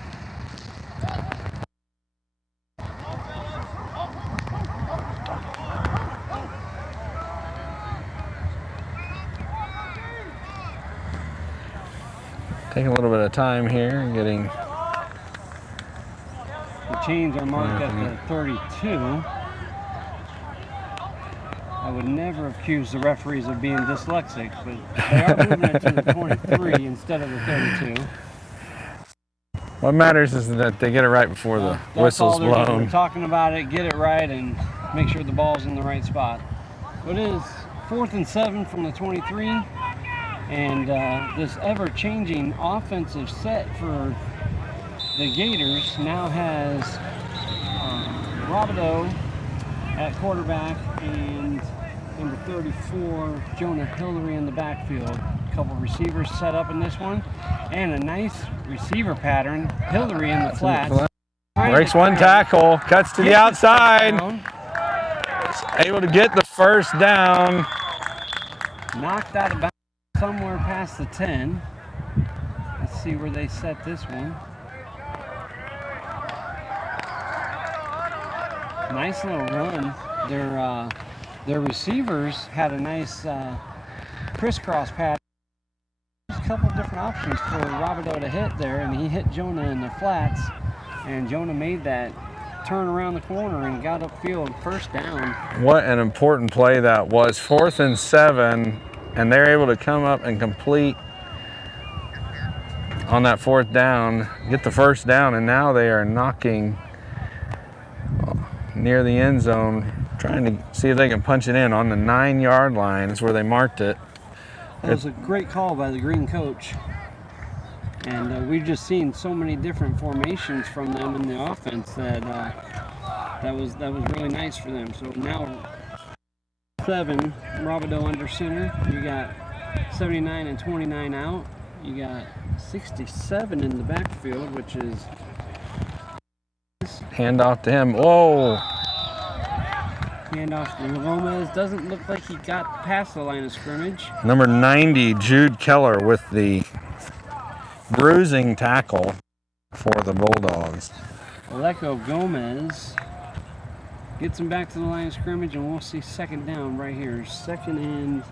taking a little bit of time here, getting the chains are marked at the 32. I would never accuse the referees of being dyslexic, but they are moving it to the 23 instead of the 32. What matters is that they get it right before the whistle's blown. We're talking about it, get it right, and make sure the ball's in the right spot. It is 4th and 7 from the 23, and this ever-changing offensive set for the Gators now has Robideau at quarterback and number 34, Jonah Hillary in the backfield. A couple receivers set up in this one, and a nice receiver pattern. Hillary in the flats. Breaks one tackle, cuts to the outside. Able to get the first down. Knocked out of bounds somewhere past the 10. Let's see where they set this one. Nice little run. Their receivers had a nice crisscross pattern. There's a couple different options for Robideau to hit there, and he hit Jonah in the flats, and Jonah made that turn around the corner and got upfield, first down. What an important play that was. 4th and 7, and they're able to come up and complete on that 4th down, get the first down, and now they are knocking near the end zone, trying to see if they can punch it in on the 9-yard line. Is where they marked it. That was a great call by the green coach. And we've just seen so many different formations from them in the offense that that was really nice for them. So now 7, Robideau under center. You got 79 and 29 out. You got 67 in the backfield, which is hand off to him. Whoa! Hand off to Gomez. Doesn't look like he got past the line of scrimmage. Number 90, Jude Keller, with the bruising tackle for the Bulldogs. Aleko Gomez Gets him back to the line of scrimmage, and we'll see second down right here. Second and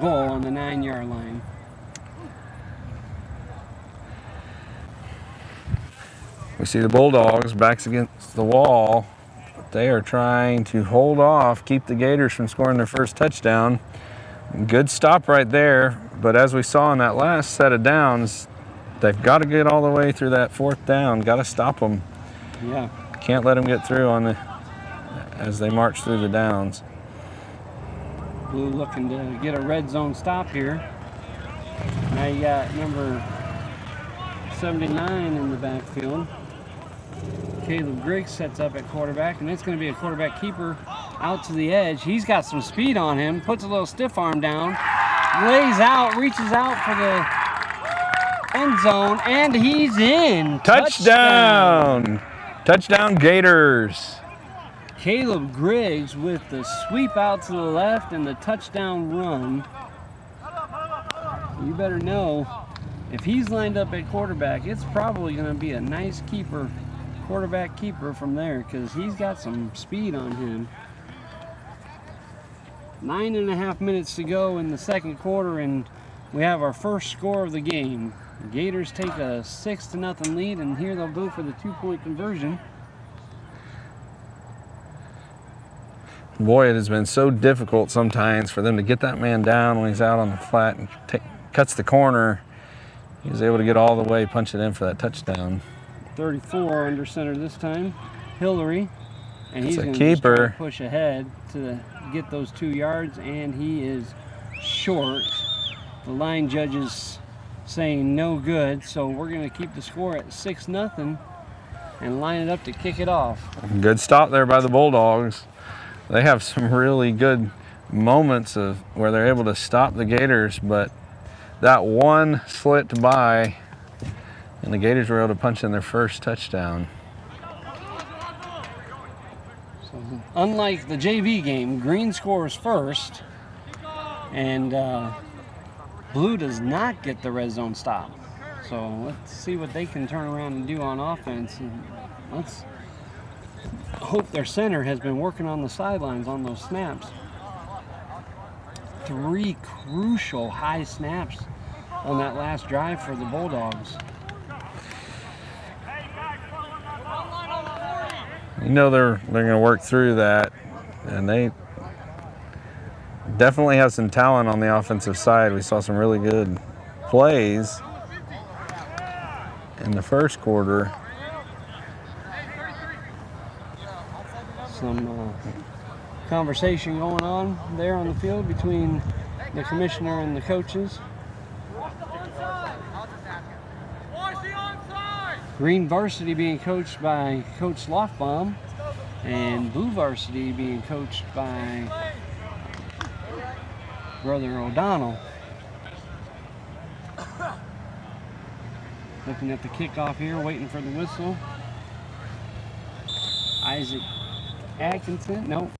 goal on the 9-yard line. We see the Bulldogs backs against the wall. They are trying to hold off, keep the Gators from scoring their first touchdown. Good stop right there, but as we saw in that last set of downs, they've got to get all the way through that fourth down. Got to stop them. Yeah. Can't let them get through as they march through the downs. Blue looking to get a red zone stop here. Now you got number 79 in the backfield. Caleb Griggs sets up at quarterback, and it's going to be a quarterback keeper out to the edge. He's got some speed on him, puts a little stiff arm down, lays out, reaches out for the end zone, and he's in. Touchdown! Touchdown Gators! Caleb Griggs with the sweep out to the left and the touchdown run. You better know, if he's lined up at quarterback, it's probably going to be a nice quarterback keeper from there, because he's got some speed on him. 9.5 minutes to go in the second quarter, and we have our first score of the game. The Gators take a 6-0 lead, and here they'll go for the 2-point conversion. Boy, it has been so difficult sometimes for them to get that man down when he's out on the flat and cuts the corner. He was able to get all the way, punch it in for that touchdown. 34 under center this time, Hillary, and he's It's a going to keeper. push ahead to get those 2 yards, and he is short. The line judges saying no good, so we're going to keep the score at 6-0 and line it up to kick it off. Good stop there by the Bulldogs. They have some really good moments of where they're able to stop the Gators, but that one slipped by, and the Gators were able to punch in their first touchdown. So, unlike the JV game, green scores first, and blue does not get the red zone stop. So let's see what they can turn around and do on offense. And let's hope their center has been working on the sidelines on those snaps. 3 crucial high snaps on that last drive for the Bulldogs. You know they're going to work through that, and they definitely have some talent on the offensive side. We saw some really good plays in the first quarter. Some conversation going on there on the field between the commissioner and the coaches. Green varsity being coached by Coach Lofbaum, and blue varsity being coached by Brother O'Donnell. Looking at the kickoff here, waiting for the whistle. Isaac Atkinson, nope.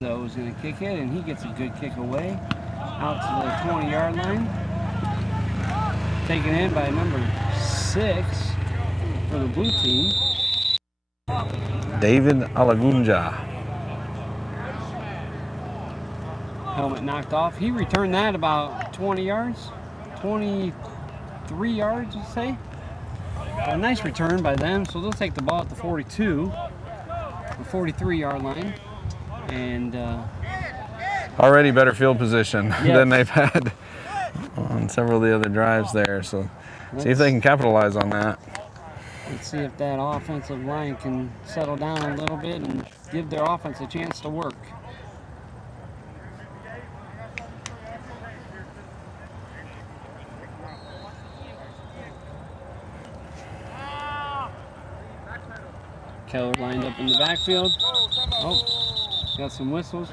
So is going to kick it, and he gets a good kick away out to the 20-yard line. Taken in by number 6 for the blue team, David Alagunja. Helmet knocked off. He returned that about 20 yards, 23 yards, let's say. A nice return by them, so they'll take the ball at the 42, the 43-yard line. And Already better field position Yes. than they've had on several of the other drives there. So see if they can capitalize on that. let's see if that offensive line can settle down a little bit and give their offense a chance to work. Keller lined up in the backfield. Oh, got some whistles.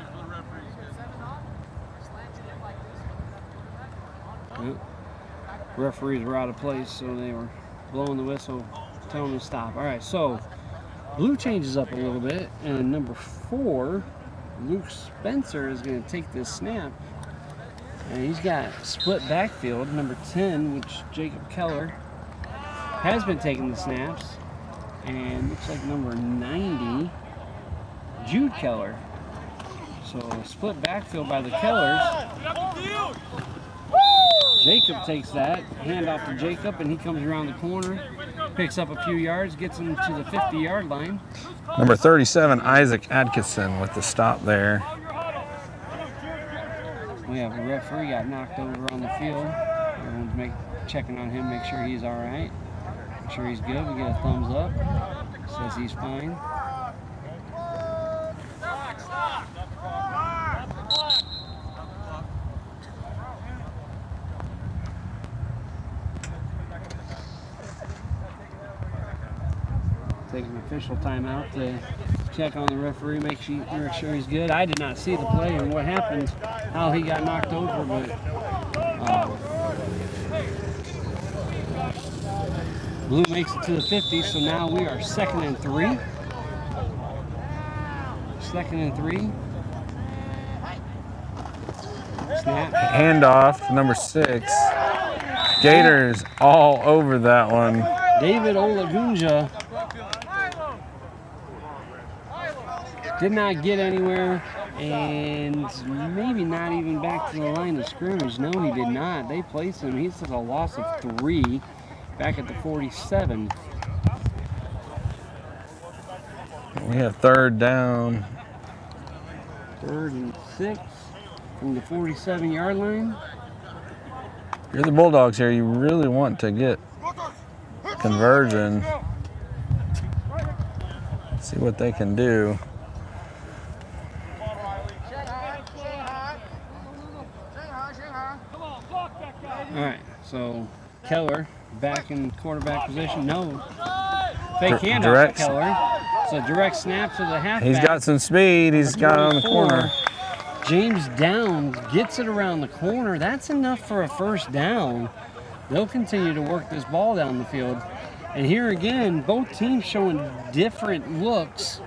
Yep. Referees were out of place, so they were blowing the whistle, telling them to stop. All right, so blue changes up a little bit, and number 4, Luke Spencer, is going to take this snap. And he's got split backfield. Number 10, which Jacob Keller has been taking the snaps. and looks like number 90, Jude Keller. So split backfield by the Kellers. Jacob takes that, hand off to Jacob, and he comes around the corner, picks up a few yards, gets him to the 50-yard line. Number 37, Isaac Atkinson with the stop there. We have a referee got knocked over on the field. Everyone's checking on him, make sure he's all right. Make sure he's good. We get a thumbs up. Says he's fine. Take an official timeout to check on the referee, make sure he's good. I did not see the play and what happened, how he got knocked over, but Blue makes it to the 50, so now we are 2nd and 3. 2nd and 3. Snap. Handoff to number 6. Gators all over that one. David Olagunja did not get anywhere, and maybe not even back to the line of scrimmage. No, he did not. They placed him. He's at a loss of 3 back at the 47. We have 3rd down. 3rd and 6 from the 47-yard line. If you're the Bulldogs here, you really want to get conversion. See what they can do. All right, so Keller back in quarterback position. No, fake handoff to Keller. So direct snap to the halfback. He's got some speed. He's got it on the corner. James Downs gets it around the corner. That's enough for a 1st down. They'll continue to work this ball down the field. And here again, both teams showing different looks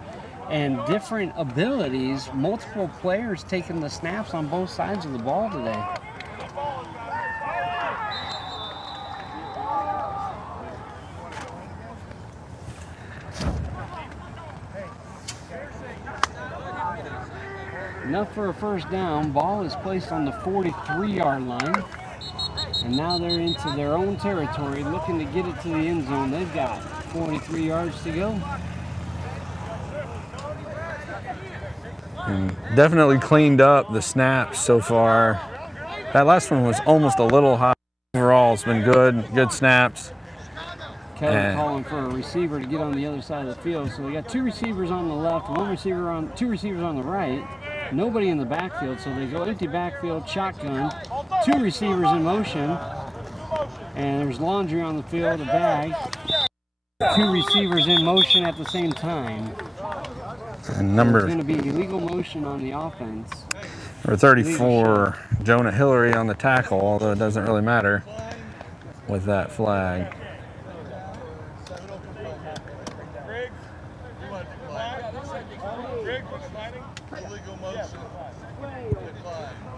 and different abilities. Multiple players taking the snaps on both sides of the ball today. Enough for a 1st down. Ball is placed on the 43-yard line. And now they're into their own territory, looking to get it to the end zone. They've got 43 yards to go. And definitely cleaned up the snaps so far. That last one was almost a little high. Overall, it's been good snaps. Keller calling for a receiver to get on the other side of the field. So we got 2 receivers on the left, 2 receivers on the right. Nobody in the backfield, so they go empty backfield, shotgun, 2 receivers in motion, and there's laundry on the field, a bag, 2 receivers in motion at the same time. And number, there's going to be illegal motion on the offense. Number 34, Jonah Hillary on the tackle, although it doesn't really matter with that flag.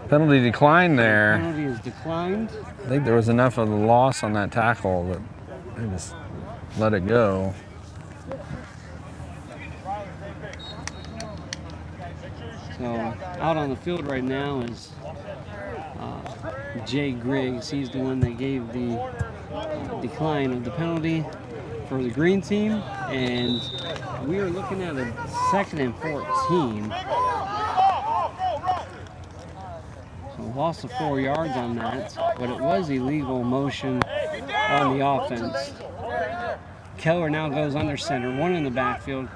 Penalty declined there. Penalty is declined. I think there was enough of the loss on that tackle that they just let it go. So out on the field right now is Jay Griggs. He's the one that gave the decline of the penalty for the green team, and we are looking at a 2nd and 14. So loss of 4 yards on that, but it was illegal motion on the offense. Keller now goes under center, 1 in the backfield.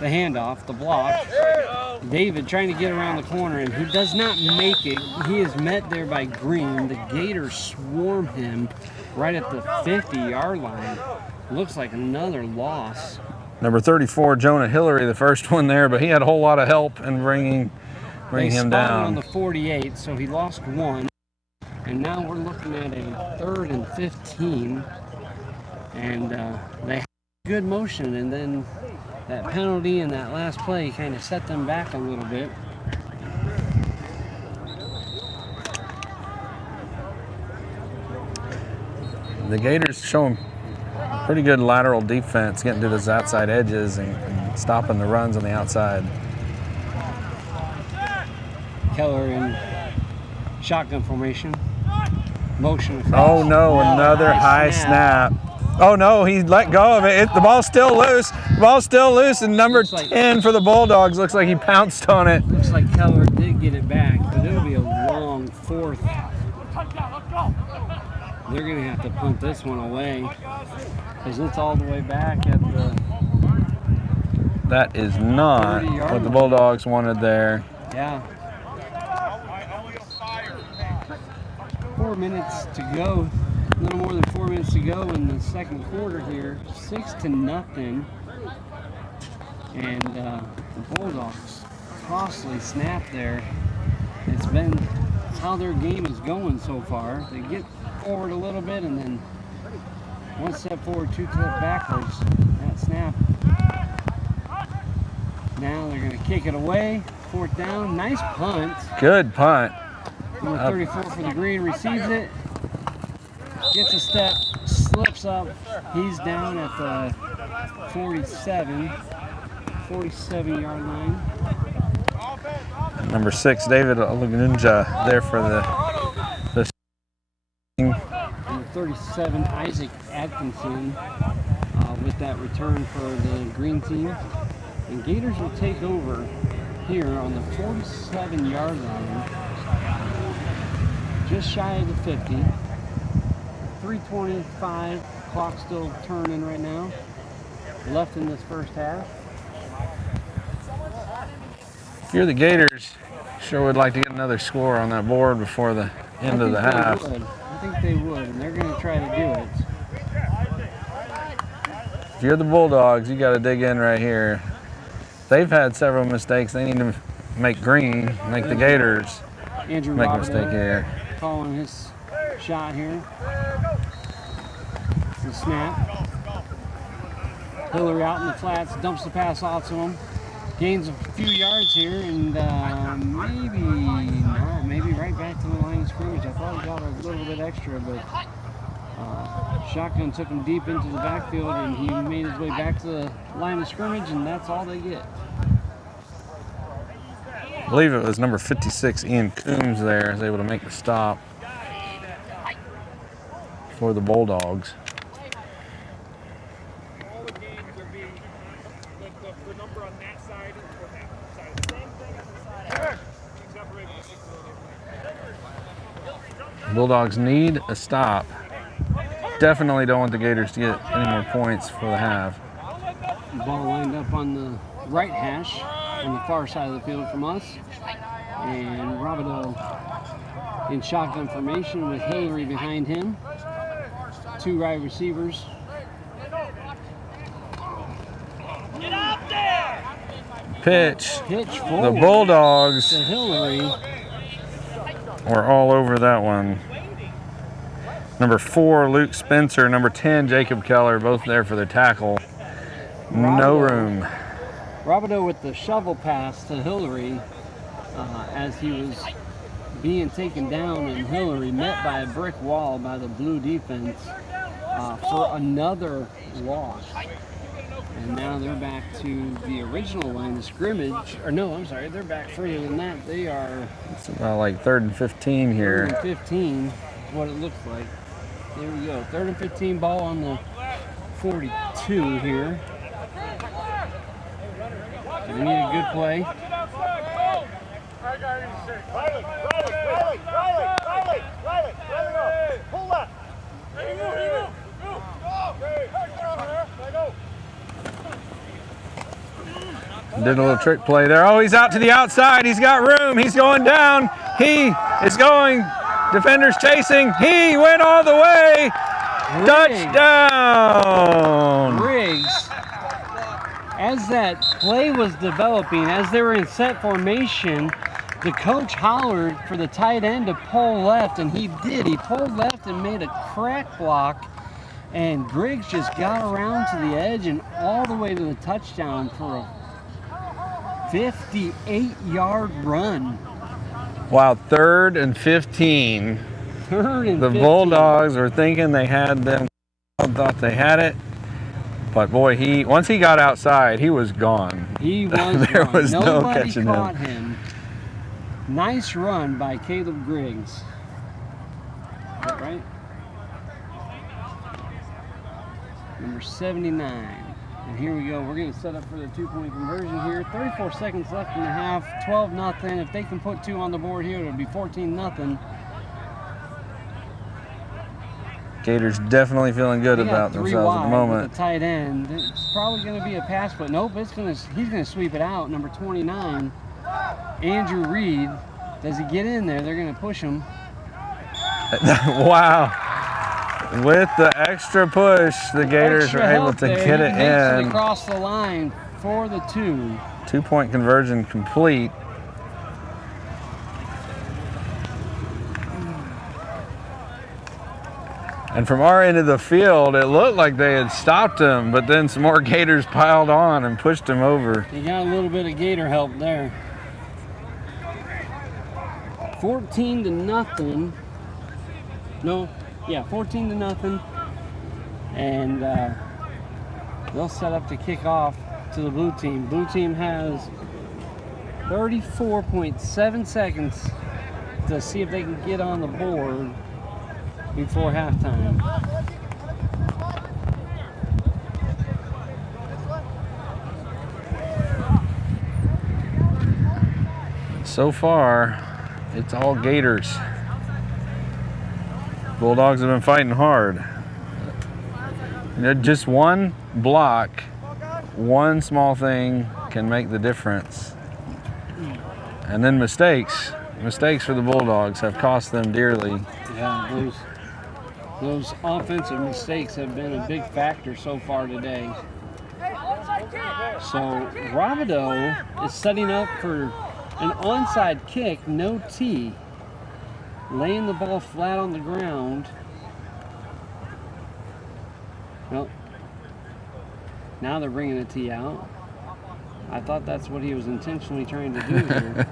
The handoff, the block. David trying to get around the corner, and he does not make it. He is met there by Green. The Gators swarm him right at the 50-yard line. Looks like another loss. Number 34, Jonah Hillary, the first one there, but he had a whole lot of help in bringing him down. On the 48, so he lost 1. And now we're looking at a 3rd and 15. And they had good motion, and then that penalty and that last play kind of set them back a little bit. The Gators showing Pretty good lateral defense, getting to those outside edges and stopping the runs on the outside. Keller in shotgun formation. Motion. Effects. Oh no, another high snap. Oh no, he let go of it. The ball's still loose. The ball's still loose, and number 10 for the Bulldogs looks like he pounced on it. Looks like Keller did get it back, but it'll be a long fourth. They're going to have to punt this one away because it's all the way back at the. That is not what the Bulldogs wanted there. Yeah. 4 minutes to go. A little more than 4 minutes to go in the second quarter here. 6-0. And the Bulldogs costly snap there. It's been how their game is going so far. They get forward a little bit and then one step forward, two step backwards. That snap. Now they're going to kick it away. 4th down. Nice punt. Good punt. Number 34 for the Green receives it. Gets a step, slips up. He's down at the 47-yard line. Number 6, David Olagunja there for the And 37, Isaac Atkinson with that return for the Green team. And Gators will take over here on the 47-yard line. Just shy of the 50. 3:25, clock still turning right now. Left in this first half. If you're the Gators, sure would like to get another score on that board before the end of the half. I think they would, and they're going to try to do it. If you're the Bulldogs, you got to dig in right here. They've had several mistakes. They need to make Green, make the Gators Andrew make a Robideau mistake here. calling his shot here. The snap. Hillary out in the flats, dumps the pass off to him. Gains a few yards here, and maybe right back to the line of scrimmage. I thought he got a little bit extra, but shotgun took him deep into the backfield, and he made his way back to the line of scrimmage, and that's all they get. I believe it was number 56, Ian Coombs there, was able to make the stop for the Bulldogs. All the games are being, the number on that side or that side. Same thing as the side. Except for maybe 6. Bulldogs need a stop. Definitely don't want the Gators to get any more points for the half. Ball lined up on the right hash on the far side of the field from us. And Robideau in shotgun formation with Hillary behind him. 2 wide receivers. Pitch. Pitch The forward Bulldogs to Hillary. were all over that one. Number 4, Luke Spencer. Number 10, Jacob Keller, both there for their tackle. No room. Robideau with the shovel pass to Hillary as he was being taken down, and Hillary met by a brick wall by the blue defense for another loss. And now they're back to the original line of scrimmage. Or no, I'm sorry, they're back further than that. They are It's about like 3rd and 15 here. 3rd and 15 is what it looks like. There we go. 3rd and 15, ball on the 42 here. We need a good play. Pull left. Did a little trick play there. Oh, he's out to the outside. He's got room. He's going down. He is going. Defenders chasing. He went all the way. Touchdown. Riggs. As that play was developing, as they were in set formation, the coach hollered for the tight end to pull left, and he did. He pulled left and made a crack block, and Griggs just got around to the edge and all the way to the touchdown for a 58-yard run. Wow, 3rd and 15. 3rd and The 15. Bulldogs were thinking they had them, thought they had it. But boy, once he got outside, he was gone. He was there gone. was no Nobody catching caught him. him. Nice run by Caleb Griggs. Is that right? Number 79. And here we go. We're going to set up for the 2-point conversion here. 34 seconds left in the half. 12-0. If they can put 2 on the board here, it'll be 14-0. Gators definitely feeling good about themselves at the moment. With the tight end. It's probably going to be a pass, but nope. He's going to sweep it out. Number 29, Andrew Reed. Does he get in there? They're going to push him. Wow. With the extra push, the Gators were able to get it in. Across the line for the 2. 2-point conversion complete. And from our end of the field, it looked like they had stopped him, but then some more Gators piled on and pushed him over. He got a little bit of Gator help there. 14-0. No, yeah, 14-0. And they'll set up to kick off to the blue team. Blue team has 34.7 seconds to see if they can get on the board before halftime. So far, it's all Gators. Bulldogs have been fighting hard. You know, just one block, one small thing can make the difference. And then mistakes for the Bulldogs have cost them dearly. Yeah, those offensive mistakes have been a big factor so far today. So Rabideau is setting up for an onside kick, no tee. Laying the ball flat on the ground. Well, now they're bringing the tee out. I thought that's what he was intentionally trying to do here.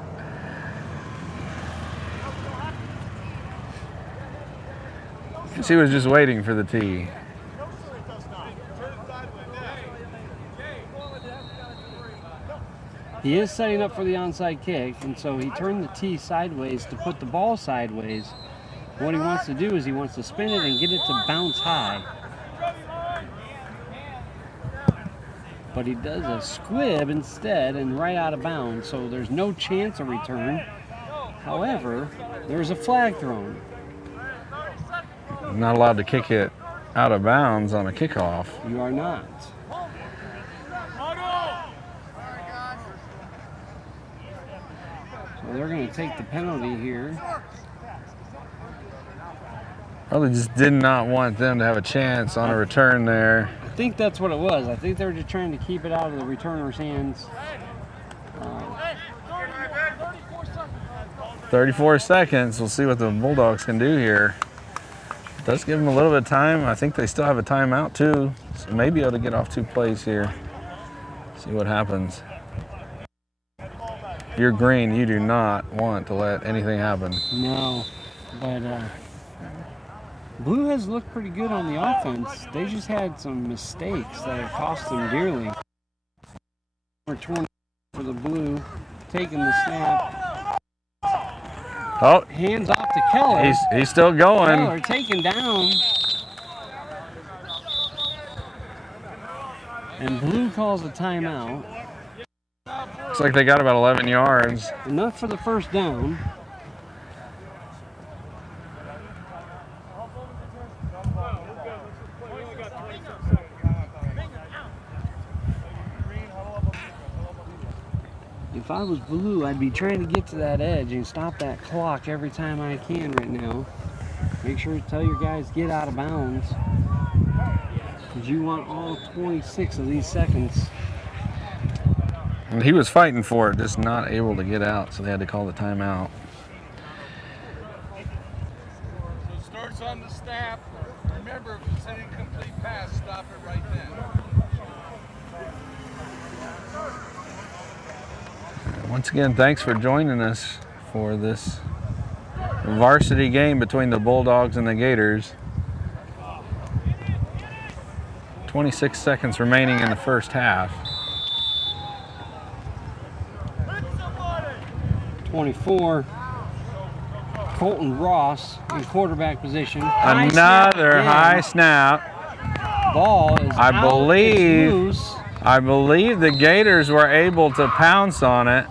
She was just waiting for the tee. He is setting up for the onside kick, and so he turned the tee sideways to put the ball sideways. What he wants to do is he wants to spin it and get it to bounce high. But he does a squib instead and right out of bounds, so there's no chance of return. However, there's a flag thrown. Not allowed to kick it out of bounds on a kickoff. You are not. So they're going to take the penalty here. Probably just did not want them to have a chance on a return there. I think that's what it was. I think they were just trying to keep it out of the returner's hands. 34 seconds. We'll see what the Bulldogs can do here. It does give them a little bit of time. I think they still have a timeout too, so maybe able to get off 2 plays here. See what happens. If you're green, you do not want to let anything happen. No, but Blue has looked pretty good on the offense. They just had some mistakes that have cost them dearly. Number 20 for the Blue, taking the snap. Oh, hands off to Keller. He's still going. Keller taken down. And Blue calls a timeout. Looks like they got about 11 yards. Enough for the first down. If I was Blue, I'd be trying to get to that edge and stop that clock every time I can right now. Make sure to tell your guys get out of bounds, because you want all 26 of these seconds. And he was fighting for it, just not able to get out, so they had to call the timeout. So it starts on the snap. Remember, if it's an incomplete pass, stop it right then. Once again, thanks for joining us for this varsity game between the Bulldogs and the Gators. 26 seconds remaining in the first half. 24. Colton Ross in quarterback position. Another high snap. Ball is I out. believe- It's loose. I believe the Gators were able to pounce on it.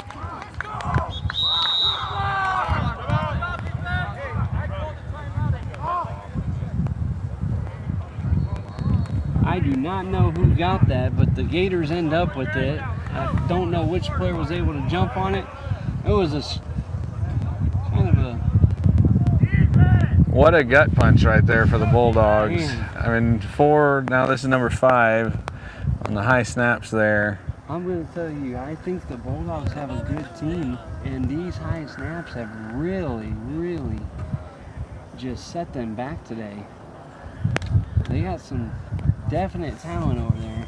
I do not know who got that, but the Gators end up with it. I don't know which player was able to jump on it. It was kind of a... What a gut punch right there for the Bulldogs. Man. I mean, now this is number 5 on the high snaps there. I'm going to tell you, I think the Bulldogs have a good team, and these high snaps have really, really just set them back today. They got some definite talent over there.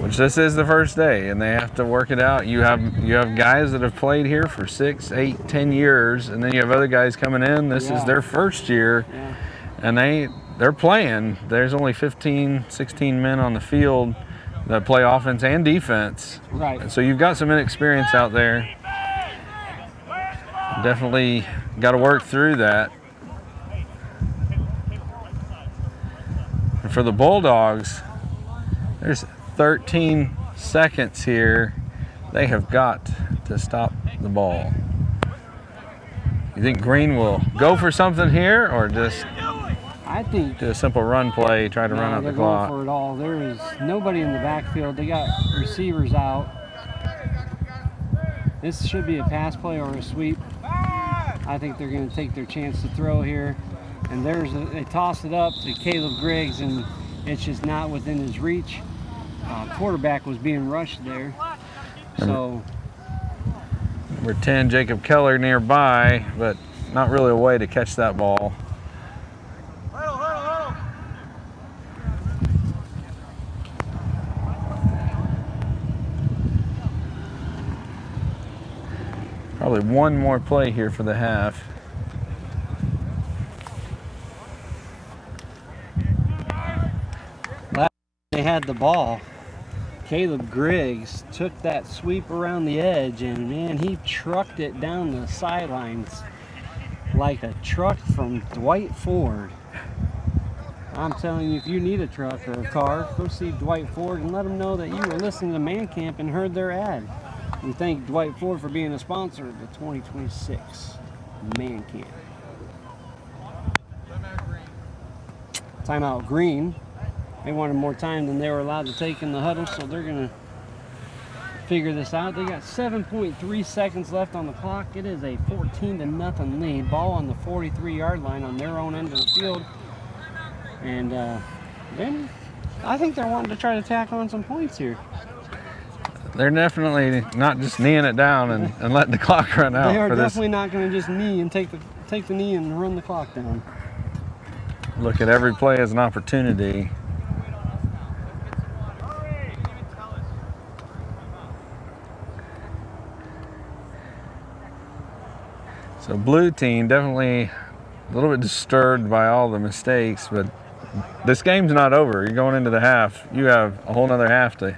Which this is the first day, and they have to work it out. You have guys that have played here for 6, 8, 10 years, and then you have other guys coming in. This is their first year, and they're playing. There's only 15, 16 men on the field that play offense and defense. Right. And so you've got some inexperience out there. Definitely got to work through that. And for the Bulldogs, there's 13 seconds here. They have got to stop the ball. You think Green will go for something here, or just I think do a simple run play, try to run out the they're clock? going for it all. There is nobody in the backfield. They got receivers out. This should be a pass play or a sweep. I think they're going to take their chance to throw here. And they toss it up to Caleb Griggs, and it's just not within his reach. Quarterback was being rushed there. So Number 10, Jacob Keller nearby, but not really a way to catch that ball. Probably one more play here for the half. they had the ball. Caleb Griggs took that sweep around the edge, and man, he trucked it down the sidelines like a truck from Dwight Ford. I'm telling you, if you need a truck or a car, go see Dwight Ford and let him know that you were listening to Man Camp and heard their ad. We thank Dwight Ford for being a sponsor of the 2026 Man Camp. Timeout Green. They wanted more time than they were allowed to take in the huddle, so they're going to figure this out. They got 7.3 seconds left on the clock. It is a 14-0 lead. Ball on the 43-yard line on their own end of the field. And then I think they're wanting to try to tack on some points here. They're definitely not just kneeing it down and letting the clock run out. They are for definitely this. not going to just knee and take the knee and run the clock down. Look at every play as an opportunity. So blue team definitely a little bit disturbed by all the mistakes, but this game's not over. You're going into the half. You have a whole nother half to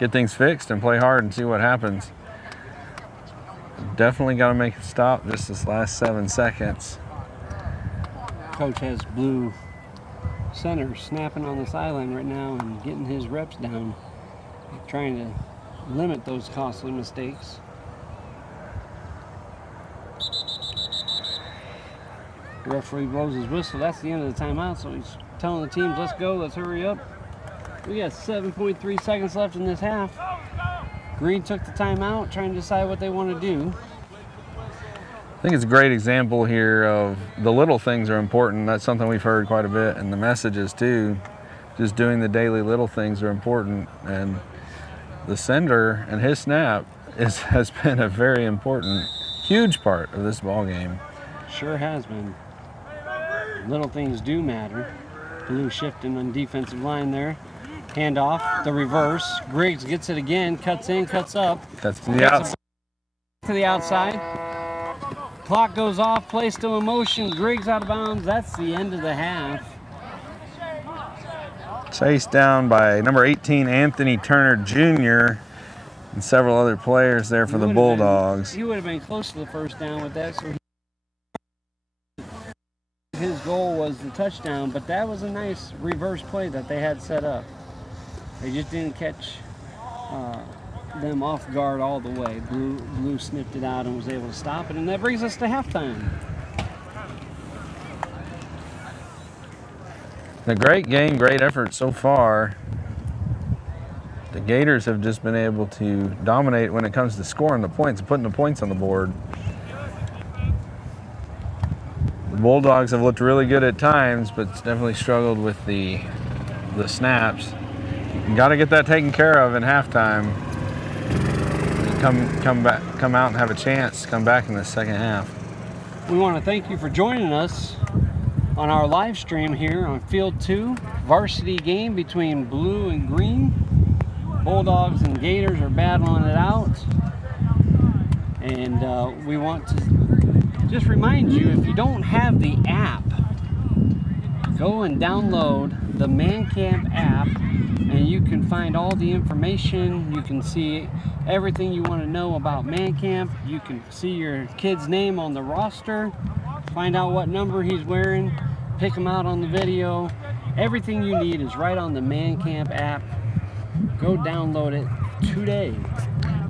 get things fixed and play hard and see what happens. Definitely got to make it stop just this last 7 seconds. Coach has blue center snapping on the sideline right now and getting his reps down, trying to limit those costly mistakes. The referee blows his whistle. That's the end of the timeout, so he's telling the teams, let's go, let's hurry up. We got 7.3 seconds left in this half. Green took the timeout, trying to decide what they want to do. I think it's a great example here of the little things are important. That's something we've heard quite a bit, and the messages too. Just doing the daily little things are important, and the sender and his snap has been a very important, huge part of this ball game. Sure has been. Little things do matter. Blue shifting on defensive line there. Handoff, the reverse. Griggs gets it again, cuts in, cuts up. That's the outside. To the outside. Clock goes off, play still in motion. Griggs out of bounds. That's the end of the half. Chased down by number 18, Anthony Turner Jr., and several other players there for the Bulldogs. He would have been close to the first down with that, so his goal was the touchdown, but that was a nice reverse play that they had set up. They just didn't catch them off guard all the way. Blue sniffed it out and was able to stop it, and that brings us to halftime. A great game, great effort so far. The Gators have just been able to dominate when it comes to scoring the points and putting the points on the board. The Bulldogs have looked really good at times, but definitely struggled with the snaps. You got to get that taken care of in halftime. Come out and have a chance to come back in the second half. We want to thank you for joining us on our live stream here on Field 2, varsity game between blue and green. Bulldogs and Gators are battling it out. And we want to just remind you, if you don't have the app, go and download the ManCamp app, and you can find all the information. You can see everything you want to know about ManCamp. You can see your kid's name on the roster, find out what number he's wearing, pick him out on the video. Everything you need is right on the ManCamp app. Go download it today.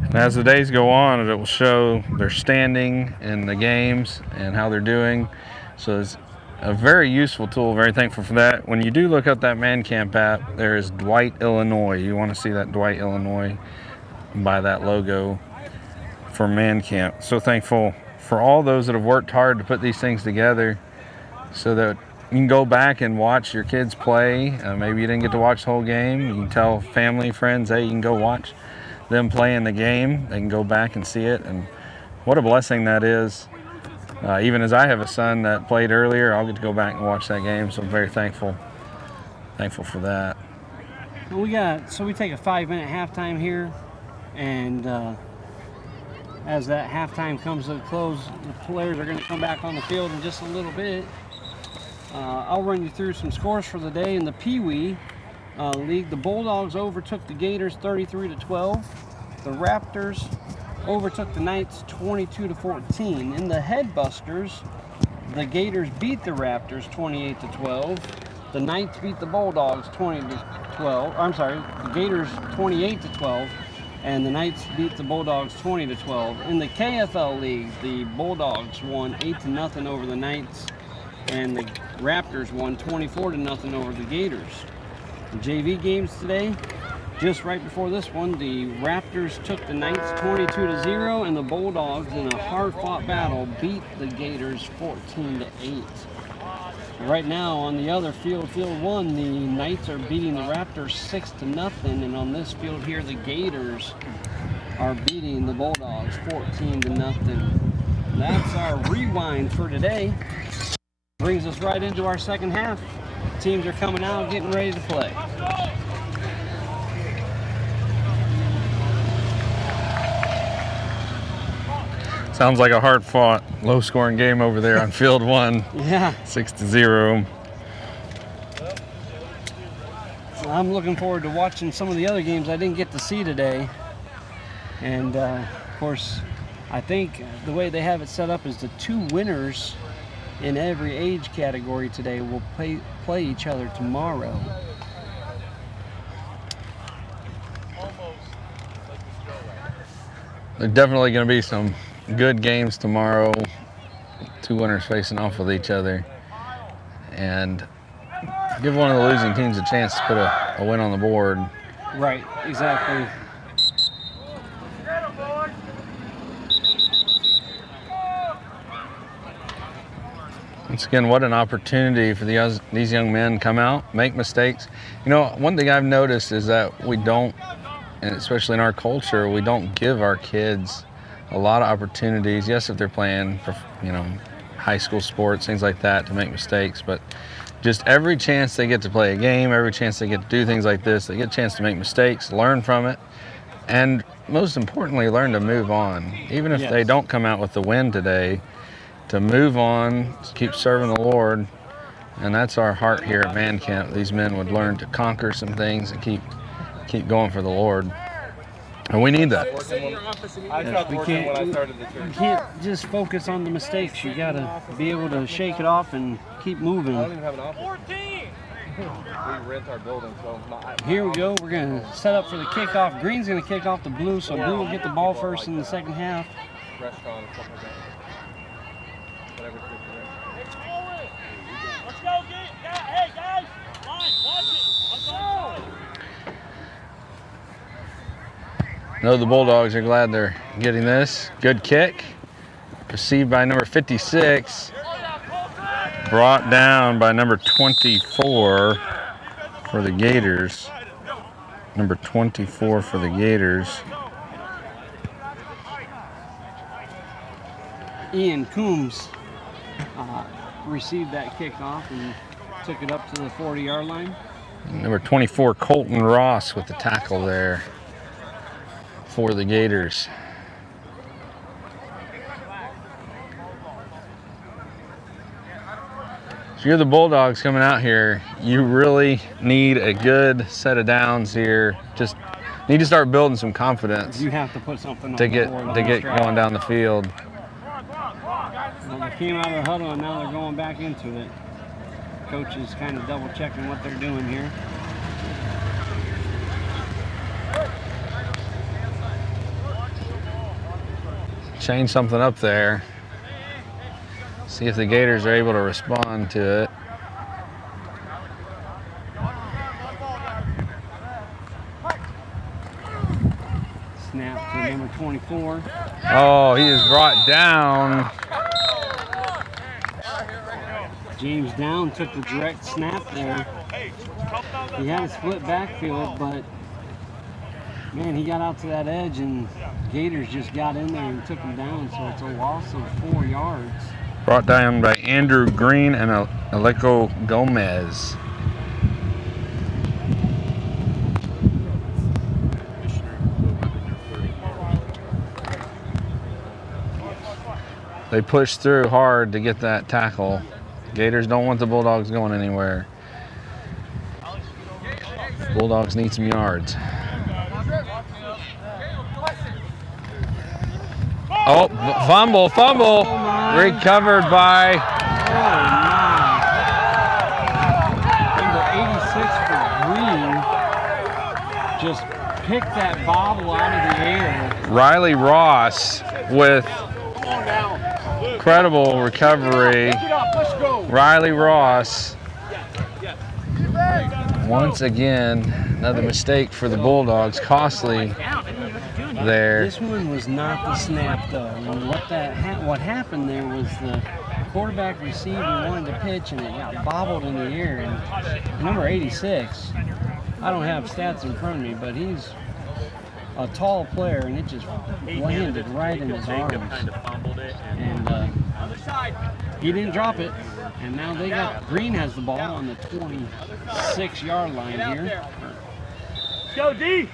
And as the days go on, it will show their standing in the games and how they're doing. So it's a very useful tool. Very thankful for that. When you do look up that ManCamp app, there is Dwight, Illinois. You want to see that Dwight, Illinois, by that logo for ManCamp. So thankful for all those that have worked hard to put these things together so that you can go back and watch your kids play. Maybe you didn't get to watch the whole game. You can tell family, friends, hey, you can go watch them play in the game. They can go back and see it. And what a blessing that is. Even as I have a son that played earlier, I'll get to go back and watch that game. So I'm very thankful for that. We take a 5-minute halftime here, and as that halftime comes to a close, the players are going to come back on the field in just a little bit. I'll run you through some scores for the day. In the Pee Wee League, the Bulldogs overtook the Gators 33-12. The Raptors overtook the Knights 22-14. In the Headbusters, the Gators beat the Raptors 28-12. The Knights beat the Bulldogs 20-12. I'm sorry, the Gators 28-12, and the Knights beat the Bulldogs 20-12. In the KFL League, the Bulldogs won 8-0 over the Knights, and the Raptors won 24-0 over the Gators. The JV games today, just right before this one, the Raptors took the Knights 22-0, and the Bulldogs, in a hard-fought battle, beat the Gators 14-8. Right now, on the other field, Field 1, the Knights are beating the Raptors 6-0, and on this field here, the Gators are beating the Bulldogs 14-0. That's our rewind for today. Brings us right into our second half. Teams are coming out, getting ready to play. Sounds like a hard-fought, low-scoring game over there on Field 1. Yeah. 6-0. I'm looking forward to watching some of the other games I didn't get to see today. And, of course, I think the way they have it set up is the two winners in every age category today will play each other tomorrow. There's definitely going to be some good games tomorrow. Two winners facing off with each other. And give one of the losing teams a chance to put a win on the board. Right, exactly. Once again, what an opportunity for these young men to come out, make mistakes. You know, one thing I've noticed is that we don't, and especially in our culture, we don't give our kids a lot of opportunities. Yes, if they're playing, high school sports, things like that, to make mistakes, but just every chance they get to play a game, every chance they get to do things like this, they get a chance to make mistakes, learn from it, and most importantly, learn to move on. Even if they don't come out with the win today, to move on, keep serving the Lord, And that's our heart here at Man Camp. These men would learn to conquer some things and keep going for the Lord. And we need that. I stopped working when I started the church. You can't just focus on the mistakes. You gotta be able to shake it off and keep moving. I don't even have an office. 14! We rent our building, so Here we go. We're gonna set up for the kickoff. Green's gonna kick off the blue, so blue will get the ball first in the second half. restaurant and stuff like that. Whatever's good for them. Let's go, hey guys, line, watch it. Let's go. No, the Bulldogs are glad they're getting this. Good kick. Received by number 56. Brought down by number 24 for the Gators. Number 24 for the Gators. Ian Coombs received that kickoff and took it up to the 40-yard line. Number 24, Colton Ross with the tackle there for the Gators. If you're the Bulldogs coming out here, you really need a good set of downs here. Just need to start building some confidence You have to put something on to the get board on to the get drive. going down the field. Well, they came out of the huddle and now they're going back into it. Coach is kind of double checking what they're doing here. Change something up there. See if the Gators are able to respond to it. Snap to number 24. Oh, he is brought down. James Down took the direct snap there. He had a split backfield, but man, he got out to that edge and Gators just got in there and took him down, so it's a loss of 4 yards. Brought down by Andrew Green and Aleko Gomez. They pushed through hard to get that tackle. Gators don't want the Bulldogs going anywhere. Bulldogs need some yards. Oh, fumble. Recovered by number 86 for Green. Just picked that bobble out of the air. Riley Ross with incredible recovery. Riley Ross, once again, another mistake for the Bulldogs, costly there. This one was not the snap though. And what happened there was the quarterback received and wanted to pitch and it got bobbled in the air. And number 86, I don't have stats in front of me, but he's a tall player and it just landed right in his arms. And he didn't drop it. And now Green has the ball on the 26-yard line here. Go D.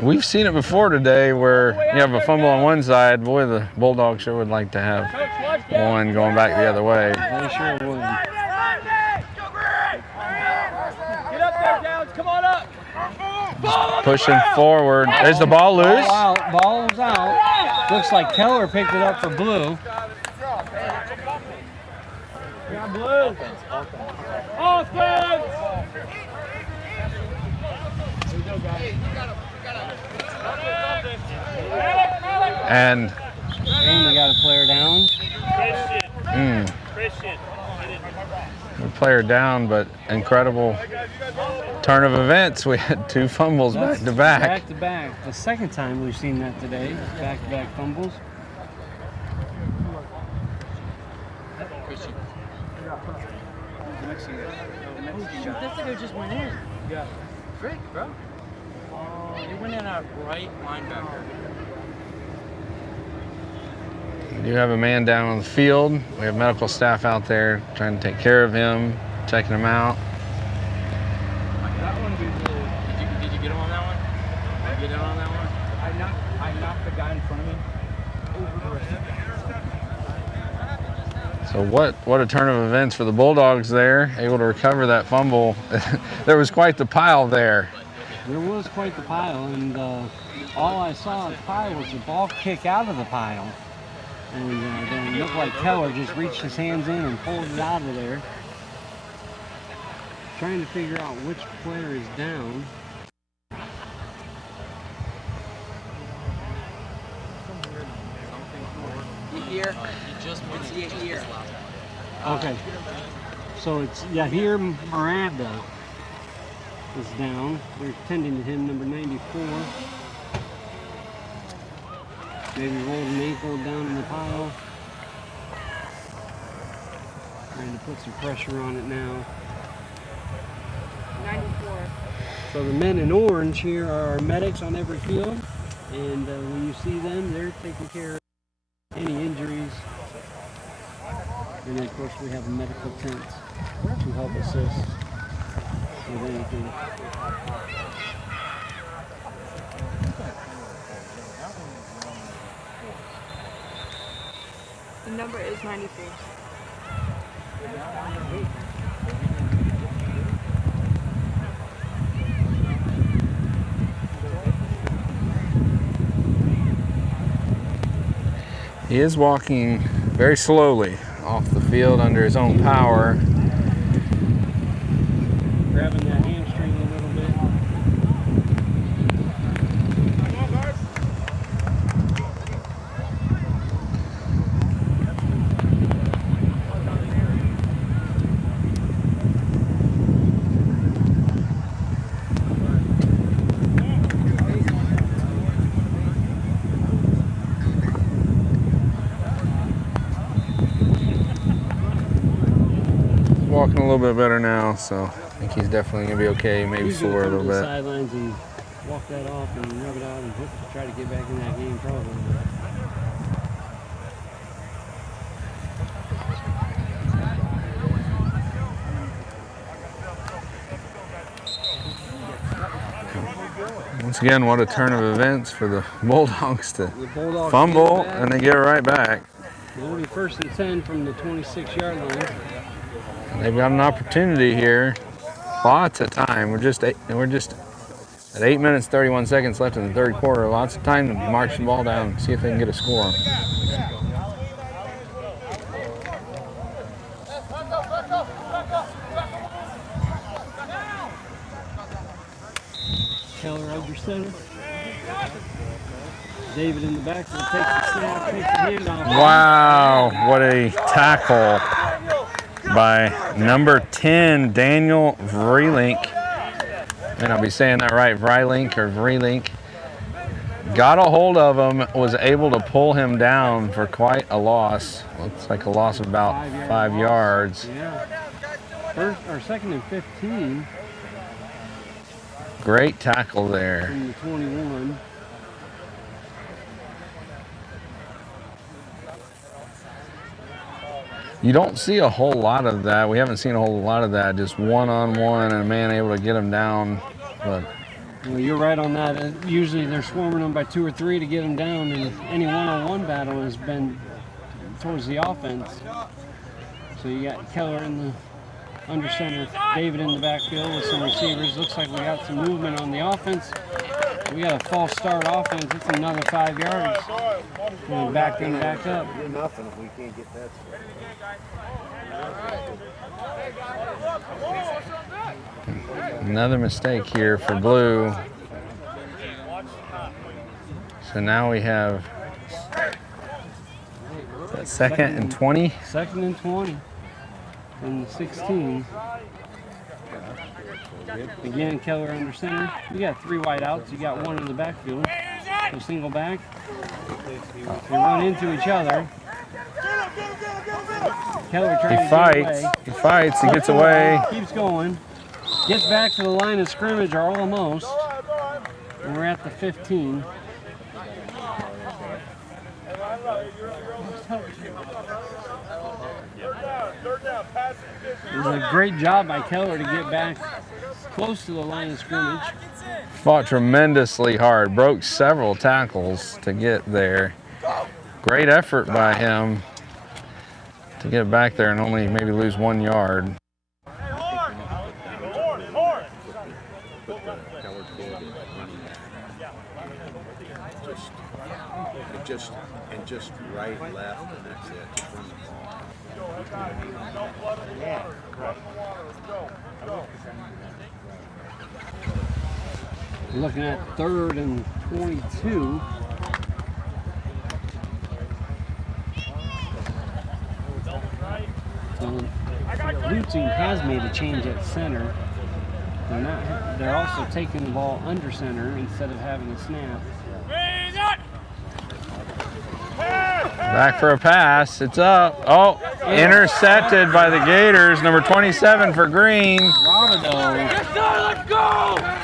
We've seen it before today where you have a fumble on one side. Boy, the Bulldogs sure would like to have one going back the other way. They sure would. Get up there, Downs. Come on up. Pushing forward. There's the ball loose. Ball was out. Looks like Keller picked it up for Blue. Yeah, Blue. Offense. And we got a player down. Christian. a player down, but incredible turn of events. We had two fumbles back to back. Back to back. The second time we've seen that today. Back to back fumbles. Mexico just went in. Yeah. Frick, bro. He went in our right linebacker. We do have a man down on the field. We have medical staff out there trying to take care of him, checking him out. That one, did you get him on that one? Did you get him on that one? I knocked the guy in front of me over the So what a turn of events for the Bulldogs there, able to recover that fumble. There was quite the pile there. There was quite the pile, and all I saw at the pile was the ball kick out of the pile. And then it looked like Keller just reached his hands in and pulled it out of there. Trying to figure out which player is down. Here, it's here. Okay. So it's Yahir Miranda is down. They're tending to him, number 94. Maybe rolled an ankle down in the pile. Trying to put some pressure on it now. 94. So the men in orange here are our medics on every field. And when you see them, they're taking care of any injuries. And then of course we have a medical tent to help assist with anything. The number is 94. He is walking very slowly off the field under his own power. Grabbing that hamstring a little bit. Walking a little bit better now, so I think he's definitely gonna be okay. Maybe He's gonna sore a come little to the bit. sidelines and walk that off and rub it out and hope to try to get back in that game probably. Once again, what a turn of events for the Bulldogs to The Bulldogs fumble get it back. and they get it right back. Only 1st and 10 from the 26-yard line. They've got an opportunity here. Lots of time. We're just at 8 minutes 31 seconds left in the third quarter. Lots of time to march the ball down and see if they can get a score. Keller under center. David in the backfield takes the snap, takes the handoff. Wow, what a tackle by number 10, Daniel Vrelink. And I'll be saying that right, Vrelink or Vrelink. Got a hold of him, was able to pull him down for quite a loss. Looks like a loss of about 5 yards. Yeah. First or 2nd and 15 Great tackle there. from the 21. You don't see a whole lot of that. We haven't seen a whole lot of that. Just one-on-one and a man able to get him down. But Well, you're right on that. Usually they're swarming them by 2 or 3 to get them down, and any one-on-one battle has been towards the offense. So you got Keller in the under center, David in the backfield with some receivers. Looks like we got some movement on the offense. We got a false start offense. It's another 5 yards. And back in, back up. Nothing if we can't get that. another mistake here for Blue. So now we have 2nd and 20. 2nd and 20 from the 16. Again, Keller under center. You got 3 wide outs. You got 1 in the backfield. So single back. They run into each other. Keller trying to get away. He fights, he gets away. Keeps going. Gets back to the line of scrimmage, or almost. And we're at the 15. It was a great job by Keller to get back close to the line of scrimmage. Fought tremendously hard, broke several tackles to get there. Great effort by him to get back there and only maybe lose 1 yard. Just right, left, and that's it. Just run the ball. Yeah, correct. Looking at 3rd and 22. So blue team has made a change at center. They're also taking the ball under center instead of having a snap. Back for a pass. It's up. Oh, intercepted by the Gators. Number 27 for Green.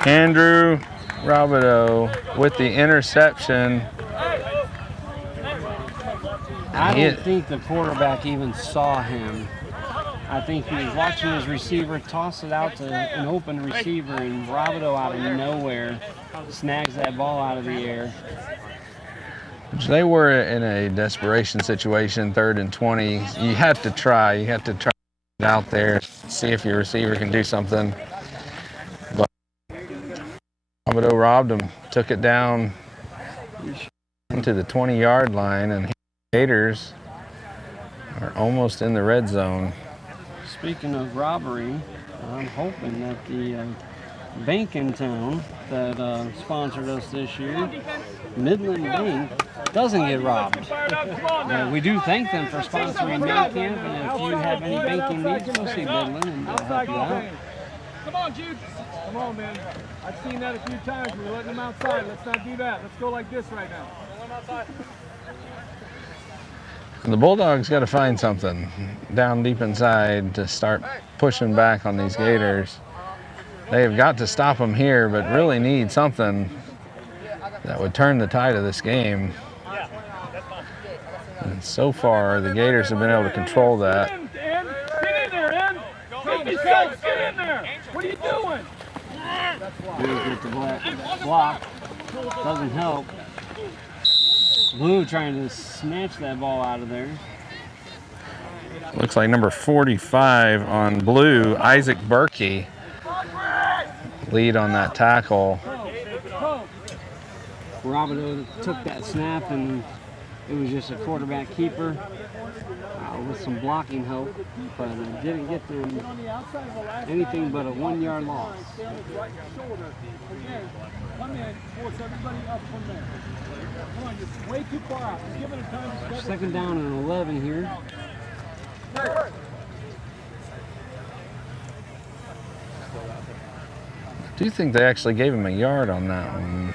Andrew Robideau with the interception. I don't think the quarterback even saw him. I think he was watching his receiver toss it out to an open receiver, and Robideau out of nowhere snags that ball out of the air. They were in a desperation situation, 3rd and 20. You have to try. You have to try it out there, see if your receiver can do something. But Robideau robbed him, took it down into the 20-yard line, and Gators are almost in the red zone. Speaking of robbery, I'm hoping that the bank in town that sponsored us this year, Midland Bank, doesn't get robbed. We do thank them for sponsoring May Camp, and if you have any banking needs, go see Midland and they'll help you out. Come on, Jude. Come on, man. I've seen that a few times. We're letting them outside. Let's not do that. Let's go like this right now. Let them outside. The Bulldogs got to find something down deep inside to start pushing back on these Gators. They have got to stop them here, but really need something that would turn the tide of this game. And so far, the Gators have been able to control that. Get in there, En. Get in there. What are you doing? Get the block. Doesn't help. Blue trying to snatch that ball out of there. Looks like number 45 on Blue, Isaac Berkey, lead on that tackle. Robideau took that snap, and it was just a quarterback keeper with some blocking help, but didn't get them anything but a 1-yard loss. Come in, force everybody up from there. Come on, you're way too far out. Just give it a time to 2nd down and 11 here. I do think they actually gave him a yard on that one.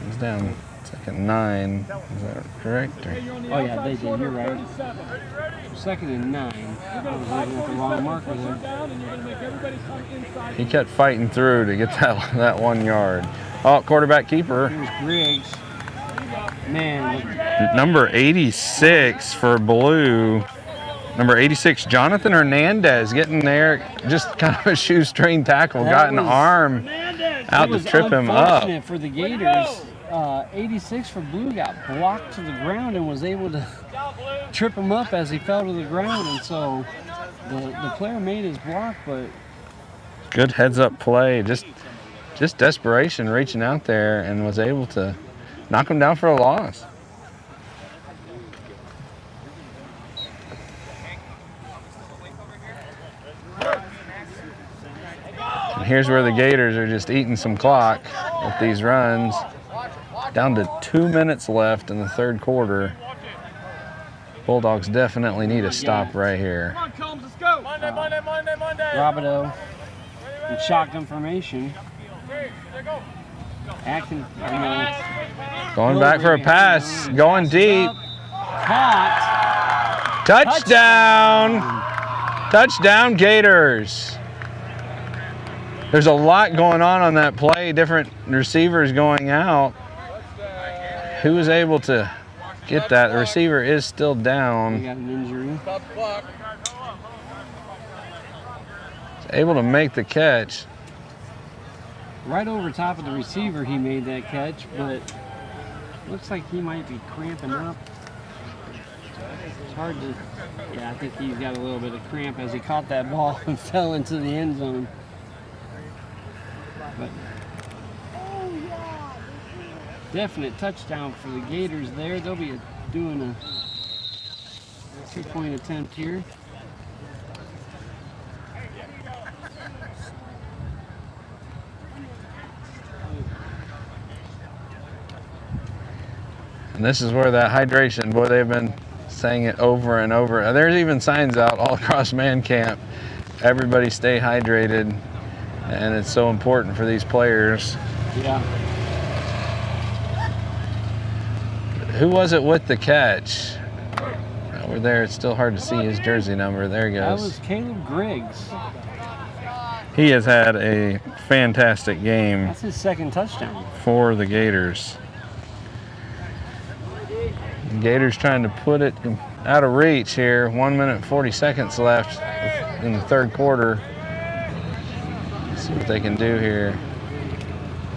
It was down 2nd and 9. Is that correct? Or? Oh yeah, they did. You're right. 2nd and 9. I was looking at the wrong marker there. He kept fighting through to get that 1 yard. Oh, quarterback keeper. Here's Griggs. Man. Number 86 for Blue. Number 86, Jonathan Hernandez, getting there. Just kind of a shoestring tackle. Got an arm out to trip him up. Unfortunate for the Gators. 86 for Blue got blocked to the ground and was able to trip him up as he fell to the ground, and so the player made his block, but good heads-up play. Just desperation reaching out there, and was able to knock him down for a loss. And here's where the Gators are just eating some clock with these runs. Down to 2 minutes left in the 3rd quarter. Bulldogs definitely need a stop right here. Come on, Combs, let's go. Monday. Robideau in shotgun formation. Going back for a pass, going deep. Caught. Touchdown! Touchdown, Gators. There's a lot going on that play, different receivers going out. Who was able to get that? The receiver is still down. He got an injury. He's able to make the catch. Right over top of the receiver he made that catch, but looks like he might be cramping up. It's hard to, yeah, I think he's got a little bit of cramp as he caught that ball and fell into the end zone. But definite touchdown for the Gators there. They'll be doing a 2-point attempt here. And this is where that hydration, boy, they've been saying it over and over. There's even signs out all across man camp. Everybody stay hydrated, and it's so important for these players. Yeah. Who was it with the catch? Over there, it's still hard to see his jersey number. There he goes. That was Caleb Griggs. He has had a fantastic game. That's his second touchdown for the Gators. The Gators trying to put it out of reach here. 1 minute 40 seconds left in the third quarter. Let's see what they can do here.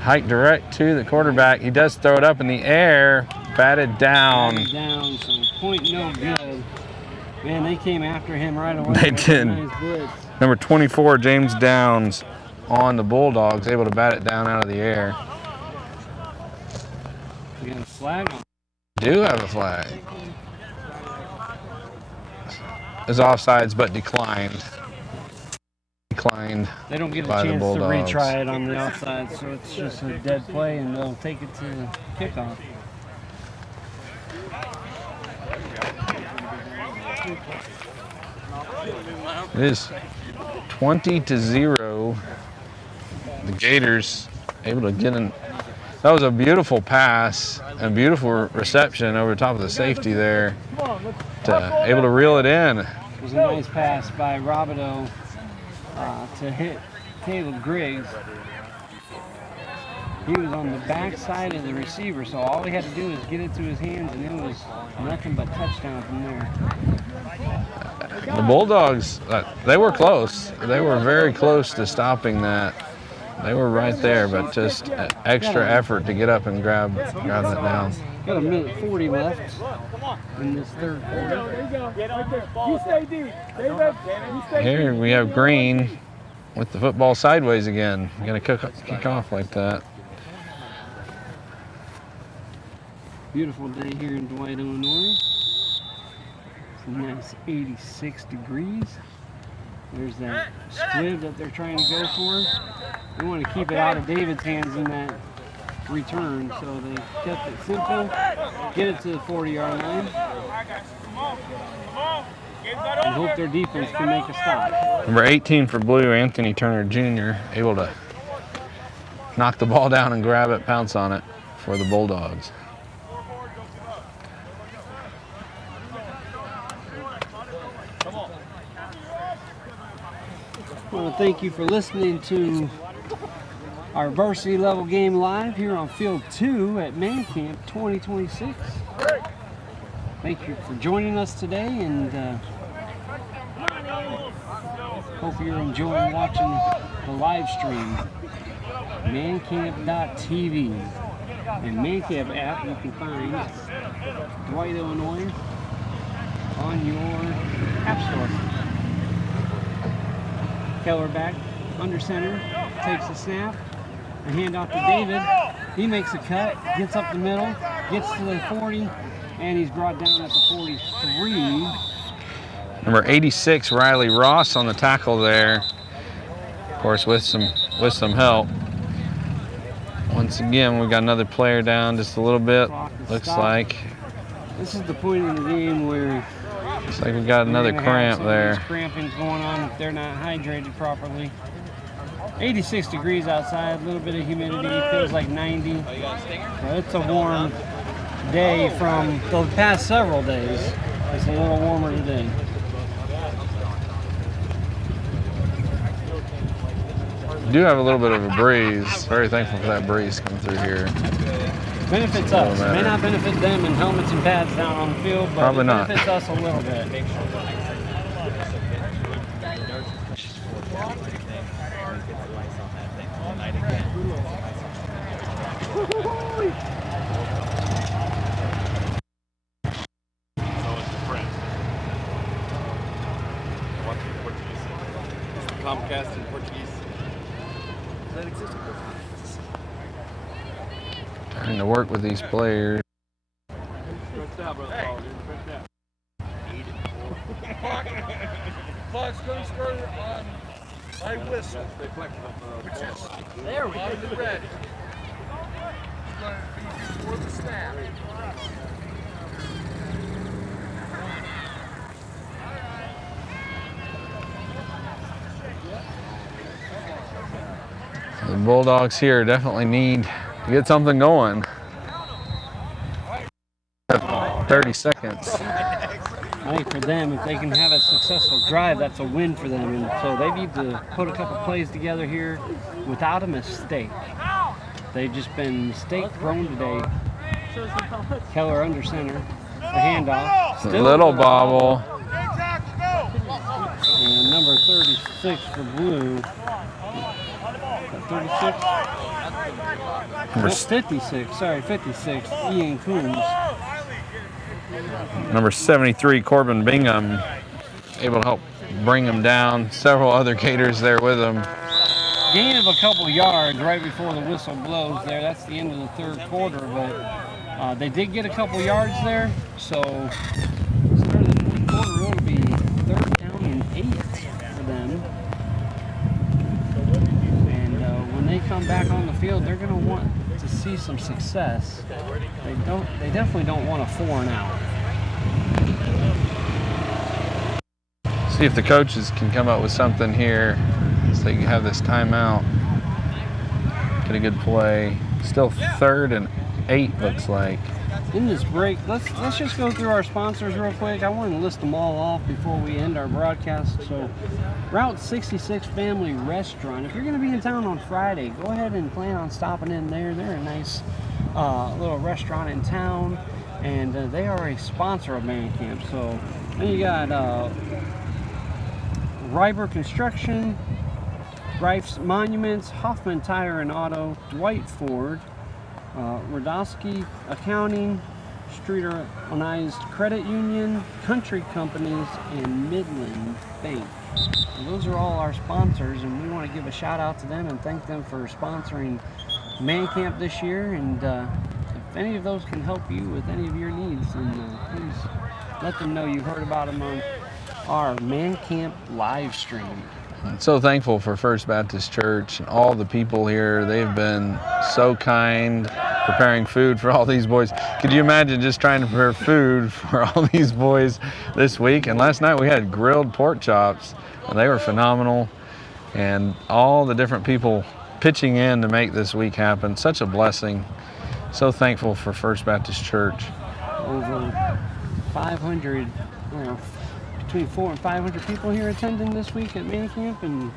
Hike direct to the quarterback. He does throw it up in the air. Batted down. Batted down, so point no good. Man, they came after him right away. They did. Nice blitz. Number 24, James Downs, on the Bulldogs, able to bat it down out of the air. We got a flag on. Do have a flag. It's offsides, but declined. They don't get a by the chance to Bulldogs. retry it on the outside, so it's just a dead play, and they'll take it to the kickoff. It is 20-0. The Gators able to get in. That was a beautiful pass and beautiful reception over the top of the safety there. Able to reel it in. It was a nice pass by Robideau to hit Caleb Griggs. He was on the back side of the receiver, so all he had to do was get it to his hands, and it was nothing but touchdown from there. The Bulldogs, they were close. They were very close to stopping that. They were right there, but just extra effort to get up and grab that down. Got a minute 40 left in this third quarter. You stay deep. David, you stay Here we have Green with the football sideways again. Going to kick off like that. Beautiful day here in Dwight, Illinois. It's a nice 86 degrees. There's that squib that they're trying to go for. They want to keep it out of David's hands in that return, so they kept it simple. Get it to the 40-yard line. And hope their defense can make a stop. Number 18 for Blue, Anthony Turner Jr., able to knock the ball down and grab it, pounce on it for the Bulldogs. I want to thank you for listening to our varsity level game live here on Field 2 at Man Camp 2026. Thank you for joining us today, and hope you're enjoying watching the live stream. mancamp.tv and Mancamp app you can find Dwight, Illinois on your app store. Keller back under center, takes the snap, a handoff to David. He makes a cut, gets up the middle, gets to the 40, and he's brought down at the 43. Number 86, Riley Ross, on the tackle there. Of course, with some help. Once again, we got another player down just a little bit. Looks like. This is the point in the game where looks like we got another cramp there. Cramping's going on if they're not hydrated properly. 86 degrees outside, a little bit of humidity, feels like 90. So it's a warm day from the past several days. It's a little warmer today. We do have a little bit of a breeze. Very thankful for that breeze coming through here. Benefits us. It may not benefit them in helmets and pads down on the field, but probably it not. benefits us a little bit. broadcast in Portuguese. Does that exist in Portuguese? Trying to work with these players. Clock's going to start on my whistle, which is There we on the red. It's going to be before the snap. The Bulldogs here definitely need to get something going. 30 seconds. I think for them, if they can have a successful drive, that's a win for them. And so they need to put a couple plays together here without a mistake. They've just been mistake prone today. Keller under center. The handoff. Still Little bobble. And number 36 for Blue. 36? Number 56. Sorry, 56. Ian Coombs. Number 73, Corbin Bingham, able to help bring him down. Several other Gators there with him. Gain of a couple yards right before the whistle blows there. That's the end of the third quarter, but they did get a couple yards there. So start of the fourth quarter, it'll be 3rd down and 8 for them. And when they come back on the field, they're going to want to see some success. They definitely don't want a 4 and out. See if the coaches can come up with something here so they can have this timeout. Get a good play. Still 3rd and 8 looks like. In this break, let's just go through our sponsors real quick. I want to list them all off before we end our broadcast. So, Route 66 Family Restaurant. If you're going to be in town on Friday, go ahead and plan on stopping in there. They're a nice little restaurant in town, and they are a sponsor of Man Camp. So, then you got Ryber Construction, Rife's Monuments, Hoffman Tire and Auto, Dwight Ford, Rodowski Accounting, Streeter Onized Credit Union, Country Companies, and Midland Bank. And those are all our sponsors, and we want to give a shout out to them and thank them for sponsoring Man Camp this year. And if any of those can help you with any of your needs, then please let them know you heard about them on our Man Camp live stream. I'm so thankful for First Baptist Church and all the people here. They've been so kind, preparing food for all these boys. Could you imagine just trying to prepare food for all these boys this week? And last night we had grilled pork chops, and they were phenomenal. And all the different people pitching in to make this week happen. Such a blessing. So thankful for First Baptist Church. Over 500, between 400 and 500 people here attending this week at Man Camp, and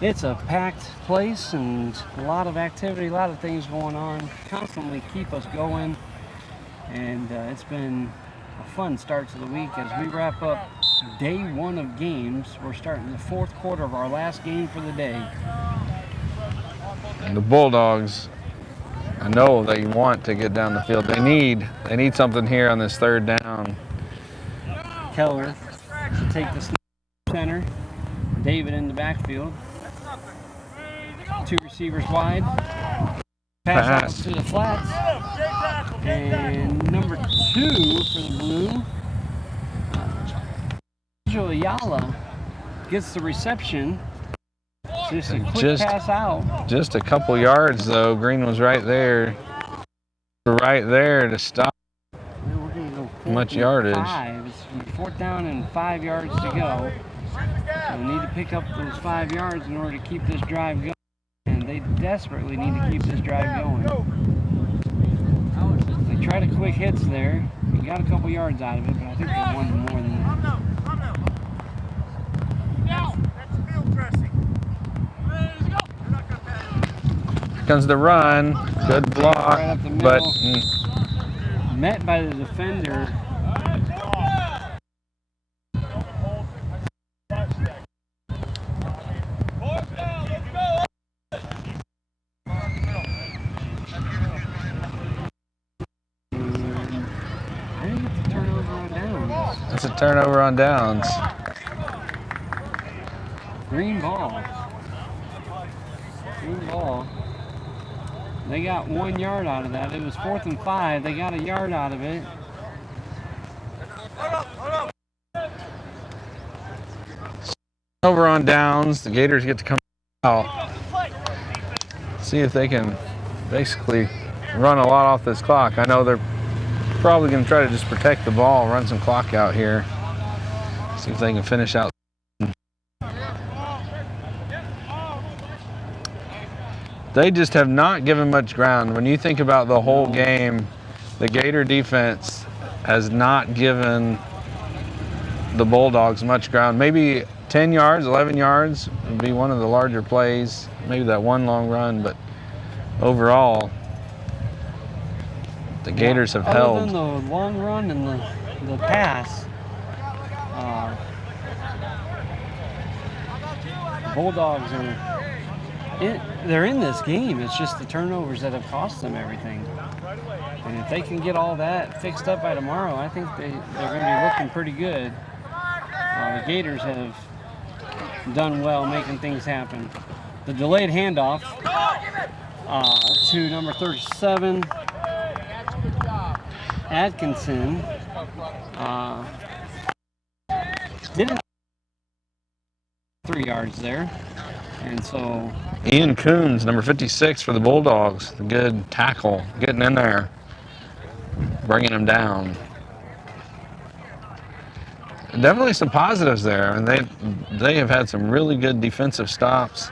it's a packed place and a lot of activity, a lot of things going on, constantly keep us going, and it's been a fun start to the week as we wrap up day 1 of games. We're starting the 4th quarter of our last game for the day. And the Bulldogs, I know they want to get down the field. They need something here on this 3rd down. Keller to take the center. David in the backfield. 2 receivers wide. Pass out to the flats. And number 2 for the Blue, Ayala gets the reception. Just a quick pass out. Just a couple yards though. Green was right there to stop. We're going to go Much yardage. 4th down and 5 yards to go. So we need to pick up those 5 yards in order to keep this drive going. And they desperately need to keep this drive going. They tried a quick hits there. We got a couple yards out of it, but I think they wanted more than that. Here comes the run. Good block, right up the but met by the defender. It's a turnover on downs. Green ball. Green ball. They got 1 yard out of that. It was 4th and 5. They got a yard out of it. Over on downs, the Gators get to come out. See if they can basically run a lot off this clock. I know they're probably going to try to just protect the ball, run some clock out here. See if they can finish out. They just have not given much ground. When you think about the whole game, the Gator defense has not given the Bulldogs much ground. Maybe 10 yards, 11 yards would be one of the larger plays. Maybe that one long run, but overall, the Gators have held. Other than the long run and the pass, the Bulldogs they're in this game. It's just the turnovers that have cost them everything. And if they can get all that fixed up by tomorrow, I think they're going to be looking pretty good. The Gators have done well making things happen. The delayed handoff to number 37, Atkinson, didn't 3 yards there. And so Ian Coons, number 56 for the Bulldogs, the good tackle, getting in there, bringing them down. Definitely some positives there, and they have had some really good defensive stops.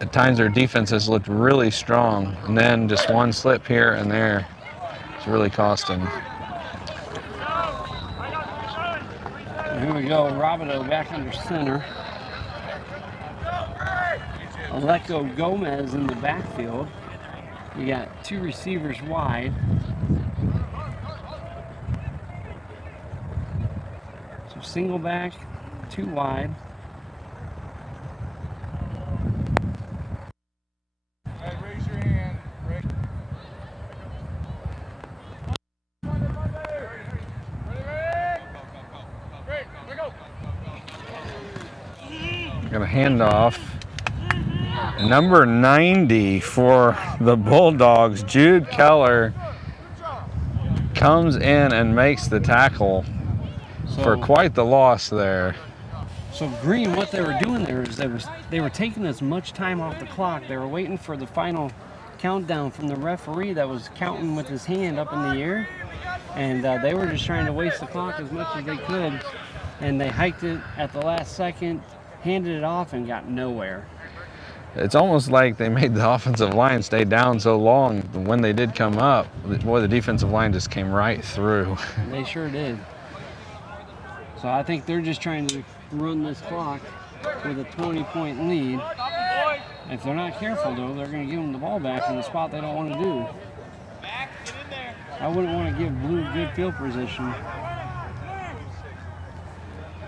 At times their defense has looked really strong, and then just one slip here and there is really costing. Here we go, Robideau back under center. Aleko Gomez in the backfield. You got 2 receivers wide. So single back, 2 wide. Hey, raise your hand. Got a handoff. Number 90 for the Bulldogs, Jude Keller, comes in and makes the tackle for quite the loss there. So Green, what they were doing there is they were taking as much time off the clock. They were waiting for the final countdown from the referee that was counting with his hand up in the air, and they were just trying to waste the clock as much as they could, and they hiked it at the last second, handed it off, and got nowhere. It's almost like they made the offensive line stay down so long. When they did come up, boy, the defensive line just came right through. They sure did. So I think they're just trying to run this clock with a 20-point lead. If they're not careful, though, they're going to give them the ball back in the spot they don't want to do. I wouldn't want to give Blue good field position.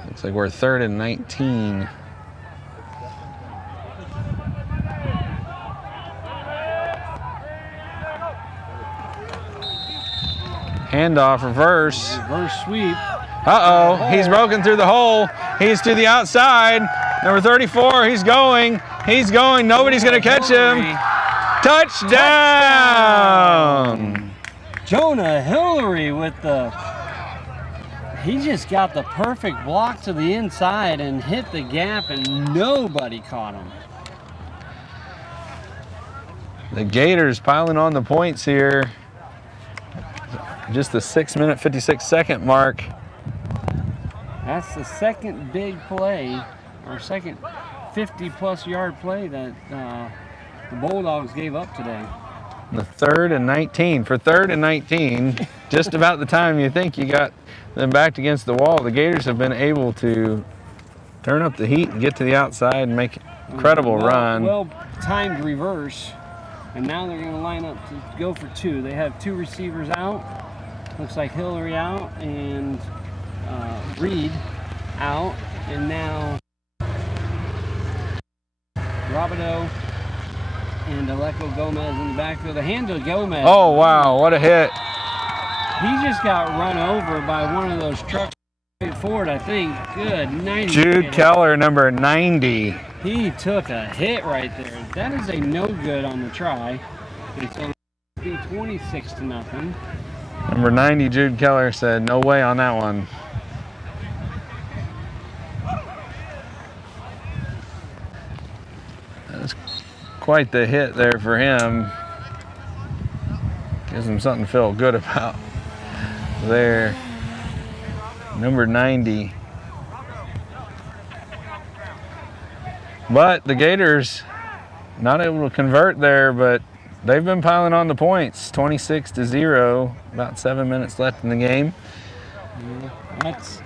Looks like we're 3rd and 19. Handoff, reverse. Reverse sweep. Uh-oh, he's broken through the hole. He's to the outside. Number 34, he's going. He's going. Nobody's going to catch him. Touchdown! Jonah Hillary with he just got the perfect block to the inside and hit the gap, and nobody caught him. The Gators piling on the points here. Just the 6-minute, 56-second mark. That's the second big play, or second 50-plus yard play that the Bulldogs gave up today. The 3rd and 19. For 3rd and 19, just about the time you think you got them backed against the wall, the Gators have been able to turn up the heat and get to the outside and make an incredible run. Well timed reverse, and now they're going to line up to go for 2. They have 2 receivers out. Looks like Hillary out and Reed out, and now Robideau and Aleko Gomez in the backfield. The hand to Gomez. Oh, wow, what a hit. He just got run over by one of those trucks forward, I think. Good night. Jude Keller, number 90. He took a hit right there. That is a no good on the try. It's only 26-0. Number 90, Jude Keller, said no way on that one. That was quite the hit there for him. Gives him something to feel good about there. Number 90. But the Gators not able to convert there, but they've been piling on the points. 26-0, about 7 minutes left in the game. That's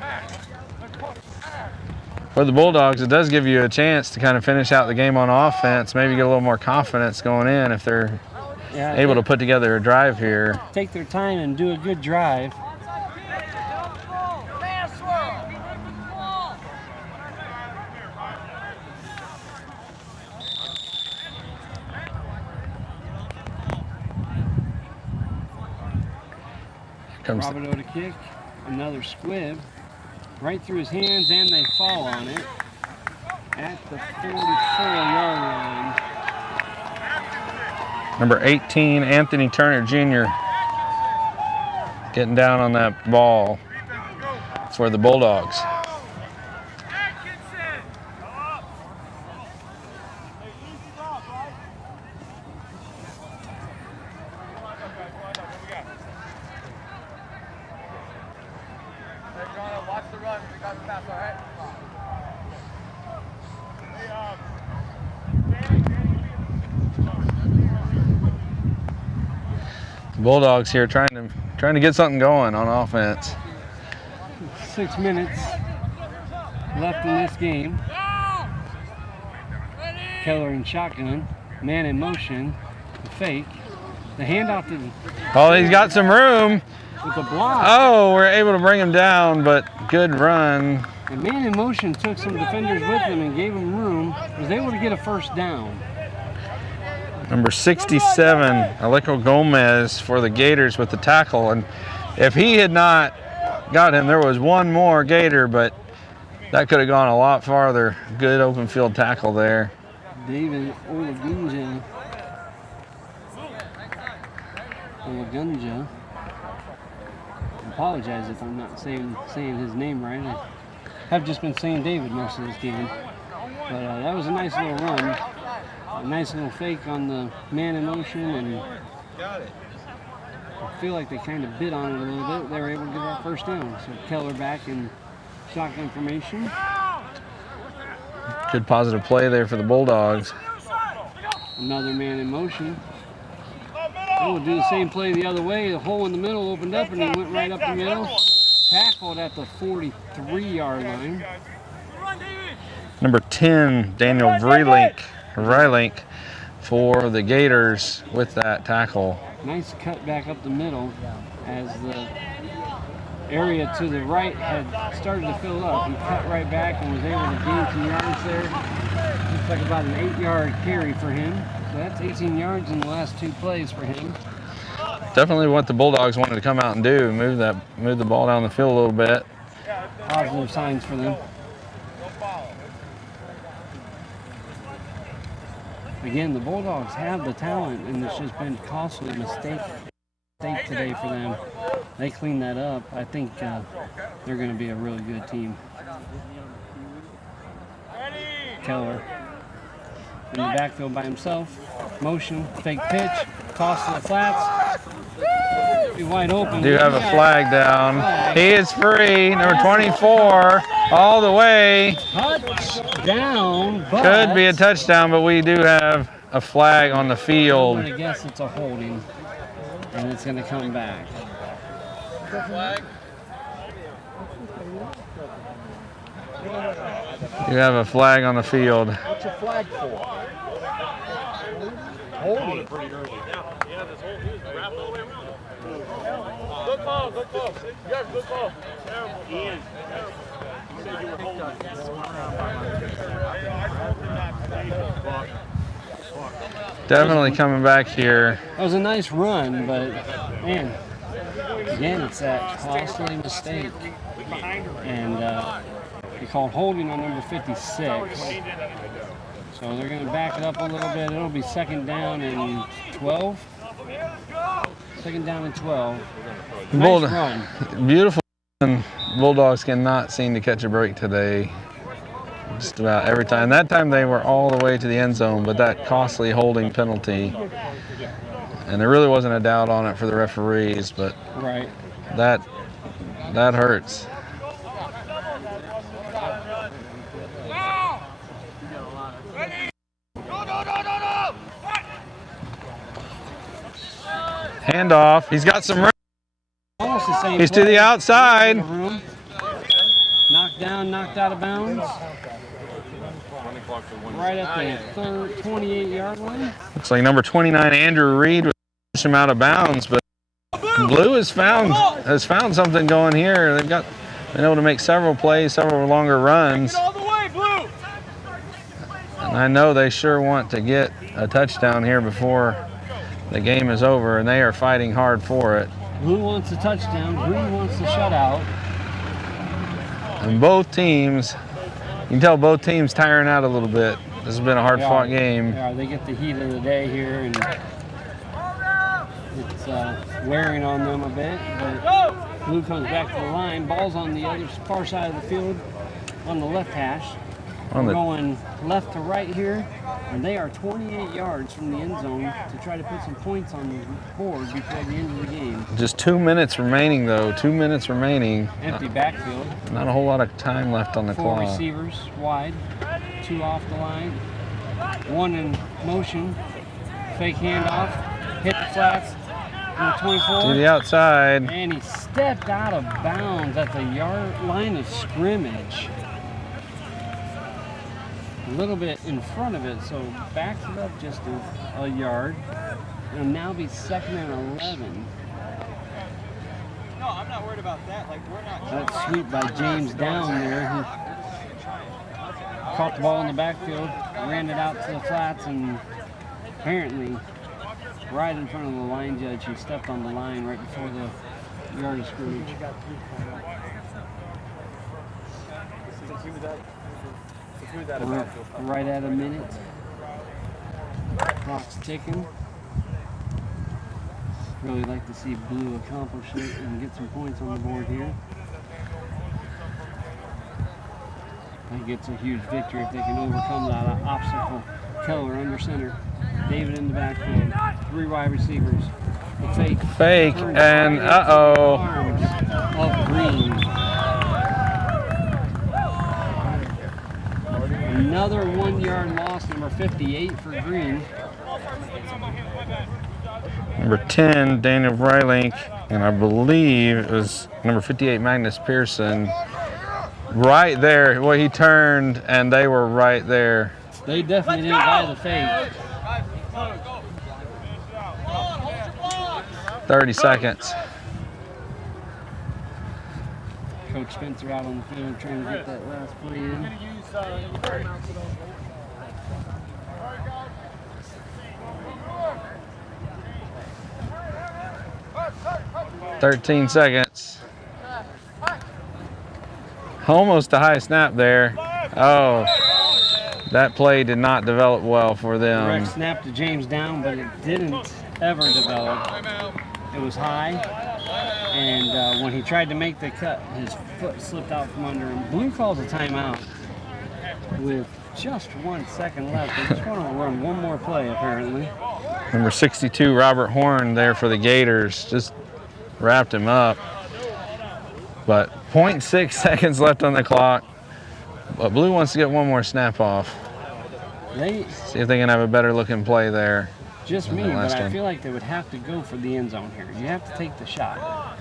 For the Bulldogs, it does give you a chance to kind of finish out the game on offense, maybe get a little more confidence going in if they're able to put together a drive here. Take their time and do a good drive. Robideau to kick, another squib, right through his hands, and they fall on it at the 44-yard line. Number 18, Anthony Turner Jr. getting down on that ball for the Bulldogs. Bulldogs here trying to get something going on offense. 6 minutes left in this game. Keller in shotgun, man in motion, the fake, the handoff to. Oh, he's got some room. With a block. Oh, we're able to bring him down, but good run. And man in motion took some defenders with him and gave him room. Was able to get a first down. Number 67, Aleko Gomez for the Gators with the tackle. And if he had not got him, there was one more Gator, but that could have gone a lot farther. Good open field tackle there. David Olagunja. I apologize if I'm not saying his name right. I have just been saying David most of this game. But that was a nice little run. A nice little fake on the man in motion, and I feel like they kind of bit on it a little bit. They were able to get that first down. So Keller back in shotgun formation. Good positive play there for the Bulldogs. Another man in motion. They will do the same play the other way. The hole in the middle opened up, and he went right up the middle. Tackled at the 43-yard line. Number 10, Daniel Vrylink for the Gators with that tackle. Nice cut back up the middle as the area to the right had started to fill up. He cut right back and was able to gain some yards there. Looks like about an 8-yard carry for him. So that's 18 yards in the last 2 plays for him. Definitely what the Bulldogs wanted to come out and do, move the ball down the field a little bit. Positive signs for them. Again, the Bulldogs have the talent, and it's just been costly mistake today for them. They clean that up. I think they're going to be a really good team. Keller in the backfield by himself. Motion, fake pitch, toss to the flats. Be wide open. Do have a flag down. He is free, number 24, all the way. Touchdown. Could be a touchdown, but we do have a flag on the field. I guess it's a holding, and it's going to come back. You have a flag on the field. What's your flag for? Holding pretty early. Yeah, this whole he was wrapped all the way around. Good call, good call. You guys, good call. Terrible. Ian. You said you were holding. Definitely coming back here. That was a nice run, but man, again, it's that costly mistake. and he called holding on number 56. So they're going to back it up a little bit. It'll be second down and 12. Second down and 12. Nice run. Beautiful. Bulldogs cannot seem to catch a break today. Just about every time. That time they were all the way to the end zone, but that costly holding penalty. And there really wasn't a doubt on it for the referees, but right. that hurts. Handoff. He's got some room. Almost the same He's play. to the outside. Knocked down, knocked out of bounds. Right at the 28-yard line. Looks like number 29, Andrew Reed, was push him out of bounds, but Blue has found something going here. They've been able to make several plays, several longer runs. And I know they sure want to get a touchdown here before the game is over, and they are fighting hard for it. Blue wants a touchdown, Green wants the shutout. And both teams, you can tell both teams tiring out a little bit. This has been a hard-fought game. Yeah, they get the heat of the day here, and it's wearing on them a bit. But Blue comes back to the line. Ball's on the other far side of the field, on the left hash. We're going left to right here, and they are 28 yards from the end zone to try to put some points on the board before the end of the game. Just 2 minutes remaining, though. 2 minutes remaining. Empty backfield. Not a whole lot of time left on the clock. 4 receivers wide, 2 off the line, 1 in motion, fake handoff, hit the flats, number 24. To the outside. And he stepped out of bounds at the line of scrimmage. A little bit in front of it, so backs it up just a yard. It'll now be 2nd and 11. No, I'm not worried about that. Like, we're not. That sweep by James down there. He caught the ball in the backfield, ran it out to the flats, and apparently right in front of the line judge, he stepped on the line right before the yard of scrimmage. We're right at a minute. Clock's ticking. Really like to see Blue accomplish it and get some points on the board here. I think it's a huge victory if they can overcome that obstacle. Keller under center. David in the backfield. 3 wide receivers. The fake. And uh-oh. Of Green. Another 1-yard loss, number 58 for Green. Number 10, Daniel Vrylink, and I believe it was number 58, Magnus Pearson. Right there, well, he turned, and they were right there. They definitely didn't buy the fake. 30 seconds. Coach Spencer out on the field trying to get that last play in. 13 seconds. Almost a high snap there. Oh, that play did not develop well for them. Direct snap to James down, but it didn't ever develop. It was high, and when he tried to make the cut, his foot slipped out from under him. Blue calls a timeout with just 1 second left. They just want to run one more play, apparently. Number 62, Robert Horn, there for the Gators, just wrapped him up. But 0.6 seconds left on the clock. But Blue wants to get one more snap off. See if they can have a better looking play there. Just me, but I feel like they would have to go for the end zone here. You have to take the shot.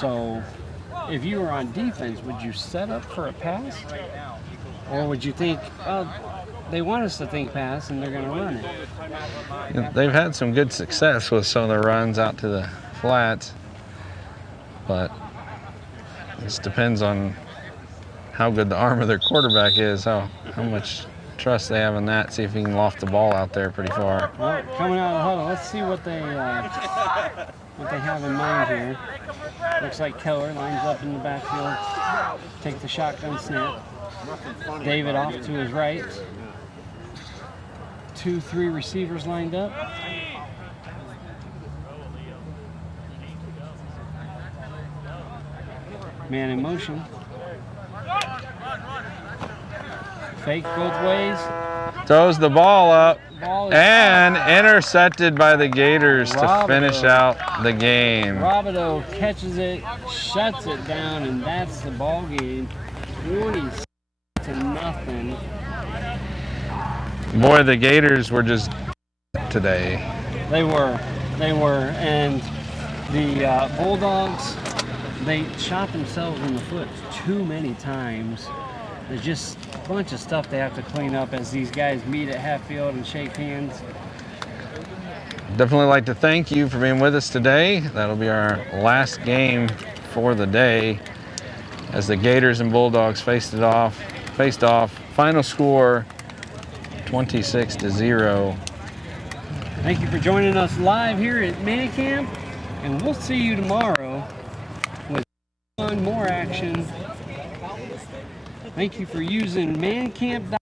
So if you were on defense, would you set up for a pass? Or would you think, oh, they want us to think pass and they're going to run it? You know, they've had some good success with some of their runs out to the flats, but it just depends on how good the arm of their quarterback is, how much trust they have in that, see if he can loft the ball out there pretty far. Well, coming out of the huddle, let's see what they what they have in mind here. Looks like Keller lines up in the backfield, take the shotgun snap. David off to his right. 2-3 receivers lined up. Man in motion. Fake both ways. Throws the ball up and out. intercepted by the Gators to Robideau. finish out the game. Robideau catches it, shuts it down, and that's the ball game. 20 to nothing. Boy, the Gators were just today. They were, and the Bulldogs, they shot themselves in the foot too many times. There's just a bunch of stuff they have to clean up as these guys meet at half field and shake hands. Definitely like to thank you for being with us today. That'll be our last game for the day as the Gators and Bulldogs faced off. Final score 26-0. Thank you for joining us live here at minicamp, and we'll see you tomorrow with more action. Thank you for using mancamp.com.